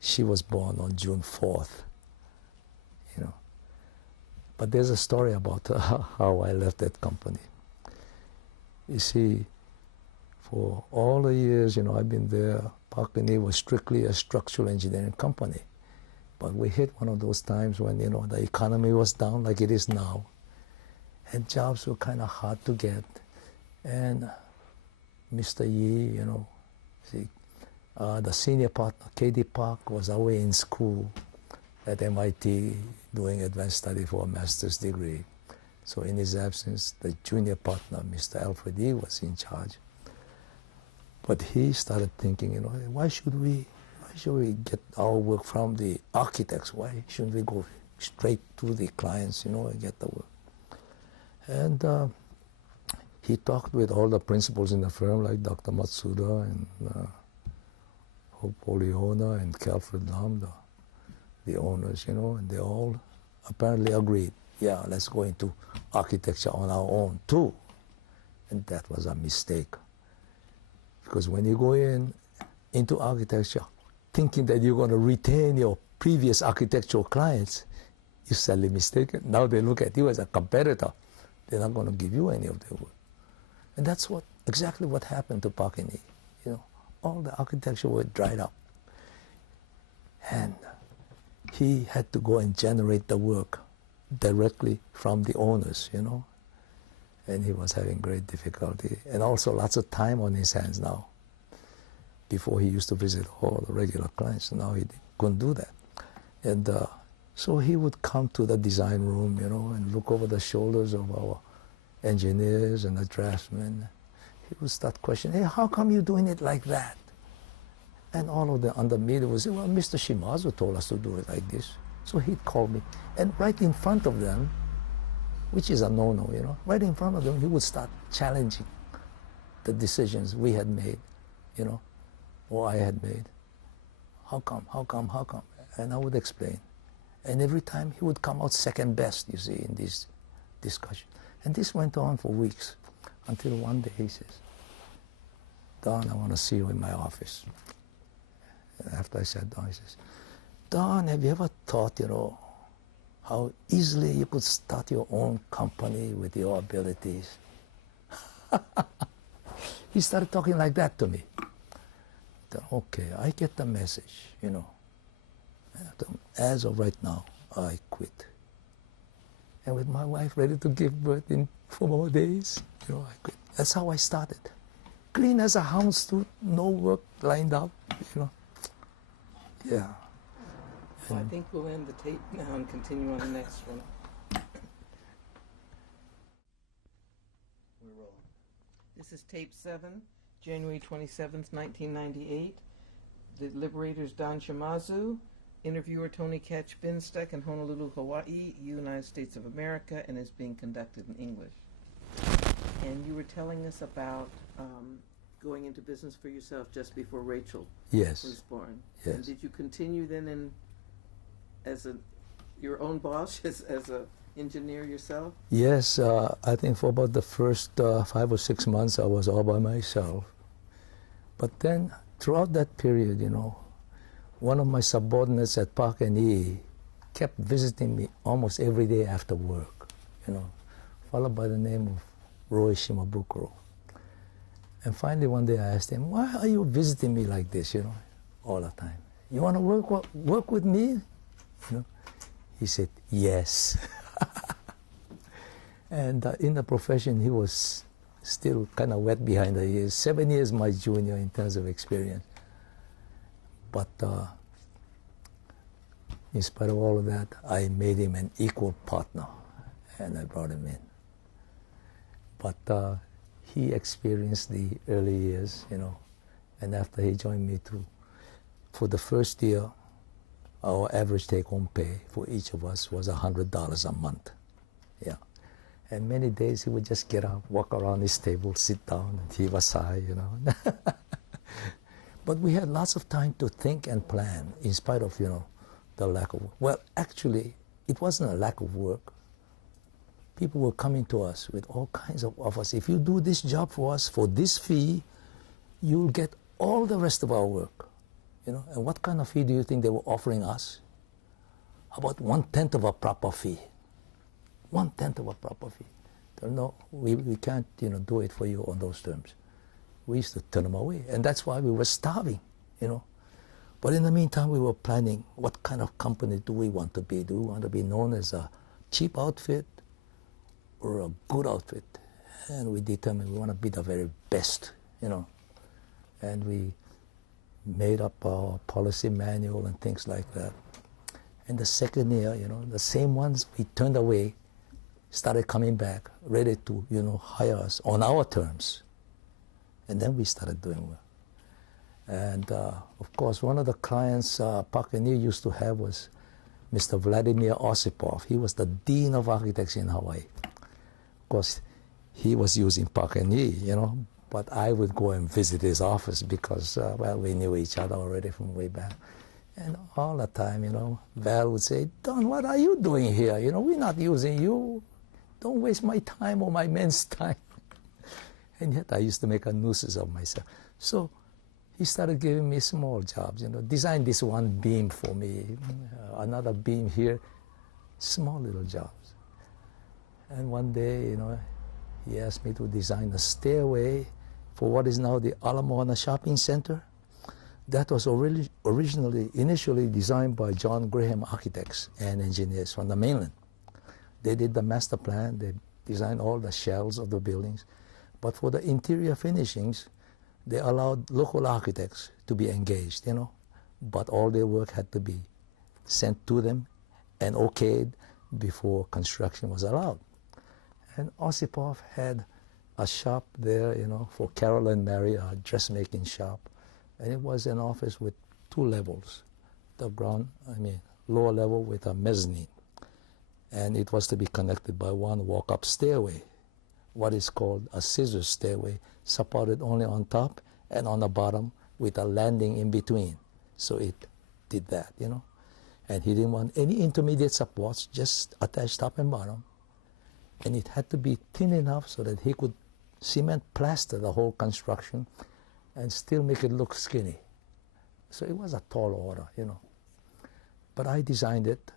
She was born on June 4th, you know. But there's a story about how I left that company. You see, for all the years, you know, I've been there, Park and E was strictly a structural engineering company. But we hit one of those times when, you know, the economy was down like it is now, and jobs were kind of hard to get. And Mr. Yee, you know, see, the senior partner, K.D. Park, was away in school at MIT doing advanced study for a master's degree. So in his absence, the junior partner, Mr. Alfred Yee, was in charge. But he started thinking, you know, why should we get our work from the architects? Why shouldn't we go straight to the clients, you know, and get the work? And he talked with all the principals in the firm, like Dr. Matsuda and Hope Oleona and Calfred Lam, the owners, you know, and they all apparently agreed, yeah, let's go into architecture on our own too. And that was a mistake. Because when you go into architecture, thinking that you're going to retain your previous architectural clients, you're sadly mistaken. Now they look at you as a competitor. They're not going to give you any of their work. And that's exactly what happened to Park and E. You know, all the architecture work dried up. And he had to go and generate the work directly from the owners, you know. And he was having great difficulty, and also lots of time on his hands now, Before he used to visit all the regular clients, now he couldn't do that. And so he would come to the design room, you know, and look over the shoulders of our engineers and the draftsmen. He would start questioning, hey, how come you're doing it like that? And all of the underneath would say, well, Mr. Shimazu told us to do it like this. So he'd call me. And right in front of them, which is a no-no, you know, right in front of them, he would start challenging the decisions we had made, you know, or I had made. How come, how come, how come? And I would explain. And every time he would come out second best, you see, in this discussion. And this went on for weeks until one day he says, Don, I want to see you in my office. And after I sat down, he says, Don, have you ever thought, you know, how easily you could start your own company with your abilities? He started talking like that to me. Then, okay, I get the message, you know. As of right now, I quit. And with my wife ready to give birth in 4 more days, you know, I quit. That's how I started. Clean as a houndstooth, no work lined up, you know. Yeah. So I think we'll end the tape now and continue on the next one. We're rolling. This is tape 7, January 27th, 1998. The Liberator's Don Shimazu. Interviewer Tony Ketch Binstock in Honolulu, Hawaii, United States of America, and is being conducted in English. And you were telling us about going into business for yourself just before Rachel Yes. was born. Yes. And did you continue then as your own boss, as a engineer yourself? Yes, I think for about the first 5 or 6 months I was all by myself. But then throughout that period, you know, one of my subordinates at Park and E kept visiting me almost every day after work, you know, followed by the name of Roy Shimabukuro. And finally one day I asked him, why are you visiting me like this, you know, all the time? You want to work with me? You know? He said, yes. And in the profession, he was still kind of wet behind the ears, 7 years my junior in terms of experience. But in spite of all of that, I made him an equal partner, and I brought him in. But he experienced the early years, you know, and after he joined me too, for the first year, our average take-home pay for each of us was $100 a month. Yeah. And many days he would just get up, walk around his table, sit down, and heave a sigh, you know. But we had lots of time to think and plan in spite of, you know, the lack of work. Well, actually, it wasn't a lack of work. People were coming to us with all kinds of offers. If you do this job for us for this fee, you'll get all the rest of our work. You know, and what kind of fee do you think they were offering us? About 1/10 of a proper fee. 1/10 of a proper fee. No, we can't, you know, do it for you on those terms. We used to turn them away, and that's why we were starving, you know. But in the meantime, we were planning what kind of company do we want to be? Do we want to be known as a cheap outfit or a good outfit? And we determined we want to be the very best, you know. And we made up our policy manual and things like that. And the second year, you know, the same ones we turned away started coming back, ready to, you know, hire us on our terms. And then we started doing well. And of course, one of the clients Park and E used to have was Mr. Vladimir Osipov. He was the Dean of Architects in Hawaii. Of course, he was using Park and E, you know, but I would go and visit his office because, well, we knew each other already from way back. And all the time, you know, Val would say, Don, what are you doing here? You know, we're not using you. Don't waste my time or my men's time. And yet I used to make a nuisance of myself. So he started giving me small jobs, you know, design this one beam for me, another beam here, small little jobs. And one day, you know, he asked me to design a stairway for what is now the Ala Moana Shopping Center. That was initially designed by John Graham architects and engineers from the mainland. They did the master plan, they designed all the shells of the buildings. But for the interior finishings, they allowed local architects to be engaged, you know. But all their work had to be sent to them and okayed before construction was allowed. And Osipov had a shop there, you know, for Carol and Mary, a dressmaking shop. And it was an office with 2 levels. The lower level with a mezzanine. And it was to be connected by one walk-up stairway, what is called a scissor stairway, supported only on top and on the bottom with a landing in between. So it did that, you know. And he didn't want any intermediate supports, just attached top and bottom. And it had to be thin enough so that he could cement plaster the whole construction and still make it look skinny. So it was a tall order, you know. But I designed it,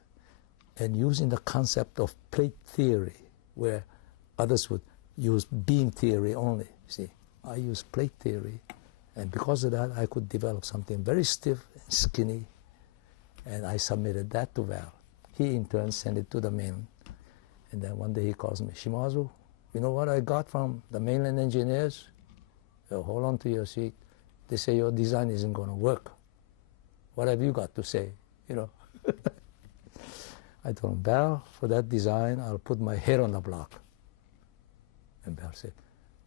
and using the concept of plate theory, where others would use beam theory only. See, I used plate theory, and because of that, I could develop something very stiff and skinny, and I submitted that to Val. He, in turn, sent it to the mainland. And then one day he calls me, Shimazu, you know what I got from the mainland engineers? Hold on to your seat. They say your design isn't going to work. What have you got to say? You know. I told him, Val, for that design, I'll put my head on the block. And Val said,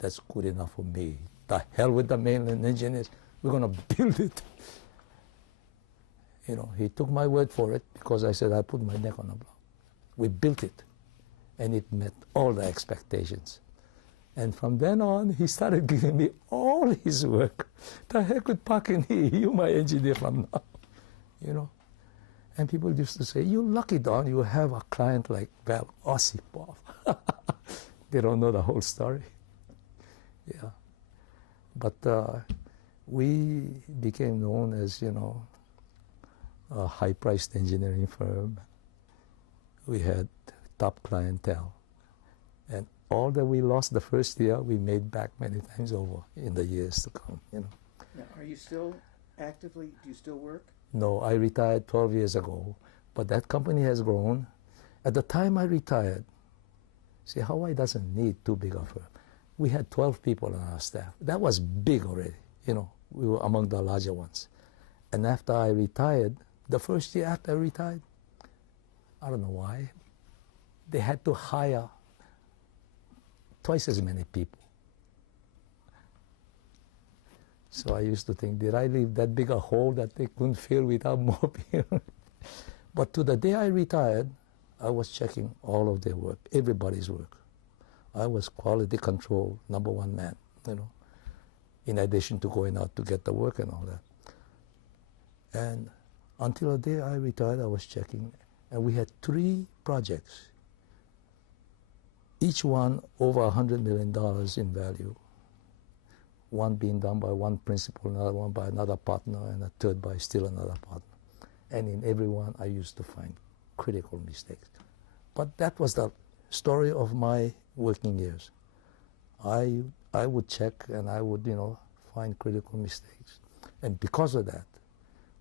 that's good enough for me. The hell with the mainland engineers. We're going to build it. You know, he took my word for it because I said I put my neck on the block. We built it, and it met all the expectations. And from then on, he started giving me all his work. The heck with Park and Hee, you my engineer from now. You know. And people used to say, you lucky, Don, you have a client like Val Osipov. They don't know the whole story. Yeah. But we became known as, you know, a high-priced engineering firm. We had top clientele. And all that we lost the first year, we made back many times over in the years to come, you know. Now, are you still actively, do you still work? No, I retired 12 years ago, but that company has grown. At the time I retired, see, Hawaii doesn't need too big a firm. We had 12 people on our staff. That was big already, you know. We were among the larger ones. And after I retired, the first year after I retired, I don't know why, they had to hire twice as many people. So I used to think, did I leave that big a hole that they couldn't fill without more people? But to the day I retired, I was checking all of their work, everybody's work. I was quality control #1 man, you know, in addition to going out to get the work and all that. And until the day I retired, I was checking, and we had 3 projects, each one over $100 million in value. One being done by one principal, another one by another partner, and a third by still another partner. And in every one, I used to find critical mistakes. But that was the story of my working years. I would check and I would, you know, find critical mistakes. And because of that,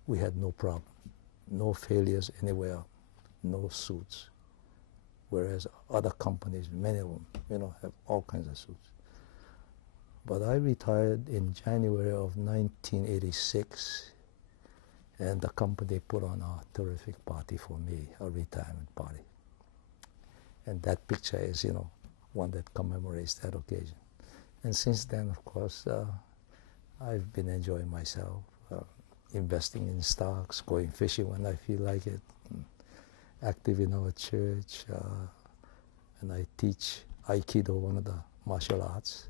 we had no problem, no failures anywhere, no suits. Whereas other companies, many of them, you know, have all kinds of suits. But I retired in January of 1986, and the company put on a terrific party for me, a retirement party. And that picture is, you know, one that commemorates that occasion. And since then, of course, I've been enjoying myself, investing in stocks, going fishing when I feel like it, active in our church, and I teach Aikido, one of the martial arts.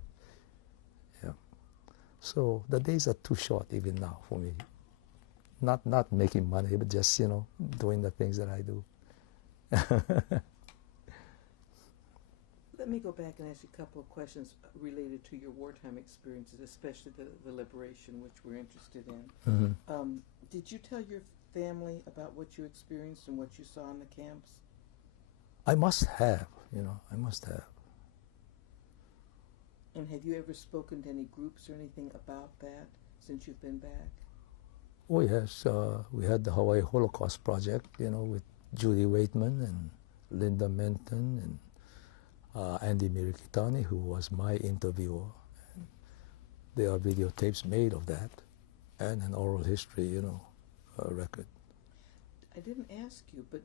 So the days are too short even now for me. Not making money, but just, you know, doing the things that I do. Let me go back and ask you a couple of questions related to your wartime experiences, especially the liberation, which we're interested in. Mm-hmm. Did you tell your family about what you experienced and what you saw in the camps? I must have, you know, I must have. And have you ever spoken to any groups or anything about that since you've been back? Oh yes, we had the Hawaii Holocaust Project, you know, with Judy Waitman and Linda Menton and Andy Mirikitani, who was my interviewer. And there are videotapes made of that. and an oral history, record. I didn't ask you, but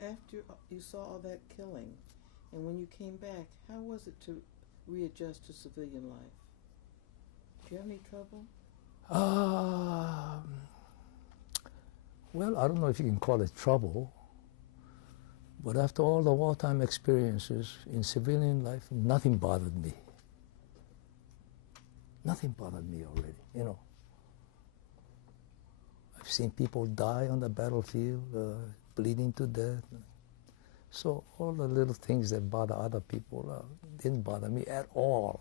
after you saw all that killing, and when you came back, how was it to readjust to civilian life? Do you have any trouble? Well, I don't know if you can call it trouble, but after all the wartime experiences in civilian life, nothing bothered me. Nothing bothered me already, I've seen people die on the battlefield, bleeding to death. So all the little things that bother other people didn't bother me at all.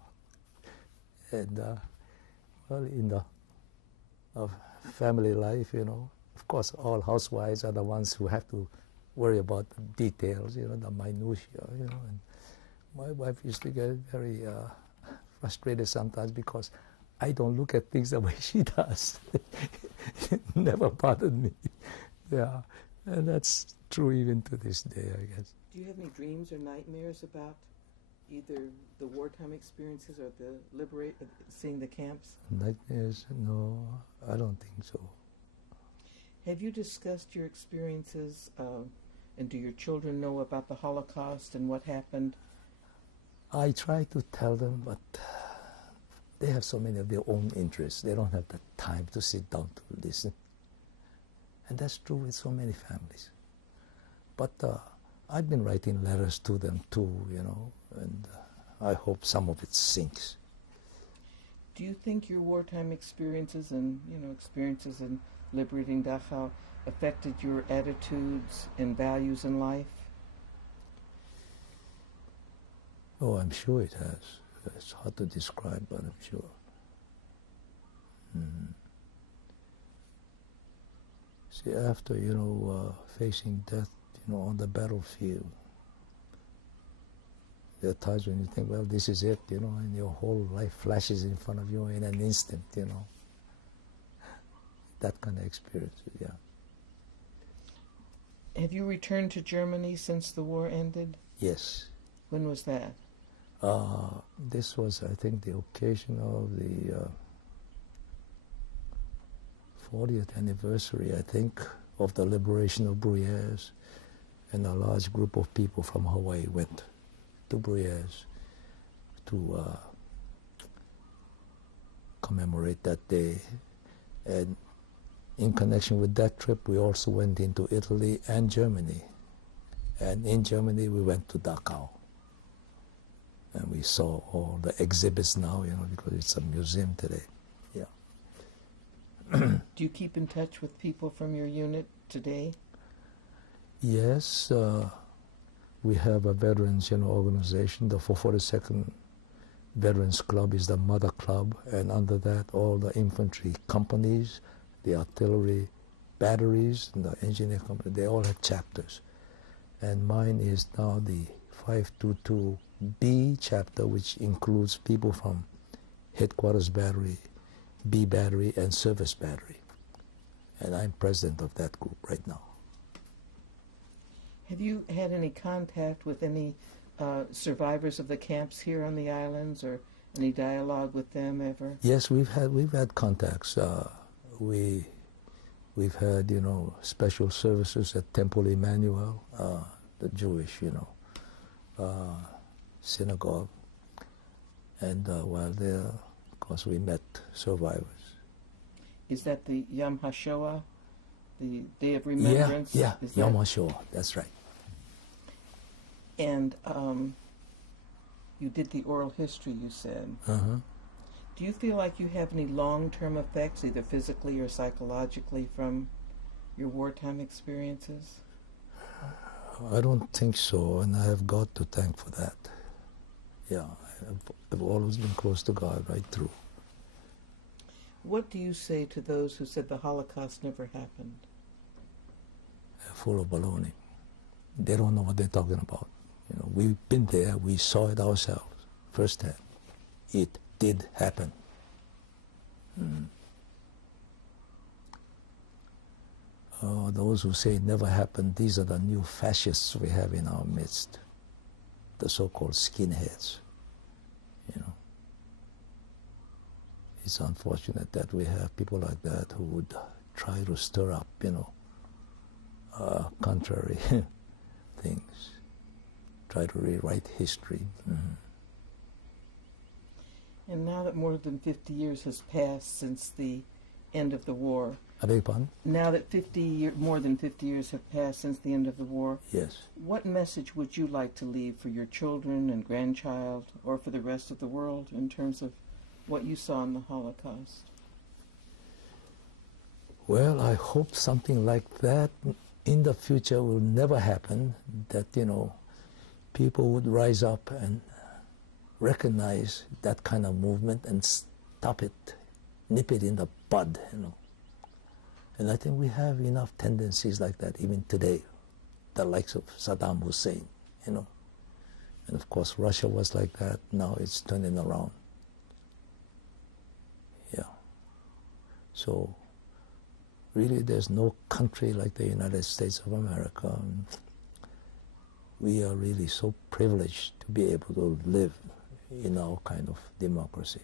And well, in the family life, of course, all housewives are the ones who have to worry about the details, the minutiae, And my wife used to get very frustrated sometimes because I don't look at things the way she does. It never bothered me. Yeah, and that's true even to this day, I guess. Do you have any dreams or nightmares about either the wartime experiences or seeing the camps? Nightmares? No, I don't think so. Have you discussed your experiences, and do your children know about the Holocaust and what happened? I try to tell them, but they have so many of their own interests. They don't have the time to sit down to listen. And that's true with so many families. But I've been writing letters to them too, and I hope some of it sinks. Do you think your wartime experiences and, experiences in liberating Dachau affected your attitudes and values in life? Oh, I'm sure it has. It's hard to describe, but I'm sure. See, after, facing death, on the battlefield, there are times when you think, well, this is it, and your whole life flashes in front of you in an instant, That kind of experience, yeah. Have you returned to Germany since the war ended? Yes. When was that? This was, I think, the occasion of the 40th anniversary, I think, of the liberation of Bruges, and a large group of people from Hawaii went to Bruges to commemorate that day. And in connection with that trip, we also went into Italy and Germany. And in Germany, we went to Dachau. And we saw all the exhibits now, because it's a museum today. Yeah. Do you keep in touch with people from your unit today? Yes. We have a veterans, organization. The 442nd Veterans Club is the mother club. And under that, all the infantry companies, the artillery batteries, and the engineer company, they all have chapters. And mine is now the 522B chapter, which includes people from Headquarters Battery, B Battery, and Service Battery. And I'm president of that group right now. Have you had any contact with any survivors of the camps here on the islands, or any dialogue with them ever? Yes, we've had contacts. We've had, special services at Temple Emmanuel, the Jewish, synagogue. And while there, of course, we met survivors. Is that the Yom HaShoah, the Day of Remembrance? Yeah, Yom HaShoah, that's right. And you did the oral history, you said. Uh-huh. Do you feel like you have any long-term effects, either physically or psychologically, from your wartime experiences? I don't think so, and I have God to thank for that. Yeah, I've always been close to God right through. What do you say to those who said the Holocaust never happened? They're full of baloney. They don't know what they're talking about. We've been there, we saw it ourselves, firsthand. It did happen. Those who say it never happened, these are the new fascists we have in our midst, the so-called skinheads. it's unfortunate that we have people like that who would try to stir up, contrary things, try to rewrite history. Mm-hmm. And now that more than 50 years has passed since the end of the war, I beg your pardon? now that more than 50 years have passed since the end of the war, Yes. what message would you like to leave for your children and grandchild, or for the rest of the world, in terms of what you saw in the Holocaust? Well, I hope something like that in the future will never happen, that, people would rise up and recognize that kind of movement and stop it, nip it in the bud, And I think we have enough tendencies like that even today, the likes of Saddam Hussein, And of course Russia was like that, now it's turning around. Yeah. So really there's no country like the United States of America. We are really so privileged to be able to live in our kind of democracy.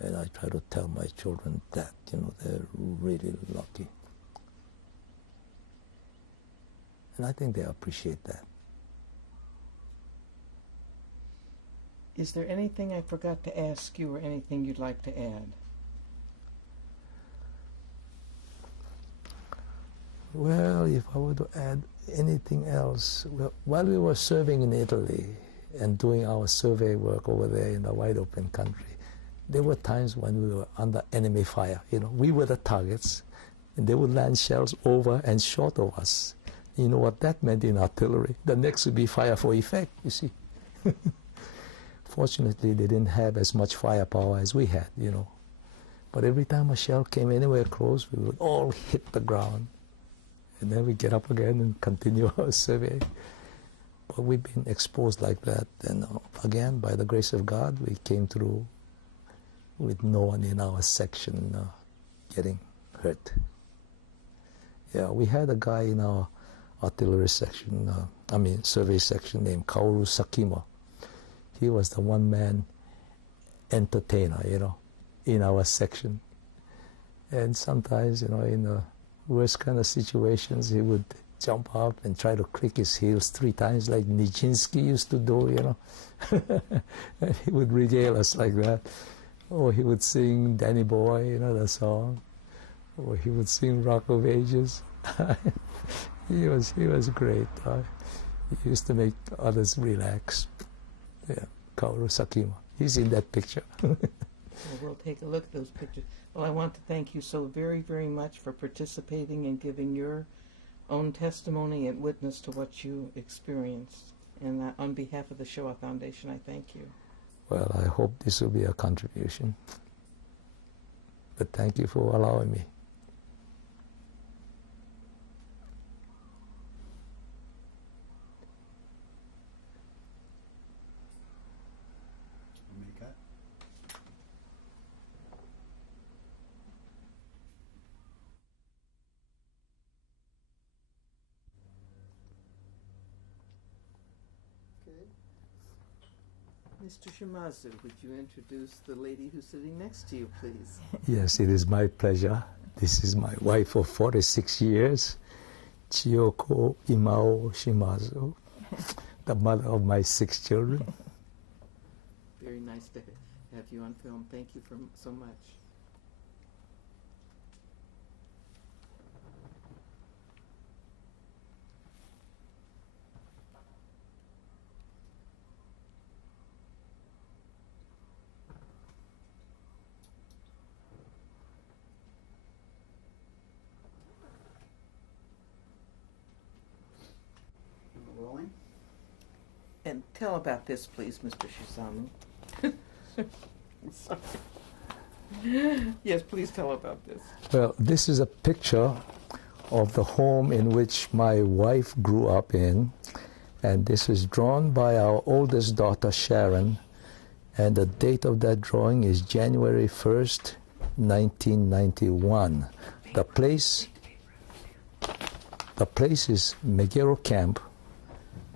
And I try to tell my children that, they're really lucky. And I think they appreciate that. Is there anything I forgot to ask you, or anything you'd like to add? Well, if I were to add anything else, well, while we were serving in Italy and doing our survey work over there in the wide open country, there were times when we were under enemy fire. We were the targets, and they would land shells over and short of us. You know what that meant in artillery? The next would be fire for effect, you see. Fortunately, they didn't have as much firepower as we had, But every time a shell came anywhere close, we would all hit the ground. And then we get up again and continue our survey. But we've been exposed like that. And again, by the grace of God, we came through with no one in our section getting hurt. Yeah, we had a guy in our artillery section, survey section, named Kaoru Sakima. He was the one-man entertainer, in our section. And sometimes, in the worst kind of situations, he would jump up and try to click his heels 3 times like Nijinsky used to do, And he would regale us like that. Or he would sing Danny Boy, the song. Or he would sing Rock of Ages. He was great. He used to make others relax. Yeah, Kaoru Sakima. He's in that picture. Well, we'll take a look at those pictures. Well, I want to thank you so very, very much for participating and giving your own testimony and witness to what you experienced. And on behalf of the Shoah Foundation, I thank you. Well, I hope this will be a contribution. But thank you for allowing me. Mr. Shimazu, would you introduce the lady who's sitting next to you, please? Yes, it is my pleasure. This is my wife of 46 years, Chiyoko Imao Shimazu, the mother of my 6 children. Very nice to have you on film. Thank you so much. Rolling? And tell about this, please, Mr. Shisamu. Sorry. Yes, please tell about this. Well, this is a picture of the home in which my wife grew up in, and this is drawn by our oldest daughter, Sharon, and the date of that drawing is January 1st, 1991. The place is Megero Camp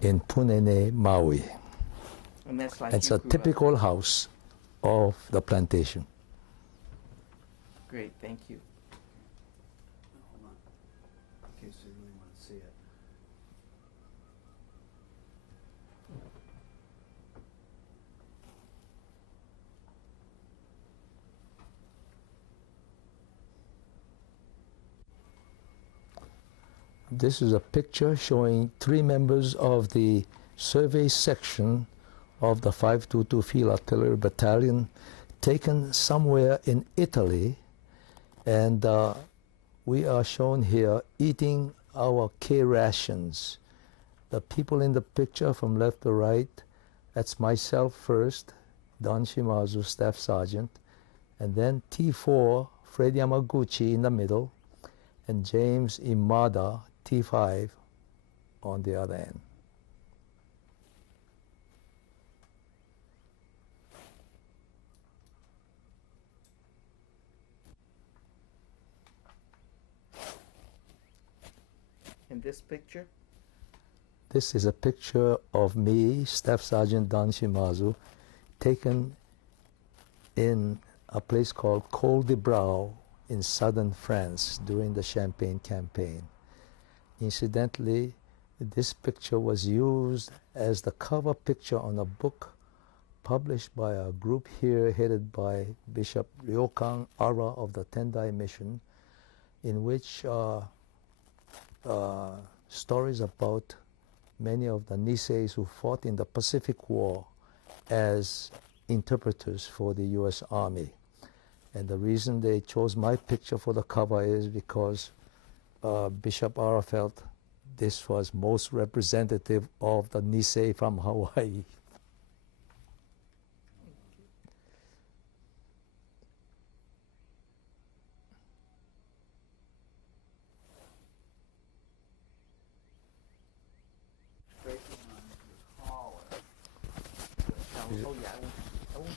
in Punene, Maui. And that's like It's you a grew up. typical house of the plantation. Great, thank you. Hold on. In case you really want to see it. This is a picture showing 3 members of the survey section of the 522 Field Artillery Battalion taken somewhere in Italy, and we are shown here eating our K rations. The people in the picture from left to right, that's myself first, Don Shimazu, Staff Sergeant, and then T4, Fred Yamaguchi in the middle, and James Imada, T5, on the other end. In this picture, This is a picture of me, Staff Sergeant Don Shimazu, taken in a place called Col de Brau in southern France during the Champagne campaign. Incidentally, this picture was used as the cover picture on a book published by a group here headed by Bishop Ryokan Ara of the Tendai Mission, in which stories about many of the Niseis who fought in the Pacific War as interpreters for the U.S. Army. And the reason they chose my picture for the cover is because Bishop Ara felt this was most representative of the Nisei from Hawaii. Breaking on your collar. oh yeah, I won't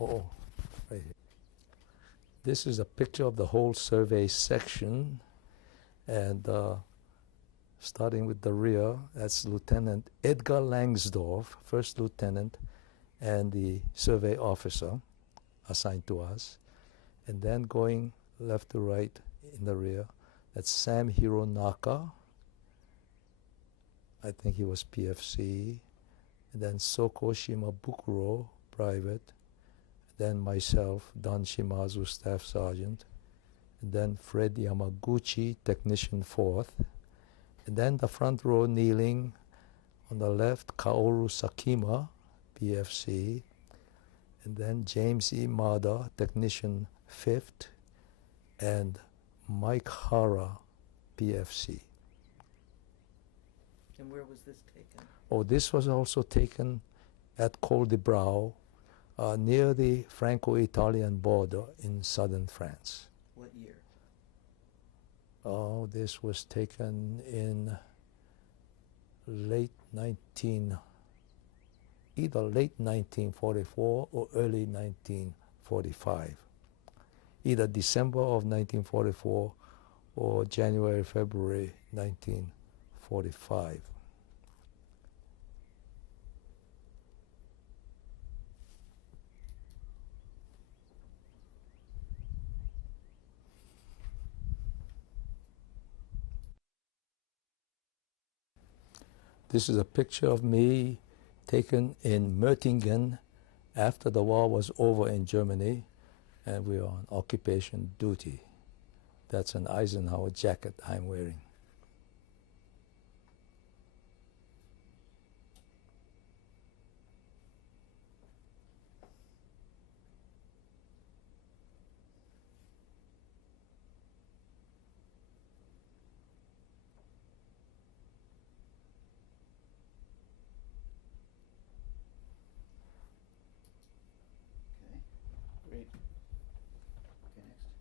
Oh, right here. This is a picture of the whole survey section, and starting with the rear, that's Lieutenant Edgar Langsdorff, first lieutenant, and the survey officer assigned to us. And then going left to right in the rear, that's Sam Hironaka. I think he was PFC. And then Soko Shimabukuro, private. Then myself, Don Shimazu, Staff Sergeant. And then Fred Yamaguchi, Technician 4th. And then the front row kneeling on the left, Kaoru Sakima, PFC. And then James Imada, Technician 5th. And Mike Hara, PFC. And where was this taken? Oh, this was also taken at Col de Brau, near the Franco-Italian border in southern France. What year? Oh, this was taken in either late 1944 or early 1945. Either December of 1944 or January, February 1945. This is a picture of me taken in Möttingen after the war was over in Germany, and we were on occupation duty. That's an Eisenhower jacket I'm wearing. Okay. Great. Okay, next.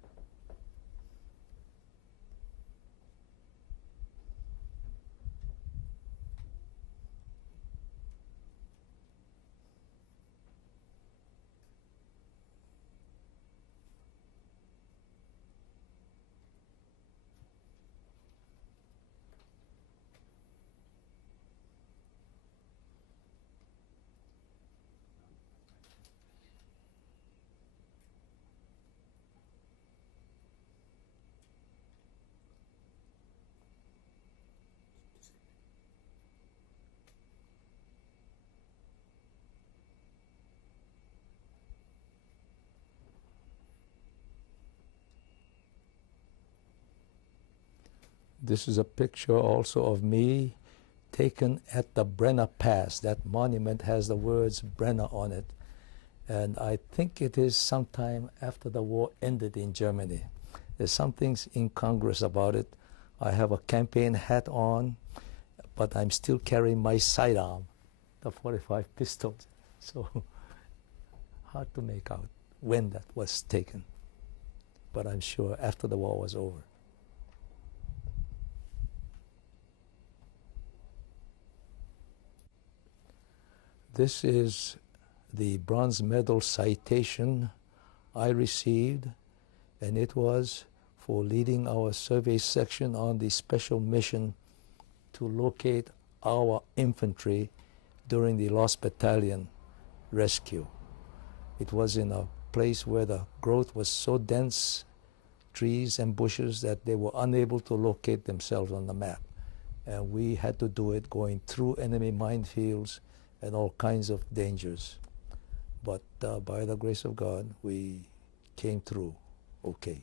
This is a picture also of me taken at the Brenner Pass. That monument has the words Brenner on it. And I think it is sometime after the war ended in Germany. There's something incongruous about it. I have a campaign hat on, but I'm still carrying my sidearm, the 45 pistols. So hard to make out when that was taken. But I'm sure after the war was over. This is the bronze medal citation I received, and it was for leading our survey section on the special mission to locate our infantry during the Lost Battalion rescue. It was in a place where the growth was so dense, trees and bushes, that they were unable to locate themselves on the map. And we had to do it going through enemy minefields and all kinds of dangers. But by the grace of God, we came through okay.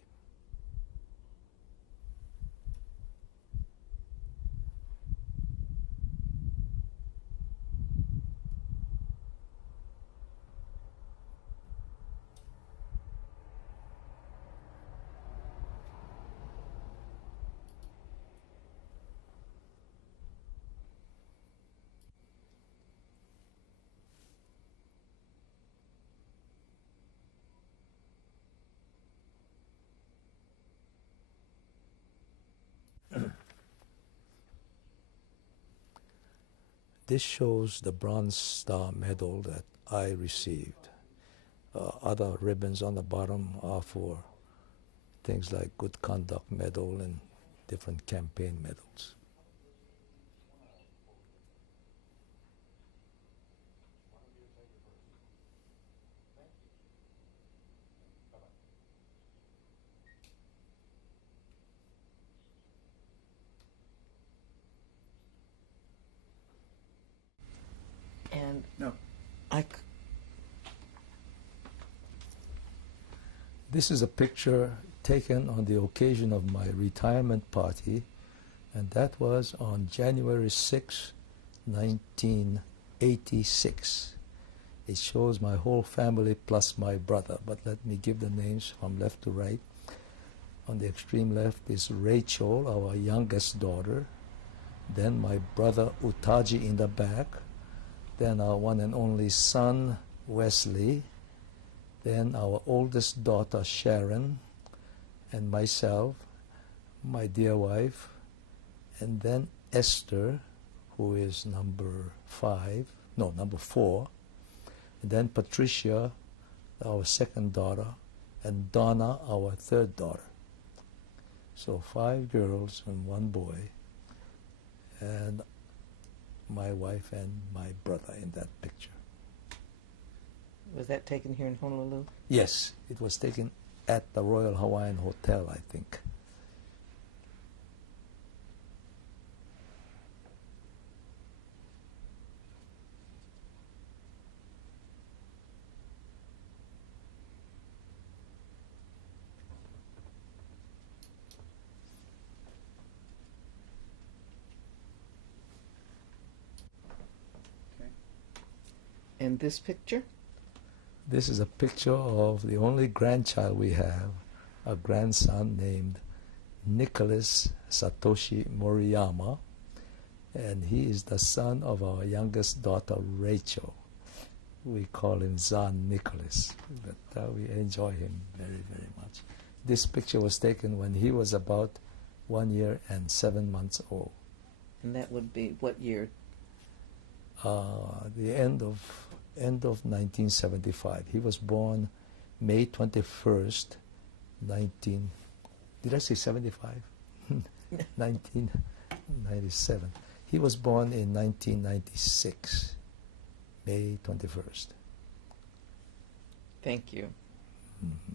This shows the Bronze Star Medal that I received. Other ribbons on the bottom are for things like Good Conduct Medal and different campaign medals. And No. This is a picture taken on the occasion of my retirement party, and that was on January 6, 1986. It shows my whole family plus my brother, but let me give the names from left to right. On the extreme left is Rachel, our youngest daughter, then my brother Utaji in the back, then our one and only son Wesley, then our oldest daughter Sharon, and myself, my dear wife, and then Esther, who is number 4, and then Patricia, our second daughter, and Donna, our third daughter. So 5 girls and 1 boy, and my wife and my brother in that picture. was that taken here in Honolulu? Yes, it was taken at the Royal Hawaiian Hotel, I think. Okay. And this picture? This is a picture of the only grandchild we have, a grandson named Nicholas Satoshi Moriyama, and he is the son of our youngest daughter Rachel. We call him Zan Nicholas, but we enjoy him very, very much. This picture was taken when he was about 1 year and 7 months old. And that would be what year? The end of 1975. He was born May 21st, did I say 75? 1997. He was born in 1996, May 21st. Thank you. Mm-hmm.